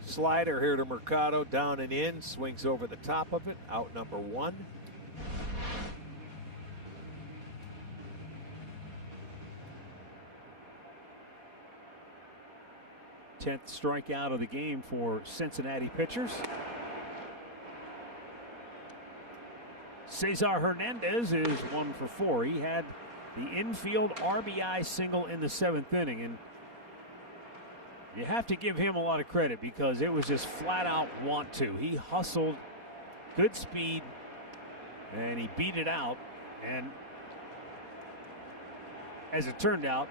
Slider here to Mercado, down and in, swings over the top of it, out number 1. Tenth strikeout of the game for Cincinnati pitchers. Cesar Hernandez is 1 for 4. He had the infield RBI single in the 7th inning, and you have to give him a lot of credit because it was just flat out want to. He hustled, good speed, and he beat it out. And as it turned out,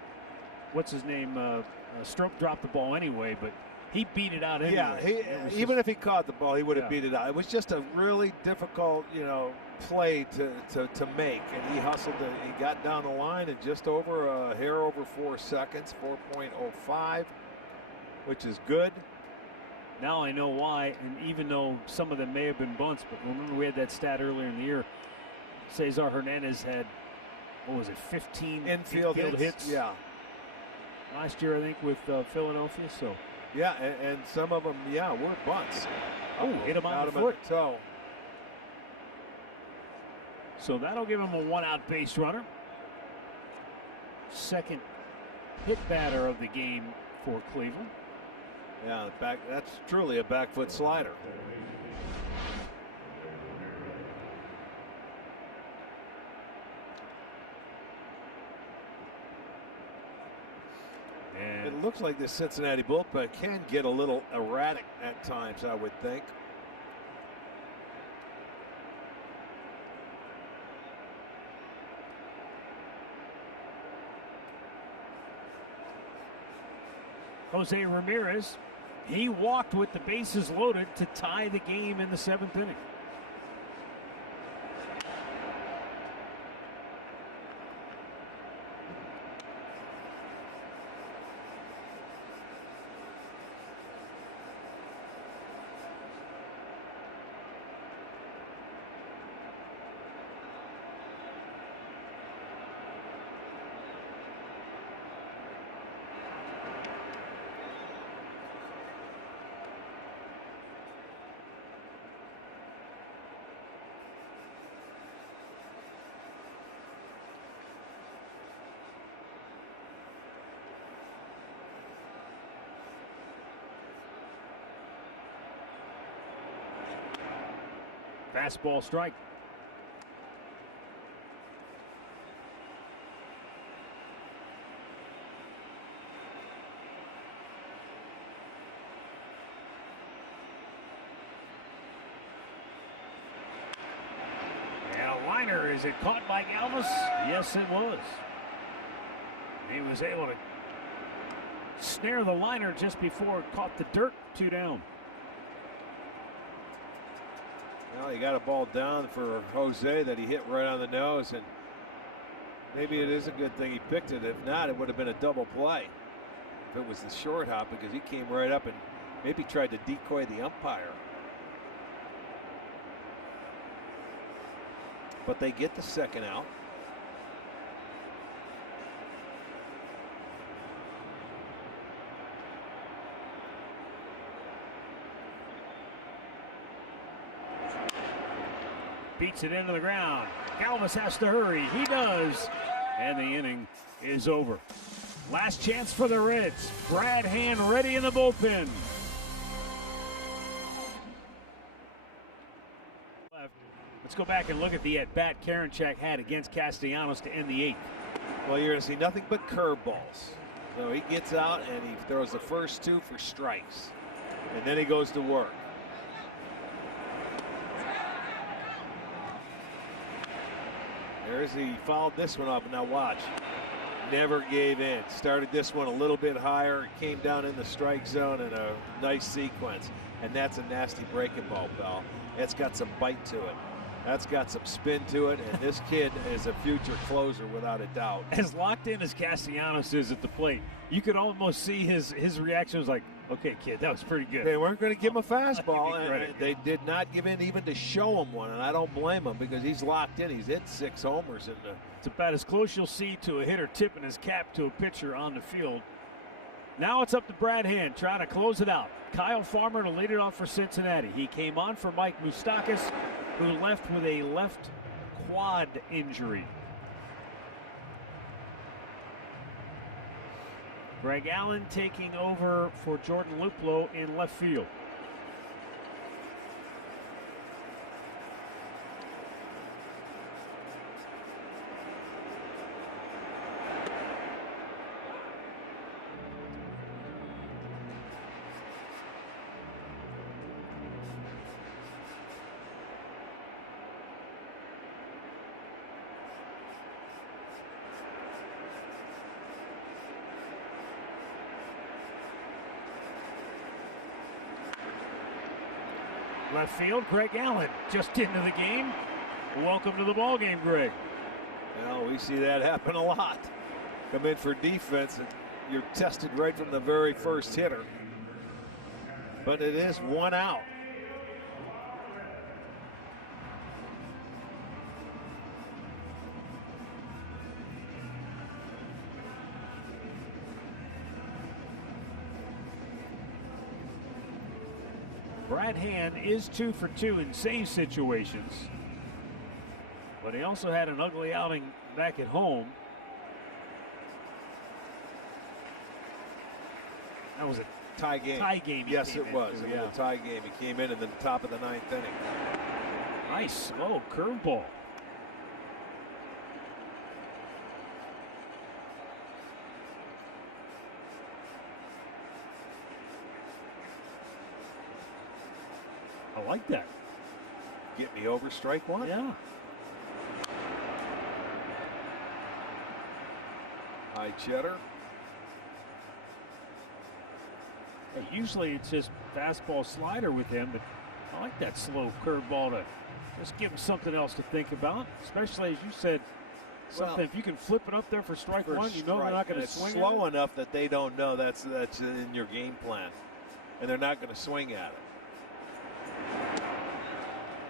what's his name? Stroke dropped the ball anyway, but he beat it out anyway. Yeah, even if he caught the ball, he would have beat it out. It was just a really difficult, play to make, and he hustled. He got down the line in just over a hair over 4 seconds, 4.05, which is good. Now I know why, and even though some of them may have been bunts, but remember we had that stat earlier in the year. Cesar Hernandez had, 15 infield hits? Yeah. Last year, I think, with Philadelphia. So. Yeah, and some of them, were bunts. Oh, hit him on the foot. Toe. So that'll give him a 1-out base runner. Second hit batter of the game for Cleveland. Yeah, that's truly a back foot slider. And it looks like the Cincinnati bullpen can get a little erratic at times, I would think. Jose Ramirez, he walked with the bases loaded to tie the game in the 7th inning. Fastball strike. And a liner. Is it caught by Galvis? Yes, it was. He was able to snare the liner just before it caught the dirt. 2 down. Well, he got a ball down for Jose that he hit right on the nose, and maybe it is a good thing he picked it. If not, it would have been a double play. If it was the short hop, because he came right up and maybe tried to decoy the umpire. But they get the second out. Beats it into the ground. Galvis has to hurry. He does. And the inning is over. Last chance for the Reds. Brad Hand ready in the bullpen. Let's go back and look at the at-bat Karinchak had against Castellanos to end the 8th. Well, you're going to see nothing but curveballs. So he gets out and he throws the first 2 for strikes. And then he goes to work. He fouled this one up. Now watch. Never gave in. Started this one a little bit higher. Came down in the strike zone in a nice sequence. And that's a nasty breaking ball, pal. It's got some bite to it. That's got some spin to it. And this kid is a future closer without a doubt. As locked in as Castellanos is at the plate, you could almost see his reaction was like, okay, kid, that was pretty good. They weren't going to give him a fastball, and they did not give in even to show him one, and I don't blame him because he's locked in. He's hit 6 homers. It's about as close you'll see to a hitter tipping his cap to a pitcher on the field. Now it's up to Brad Hand trying to close it out. Kyle Farmer to lead it off for Cincinnati. He came on for Mike Moustakas, who left with a left quad injury. Greg Allen taking over for Jordan Luplow in left field. Left field, Greg Allen just into the game. Welcome to the ball game, Greg. Well, we see that happen a lot. Come in for defense and you're tested right from the very first hitter. But it is 1 out. Brad Hand is 2 for 2 in save situations, but he also had an ugly outing back at home. That was a tie game. Yes, it was. It was a tie game. He came in at the top of the 9th inning. Nice slow curveball. I like that. Get me over strike 1? Yeah. High cheddar. Hey, usually it's just fastball slider with him, but I like that slow curveball to just give him something else to think about, especially as you said, something if you can flip it up there for strike 1, you know they're not going to swing. It's slow enough that they don't know that's in your game plan, and they're not going to swing at it.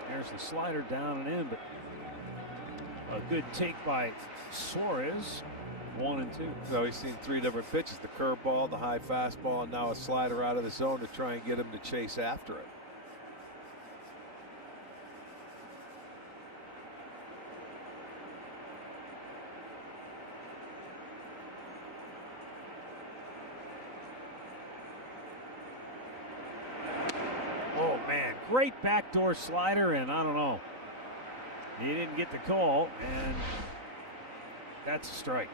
There's the slider down and in, but a good take by Suarez. 1 and 2. So he's seen 3 different pitches: the curveball, the high fastball, and now a slider out of the zone to try and get him to chase after it. Oh man, great backdoor slider, and I don't know. He didn't get the call, and that's a strike.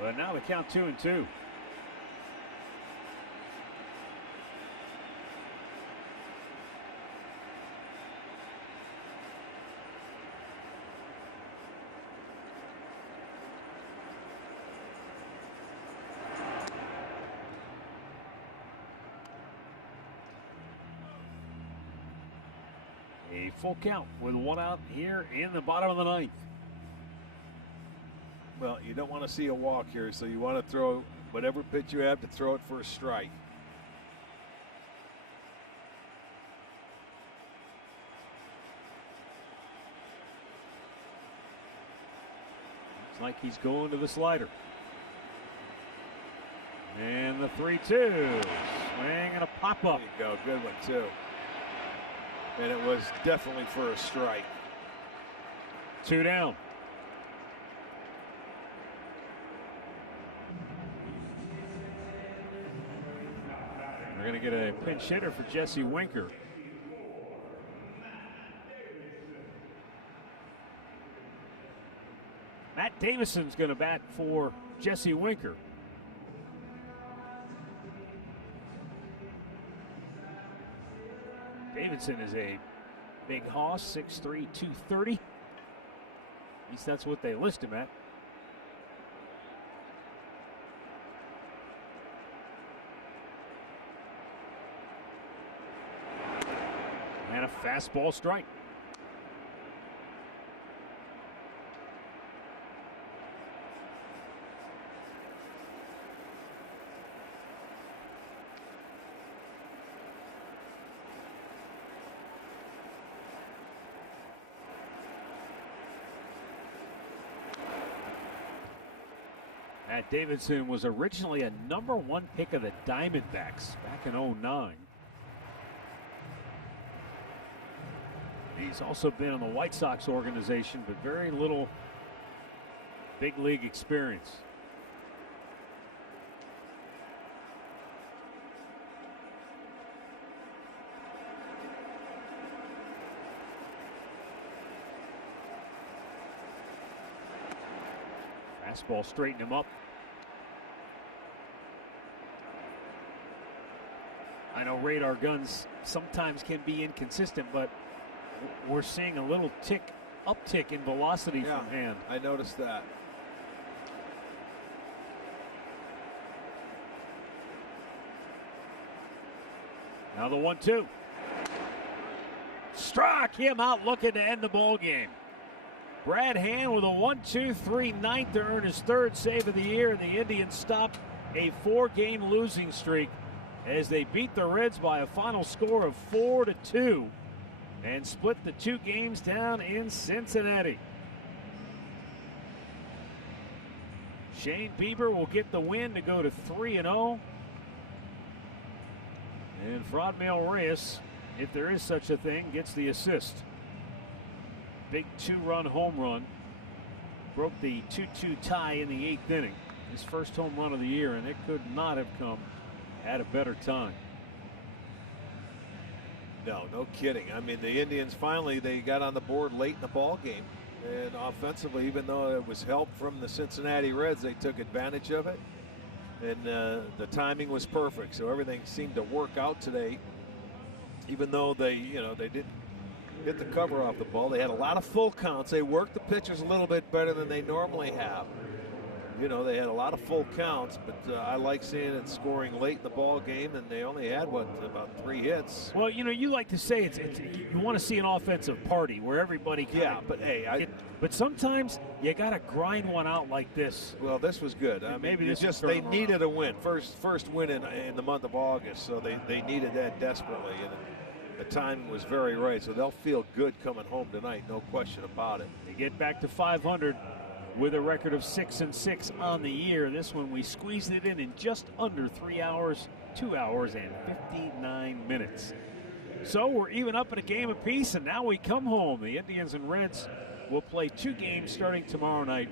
But now the count 2-2. A full count with one out here in the bottom of the ninth. Well, you don't want to see a walk here, so you want to throw whatever pitch you have to throw it for a strike. Looks like he's going to the slider. And the 3-2. Swing and a pop-up. There you go. Good one, too. And it was definitely for a strike. 2 down. We're going to get a pinch hitter for Jesse Winker. Matt Davison's going to bat for Jesse Winker. Davidson is a big hoss, 6'3", 230. At least that's what they list him at. And a fastball strike. Matt Davidson was originally a #1 pick of the Diamondbacks back in '09. He's also been on the White Sox organization, but very little big league experience. Fastball straightened him up. I know radar guns sometimes can be inconsistent, but we're seeing a little uptick in velocity from hand. I noticed that. Now the 1-2. Struck him out looking to end the ball game. Brad Hand with a 1-2-3 ninth to earn his 3rd save of the year, and the Indians stop a 4-game losing streak as they beat the Reds by a final score of 4-2 and split the 2 games down in Cincinnati. Shane Bieber will get the win to go to 3-0. And Frodmel Reyes, if there is such a thing, gets the assist. Big 2-run home run. Broke the 2-2 tie in the 8th inning. His first home run of the year, and it could not have come at a better time. No kidding. I mean, the Indians finally, they got on the board late in the ball game. And offensively, even though it was help from the Cincinnati Reds, they took advantage of it. And the timing was perfect. So everything seemed to work out today. Even though they didn't hit the cover off the ball. They had a lot of full counts. They worked the pitchers a little bit better than they normally have. They had a lot of full counts, but I like seeing it scoring late in the ball game, and they only had, about 3 hits. Well, you like to say you want to see an offensive party where everybody but hey, but sometimes you got to grind one out like this. Well, this was good. I mean, maybe they needed a win. First win in the month of August, so they needed that desperately, and the timing was very right. So they'll feel good coming home tonight, no question about it. They get back to 500. With a record of 6-6 on the year. This one we squeezed it in just under 3 hours, 2 hours and 59 minutes. So we're even up at a game apiece, and now we come home. The Indians and Reds will play 2 games starting tomorrow night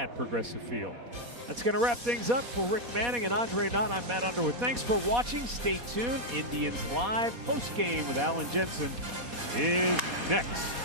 at Progressive Field. That's going to wrap things up for Rick Manning and Andre Knott. I'm Matt Underwood. Thanks for watching. Stay tuned. Indians Live post-game with Alan Jensen is next.